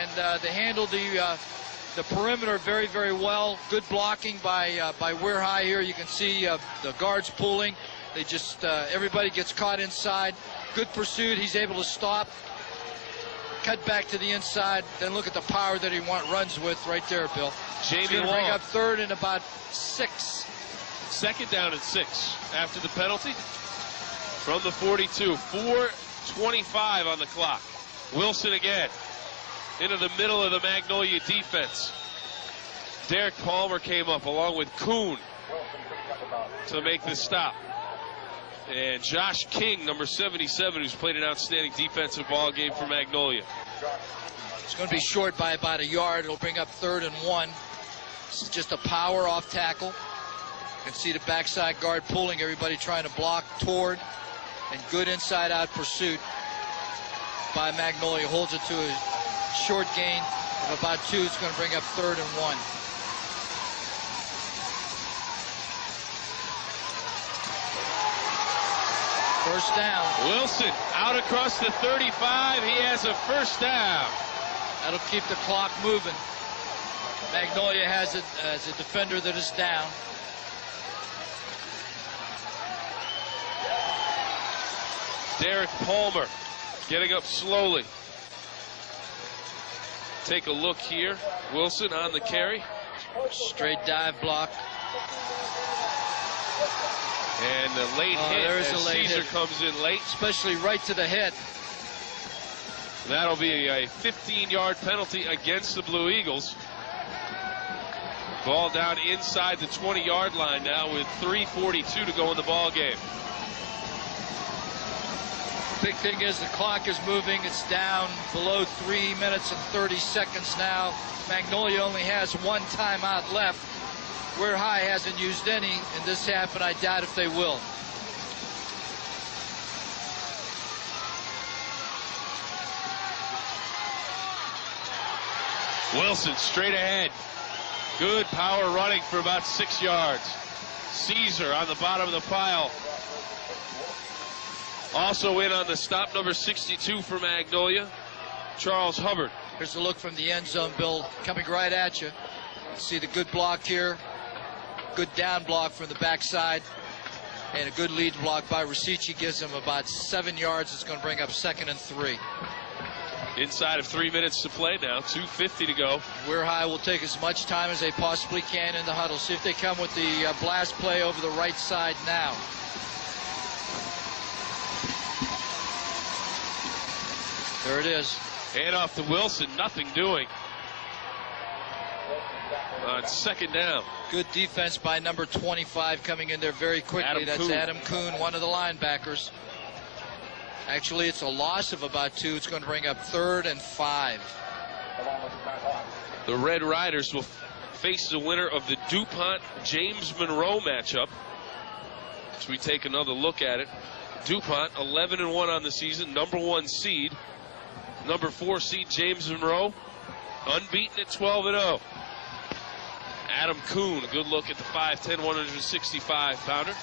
and they handled the perimeter very, very well. Good blocking by Weir High here. You can see the guards pulling. They just, everybody gets caught inside. Good pursuit. He's able to stop, cut back to the inside, then look at the power that he runs with right there, Bill. Jamie He's going to Long. bring up 3rd and about 6. 2nd down and 6 after the penalty from the 42. 4:25 on the clock. Wilson again into the middle of the Magnolia defense. Derek Palmer came up along with Kuhn to make the stop. And Josh King, number 77, who's played an outstanding defensive ball game for Magnolia. It's going to be short by about a yard. It'll bring up 3rd and 1. This is just a power off tackle. You can see the backside guard pulling, everybody trying to block toward, and good inside out pursuit by Magnolia. Holds it to a short gain of about 2. It's going to bring up 3rd and 1. First down. Wilson out across the 35. He has a first down. That'll keep the clock moving. Magnolia has it as a defender that is down. Derek Palmer getting up slowly. Take a look here. Wilson on the carry. Straight dive block. And the late hit there is as a late Caesar hit. comes in late. Especially right to the head. That'll be a 15-yard penalty against the Blue Eagles. Ball down inside the 20-yard line now with 3:42 to go in the ball game. Big thing is the clock is moving. It's down below 3 minutes and 30 seconds now. Magnolia only has one timeout left. Weir High hasn't used any in this half, and I doubt if they will. Wilson straight ahead. Good power running for about 6 yards. Caesar on the bottom of the pile. Also in on the stop, number 62 for Magnolia, Charles Hubbard. Here's a look from the end zone, Bill, coming right at you. See the good block here. Good down block from the backside. And a good lead block by Rosici gives him about 7 yards. It's going to bring up 2nd and 3. Inside of 3 minutes to play now, 2:50 to go. Weir High will take as much time as they possibly can in the huddle. See if they come with the blast play over the right side now. There it is. Hand off to Wilson, nothing doing. On 2nd down. Good defense by number 25 coming in there very quickly. That's Kuhn. Adam Kuhn, one of the linebackers. Actually, it's a loss of about 2. It's going to bring up 3rd and 5. The Red Riders will face the winner of the DuPont-James Monroe matchup. As we take another look at it. DuPont 11-1 on the season, number 1 seed. Number 4 seed James Monroe, unbeaten at 12-0. Adam Kuhn, a good look at the 5'10", 165-pounder.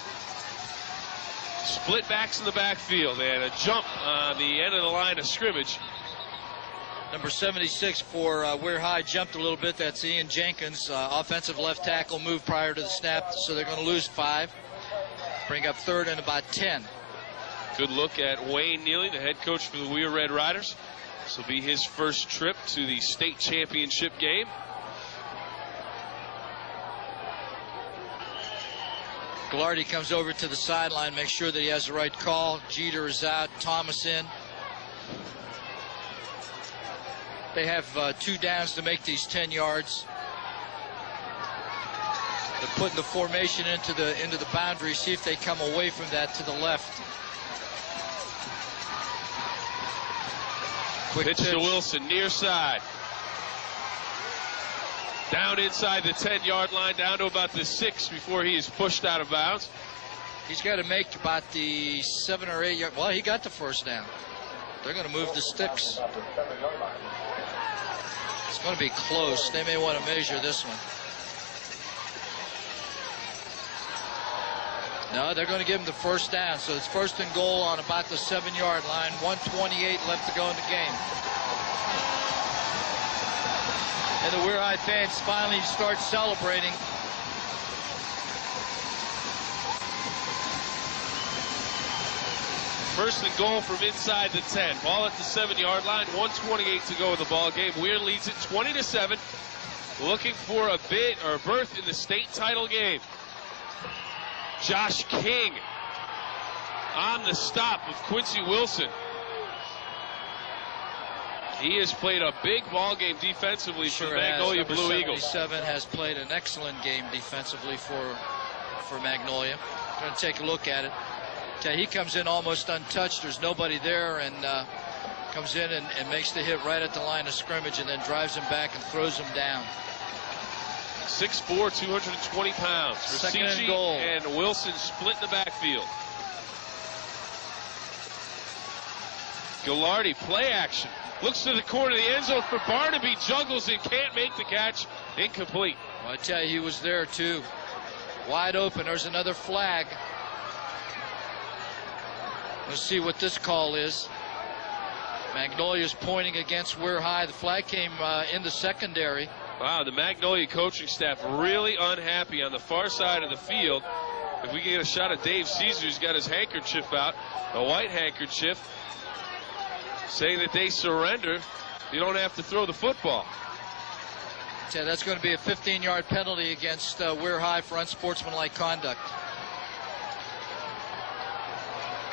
Split backs in the backfield and a jump on the end of the line of scrimmage. Number 76 for Weir High jumped a little bit. That's Ian Jenkins, offensive left tackle, moved prior to the snap, so they're going to lose 5. Bring up 3rd and about 10. Good look at Wayne Neely, the head coach for the Weir Red Riders. This will be his first trip to the state championship game. Ghilardi comes over to the sideline, makes sure that he has the right call. Jeter is out, Thomas in. They have 2 downs to make these 10 yards. They're putting the formation into the boundary. See if they come away from that to the left. Quick Pitch to Wilson, near side. Down inside the 10-yard line, down to about the 6 before he is pushed out of bounds. He's got to make about the 7 or 8 yard. Well, he got the first down. They're going to move the sticks. It's going to be close. They may want to measure this one. No, they're going to give him the first down. So it's 1st and goal on about the 7-yard line. 1:28 left to go in the game. And the Weir High fans finally start celebrating. First and goal from inside the 10. Ball at the 7-yard line. 1:28 to go in the ball game. Weir leads it 20-7. Looking for a bid or a berth in the state title game. Josh King on the stop of Quincy Wilson. He has played a big ball game defensively for the Magnolia Blue Eagles. 77 has played an excellent game defensively for Magnolia. Going to take a look at it. Okay, he comes in almost untouched. There's nobody there, and comes in and makes the hit right at the line of scrimmage, and then drives him back and throws him down. 6'4", 220 pounds. 2nd and goal. And Wilson split in the backfield. Ghilardi, play action. Looks to the corner of the end zone for Barnaby. Juggles and can't make the catch. Incomplete. Well, I tell you, he was there too. Wide open. There's another flag. Let's see what this call is. Magnolia's pointing against Weir High. The flag came in the secondary. Wow, the Magnolia coaching staff really unhappy on the far side of the field. If we get a shot of Dave Caesar, who's got his handkerchief out, a white handkerchief, saying that they surrender. You don't have to throw the football. Yeah, that's going to be a 15-yard penalty against Weir High for unsportsmanlike conduct.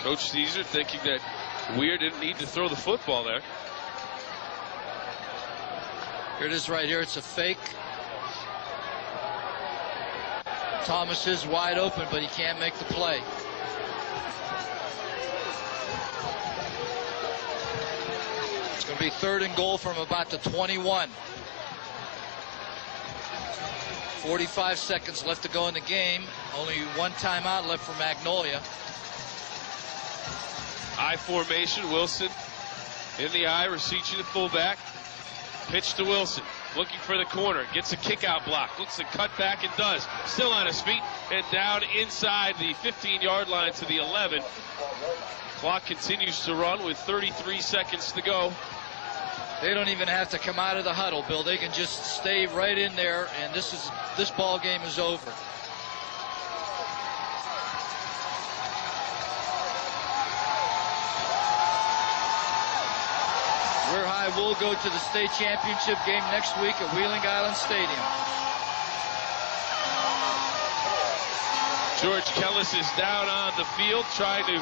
Coach Caesar thinking that Weir didn't need to throw the football there. Here it is right here. It's a fake. Thomas is wide open, but he can't make the play. It's going to be 3rd and goal from about the 21. 45 seconds left to go in the game. Only one timeout left for Magnolia. I formation. Wilson in the I, Rasici the fullback. Pitch to Wilson, looking for the corner, gets a kick out block, looks to cut back and does. Still on his feet and down inside the 15-yard line to the 11. Clock continues to run with 33 seconds to go. They don't even have to come out of the huddle, Bill. They can just stay right in there, and this ball game is over. Weir High will go to the state championship game next week at Wheeling Island Stadium. George Kellis is down on the field trying to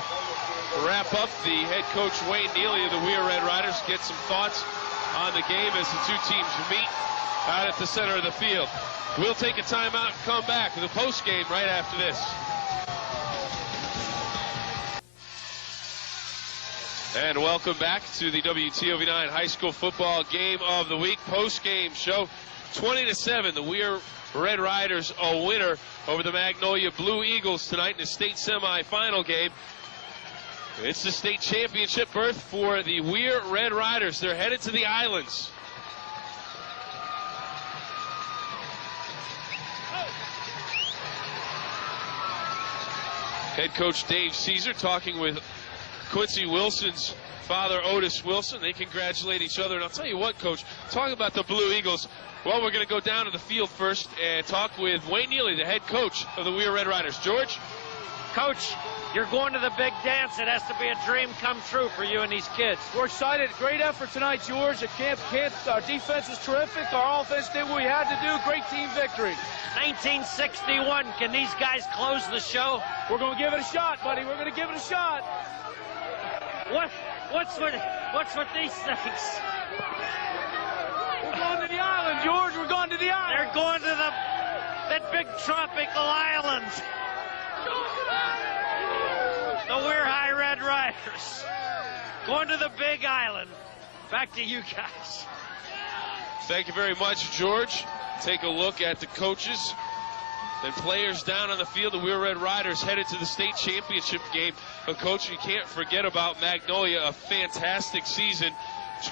wrap up. The head coach Wayne Neely of the Weir Red Riders gets some thoughts on the game as the two teams meet out at the center of the field. We'll take a timeout and come back with a post game right after this. And welcome back to the WTOV9 High School Football Game of the Week post-game show. 20-7, the Weir Red Riders a winner over the Magnolia Blue Eagles tonight in the state semifinal game. It's the state championship berth for the Weir Red Riders. They're headed to the Islands. Head coach Dave Caesar talking with Quincy Wilson's father, Otis Wilson. They congratulate each other. And I'll tell you what, Coach, talking about the Blue Eagles, well, we're going to go down to the field first and talk with Wayne Neely, the head coach of the Weir Red Riders. George? Coach, you're going to the big dance. It has to be a dream come true for you and these kids. We're excited. Great effort tonight, George. Our defense was terrific. Our offense did what we had to do. Great team victory. 1961. Can these guys close the show? We're going to give it a shot, buddy. We're going to give it a shot. What's with these things? We're going to the island, George. We're going to the island. They're going to that big tropical island. The Weir High Red Riders going to the big island. Back to you guys. Thank you very much, George. Take a look at the coaches and players down on the field. The Weir Red Riders headed to the state championship game. But, Coach, you can't forget about Magnolia, a fantastic season.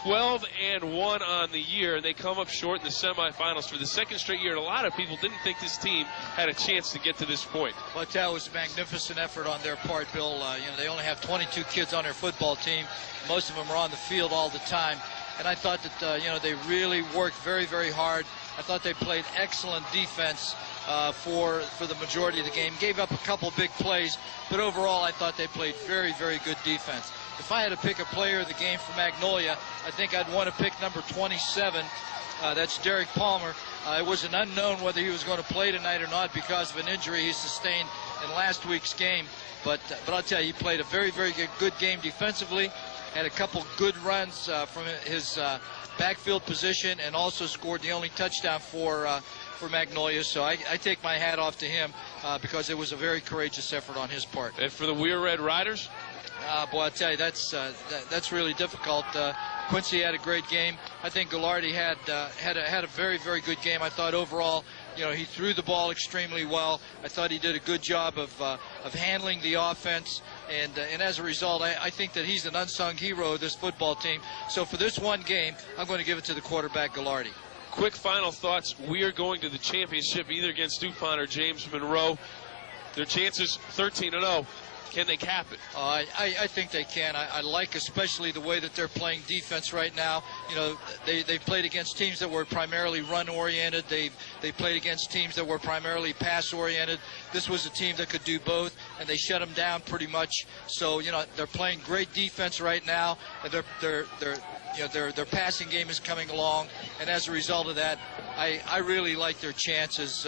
12-1 on the year, and they come up short in the semifinals for the second straight year. And a lot of people didn't think this team had a chance to get to this point. Well, that was a magnificent effort on their part, Bill. They only have 22 kids on their football team. Most of them are on the field all the time. And I thought that, they really worked very, very hard. I thought they played excellent defense for the majority of the game. Gave up a couple big plays, but overall I thought they played very, very good defense. If I had to pick a player of the game for Magnolia, I think I'd want to pick number 27. That's Derek Palmer. It was an unknown whether he was going to play tonight or not because of an injury he sustained in last week's game. But I'll tell you, he played a very, very good game defensively. Had a couple good runs from his backfield position, and also scored the only touchdown for Magnolia. So I take my hat off to him because it was a very courageous effort on his part. And for the Weir Red Riders? Boy, I'll tell you, that's really difficult. Quincy had a great game. I think Gallardi had a very, very good game. I thought overall, he threw the ball extremely well. I thought he did a good job of handling the offense, and as a result, I think that he's an unsung hero of this football team. So for this one game, I'm going to give it to the quarterback, Gallardi. Quick final thoughts. We are going to the championship either against DuPont or James Monroe. Their chances 13-0. Can they cap it? I think they can. I like especially the way that they're playing defense right now. They played against teams that were primarily run-oriented. They played against teams that were primarily pass-oriented. This was a team that could do both, and they shut them down pretty much. So, they're playing great defense right now, and their passing game is coming along, and as a result of that, I really like their chances,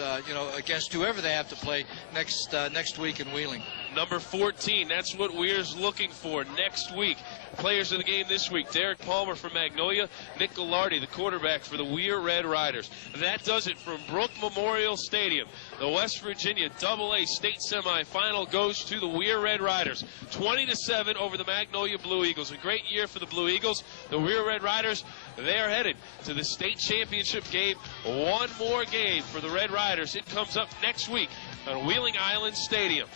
against whoever they have to play next week in Wheeling. number 14. That's what Weir's looking for next week. Players of the game this week: Derek Palmer from Magnolia, Nick Gallardi, the quarterback for the Weir Red Riders. That does it from Brooke Memorial Stadium. The West Virginia AA state semifinal goes to the Weir Red Riders, 20-7 over the Magnolia Blue Eagles. A great year for the Blue Eagles. The Weir Red Riders, they are headed to the state championship game. One more game for the Red Riders. It comes up next week on Wheeling Island Stadium.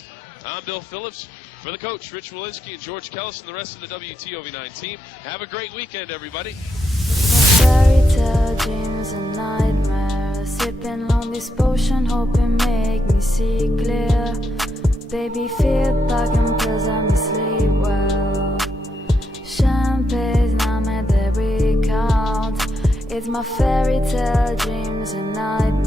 I'm Bill Phillips. For the coach, Rich Walensky and George Kellis and the rest of the WTOV9 team, have a great weekend, everybody. Fairy tale dreams and nightmares, sipping on this potion, hoping make me see clear. Baby, feel talking pills and me sleep well. Champagne's now made they recount. It's my fairy tale dreams and nightmares.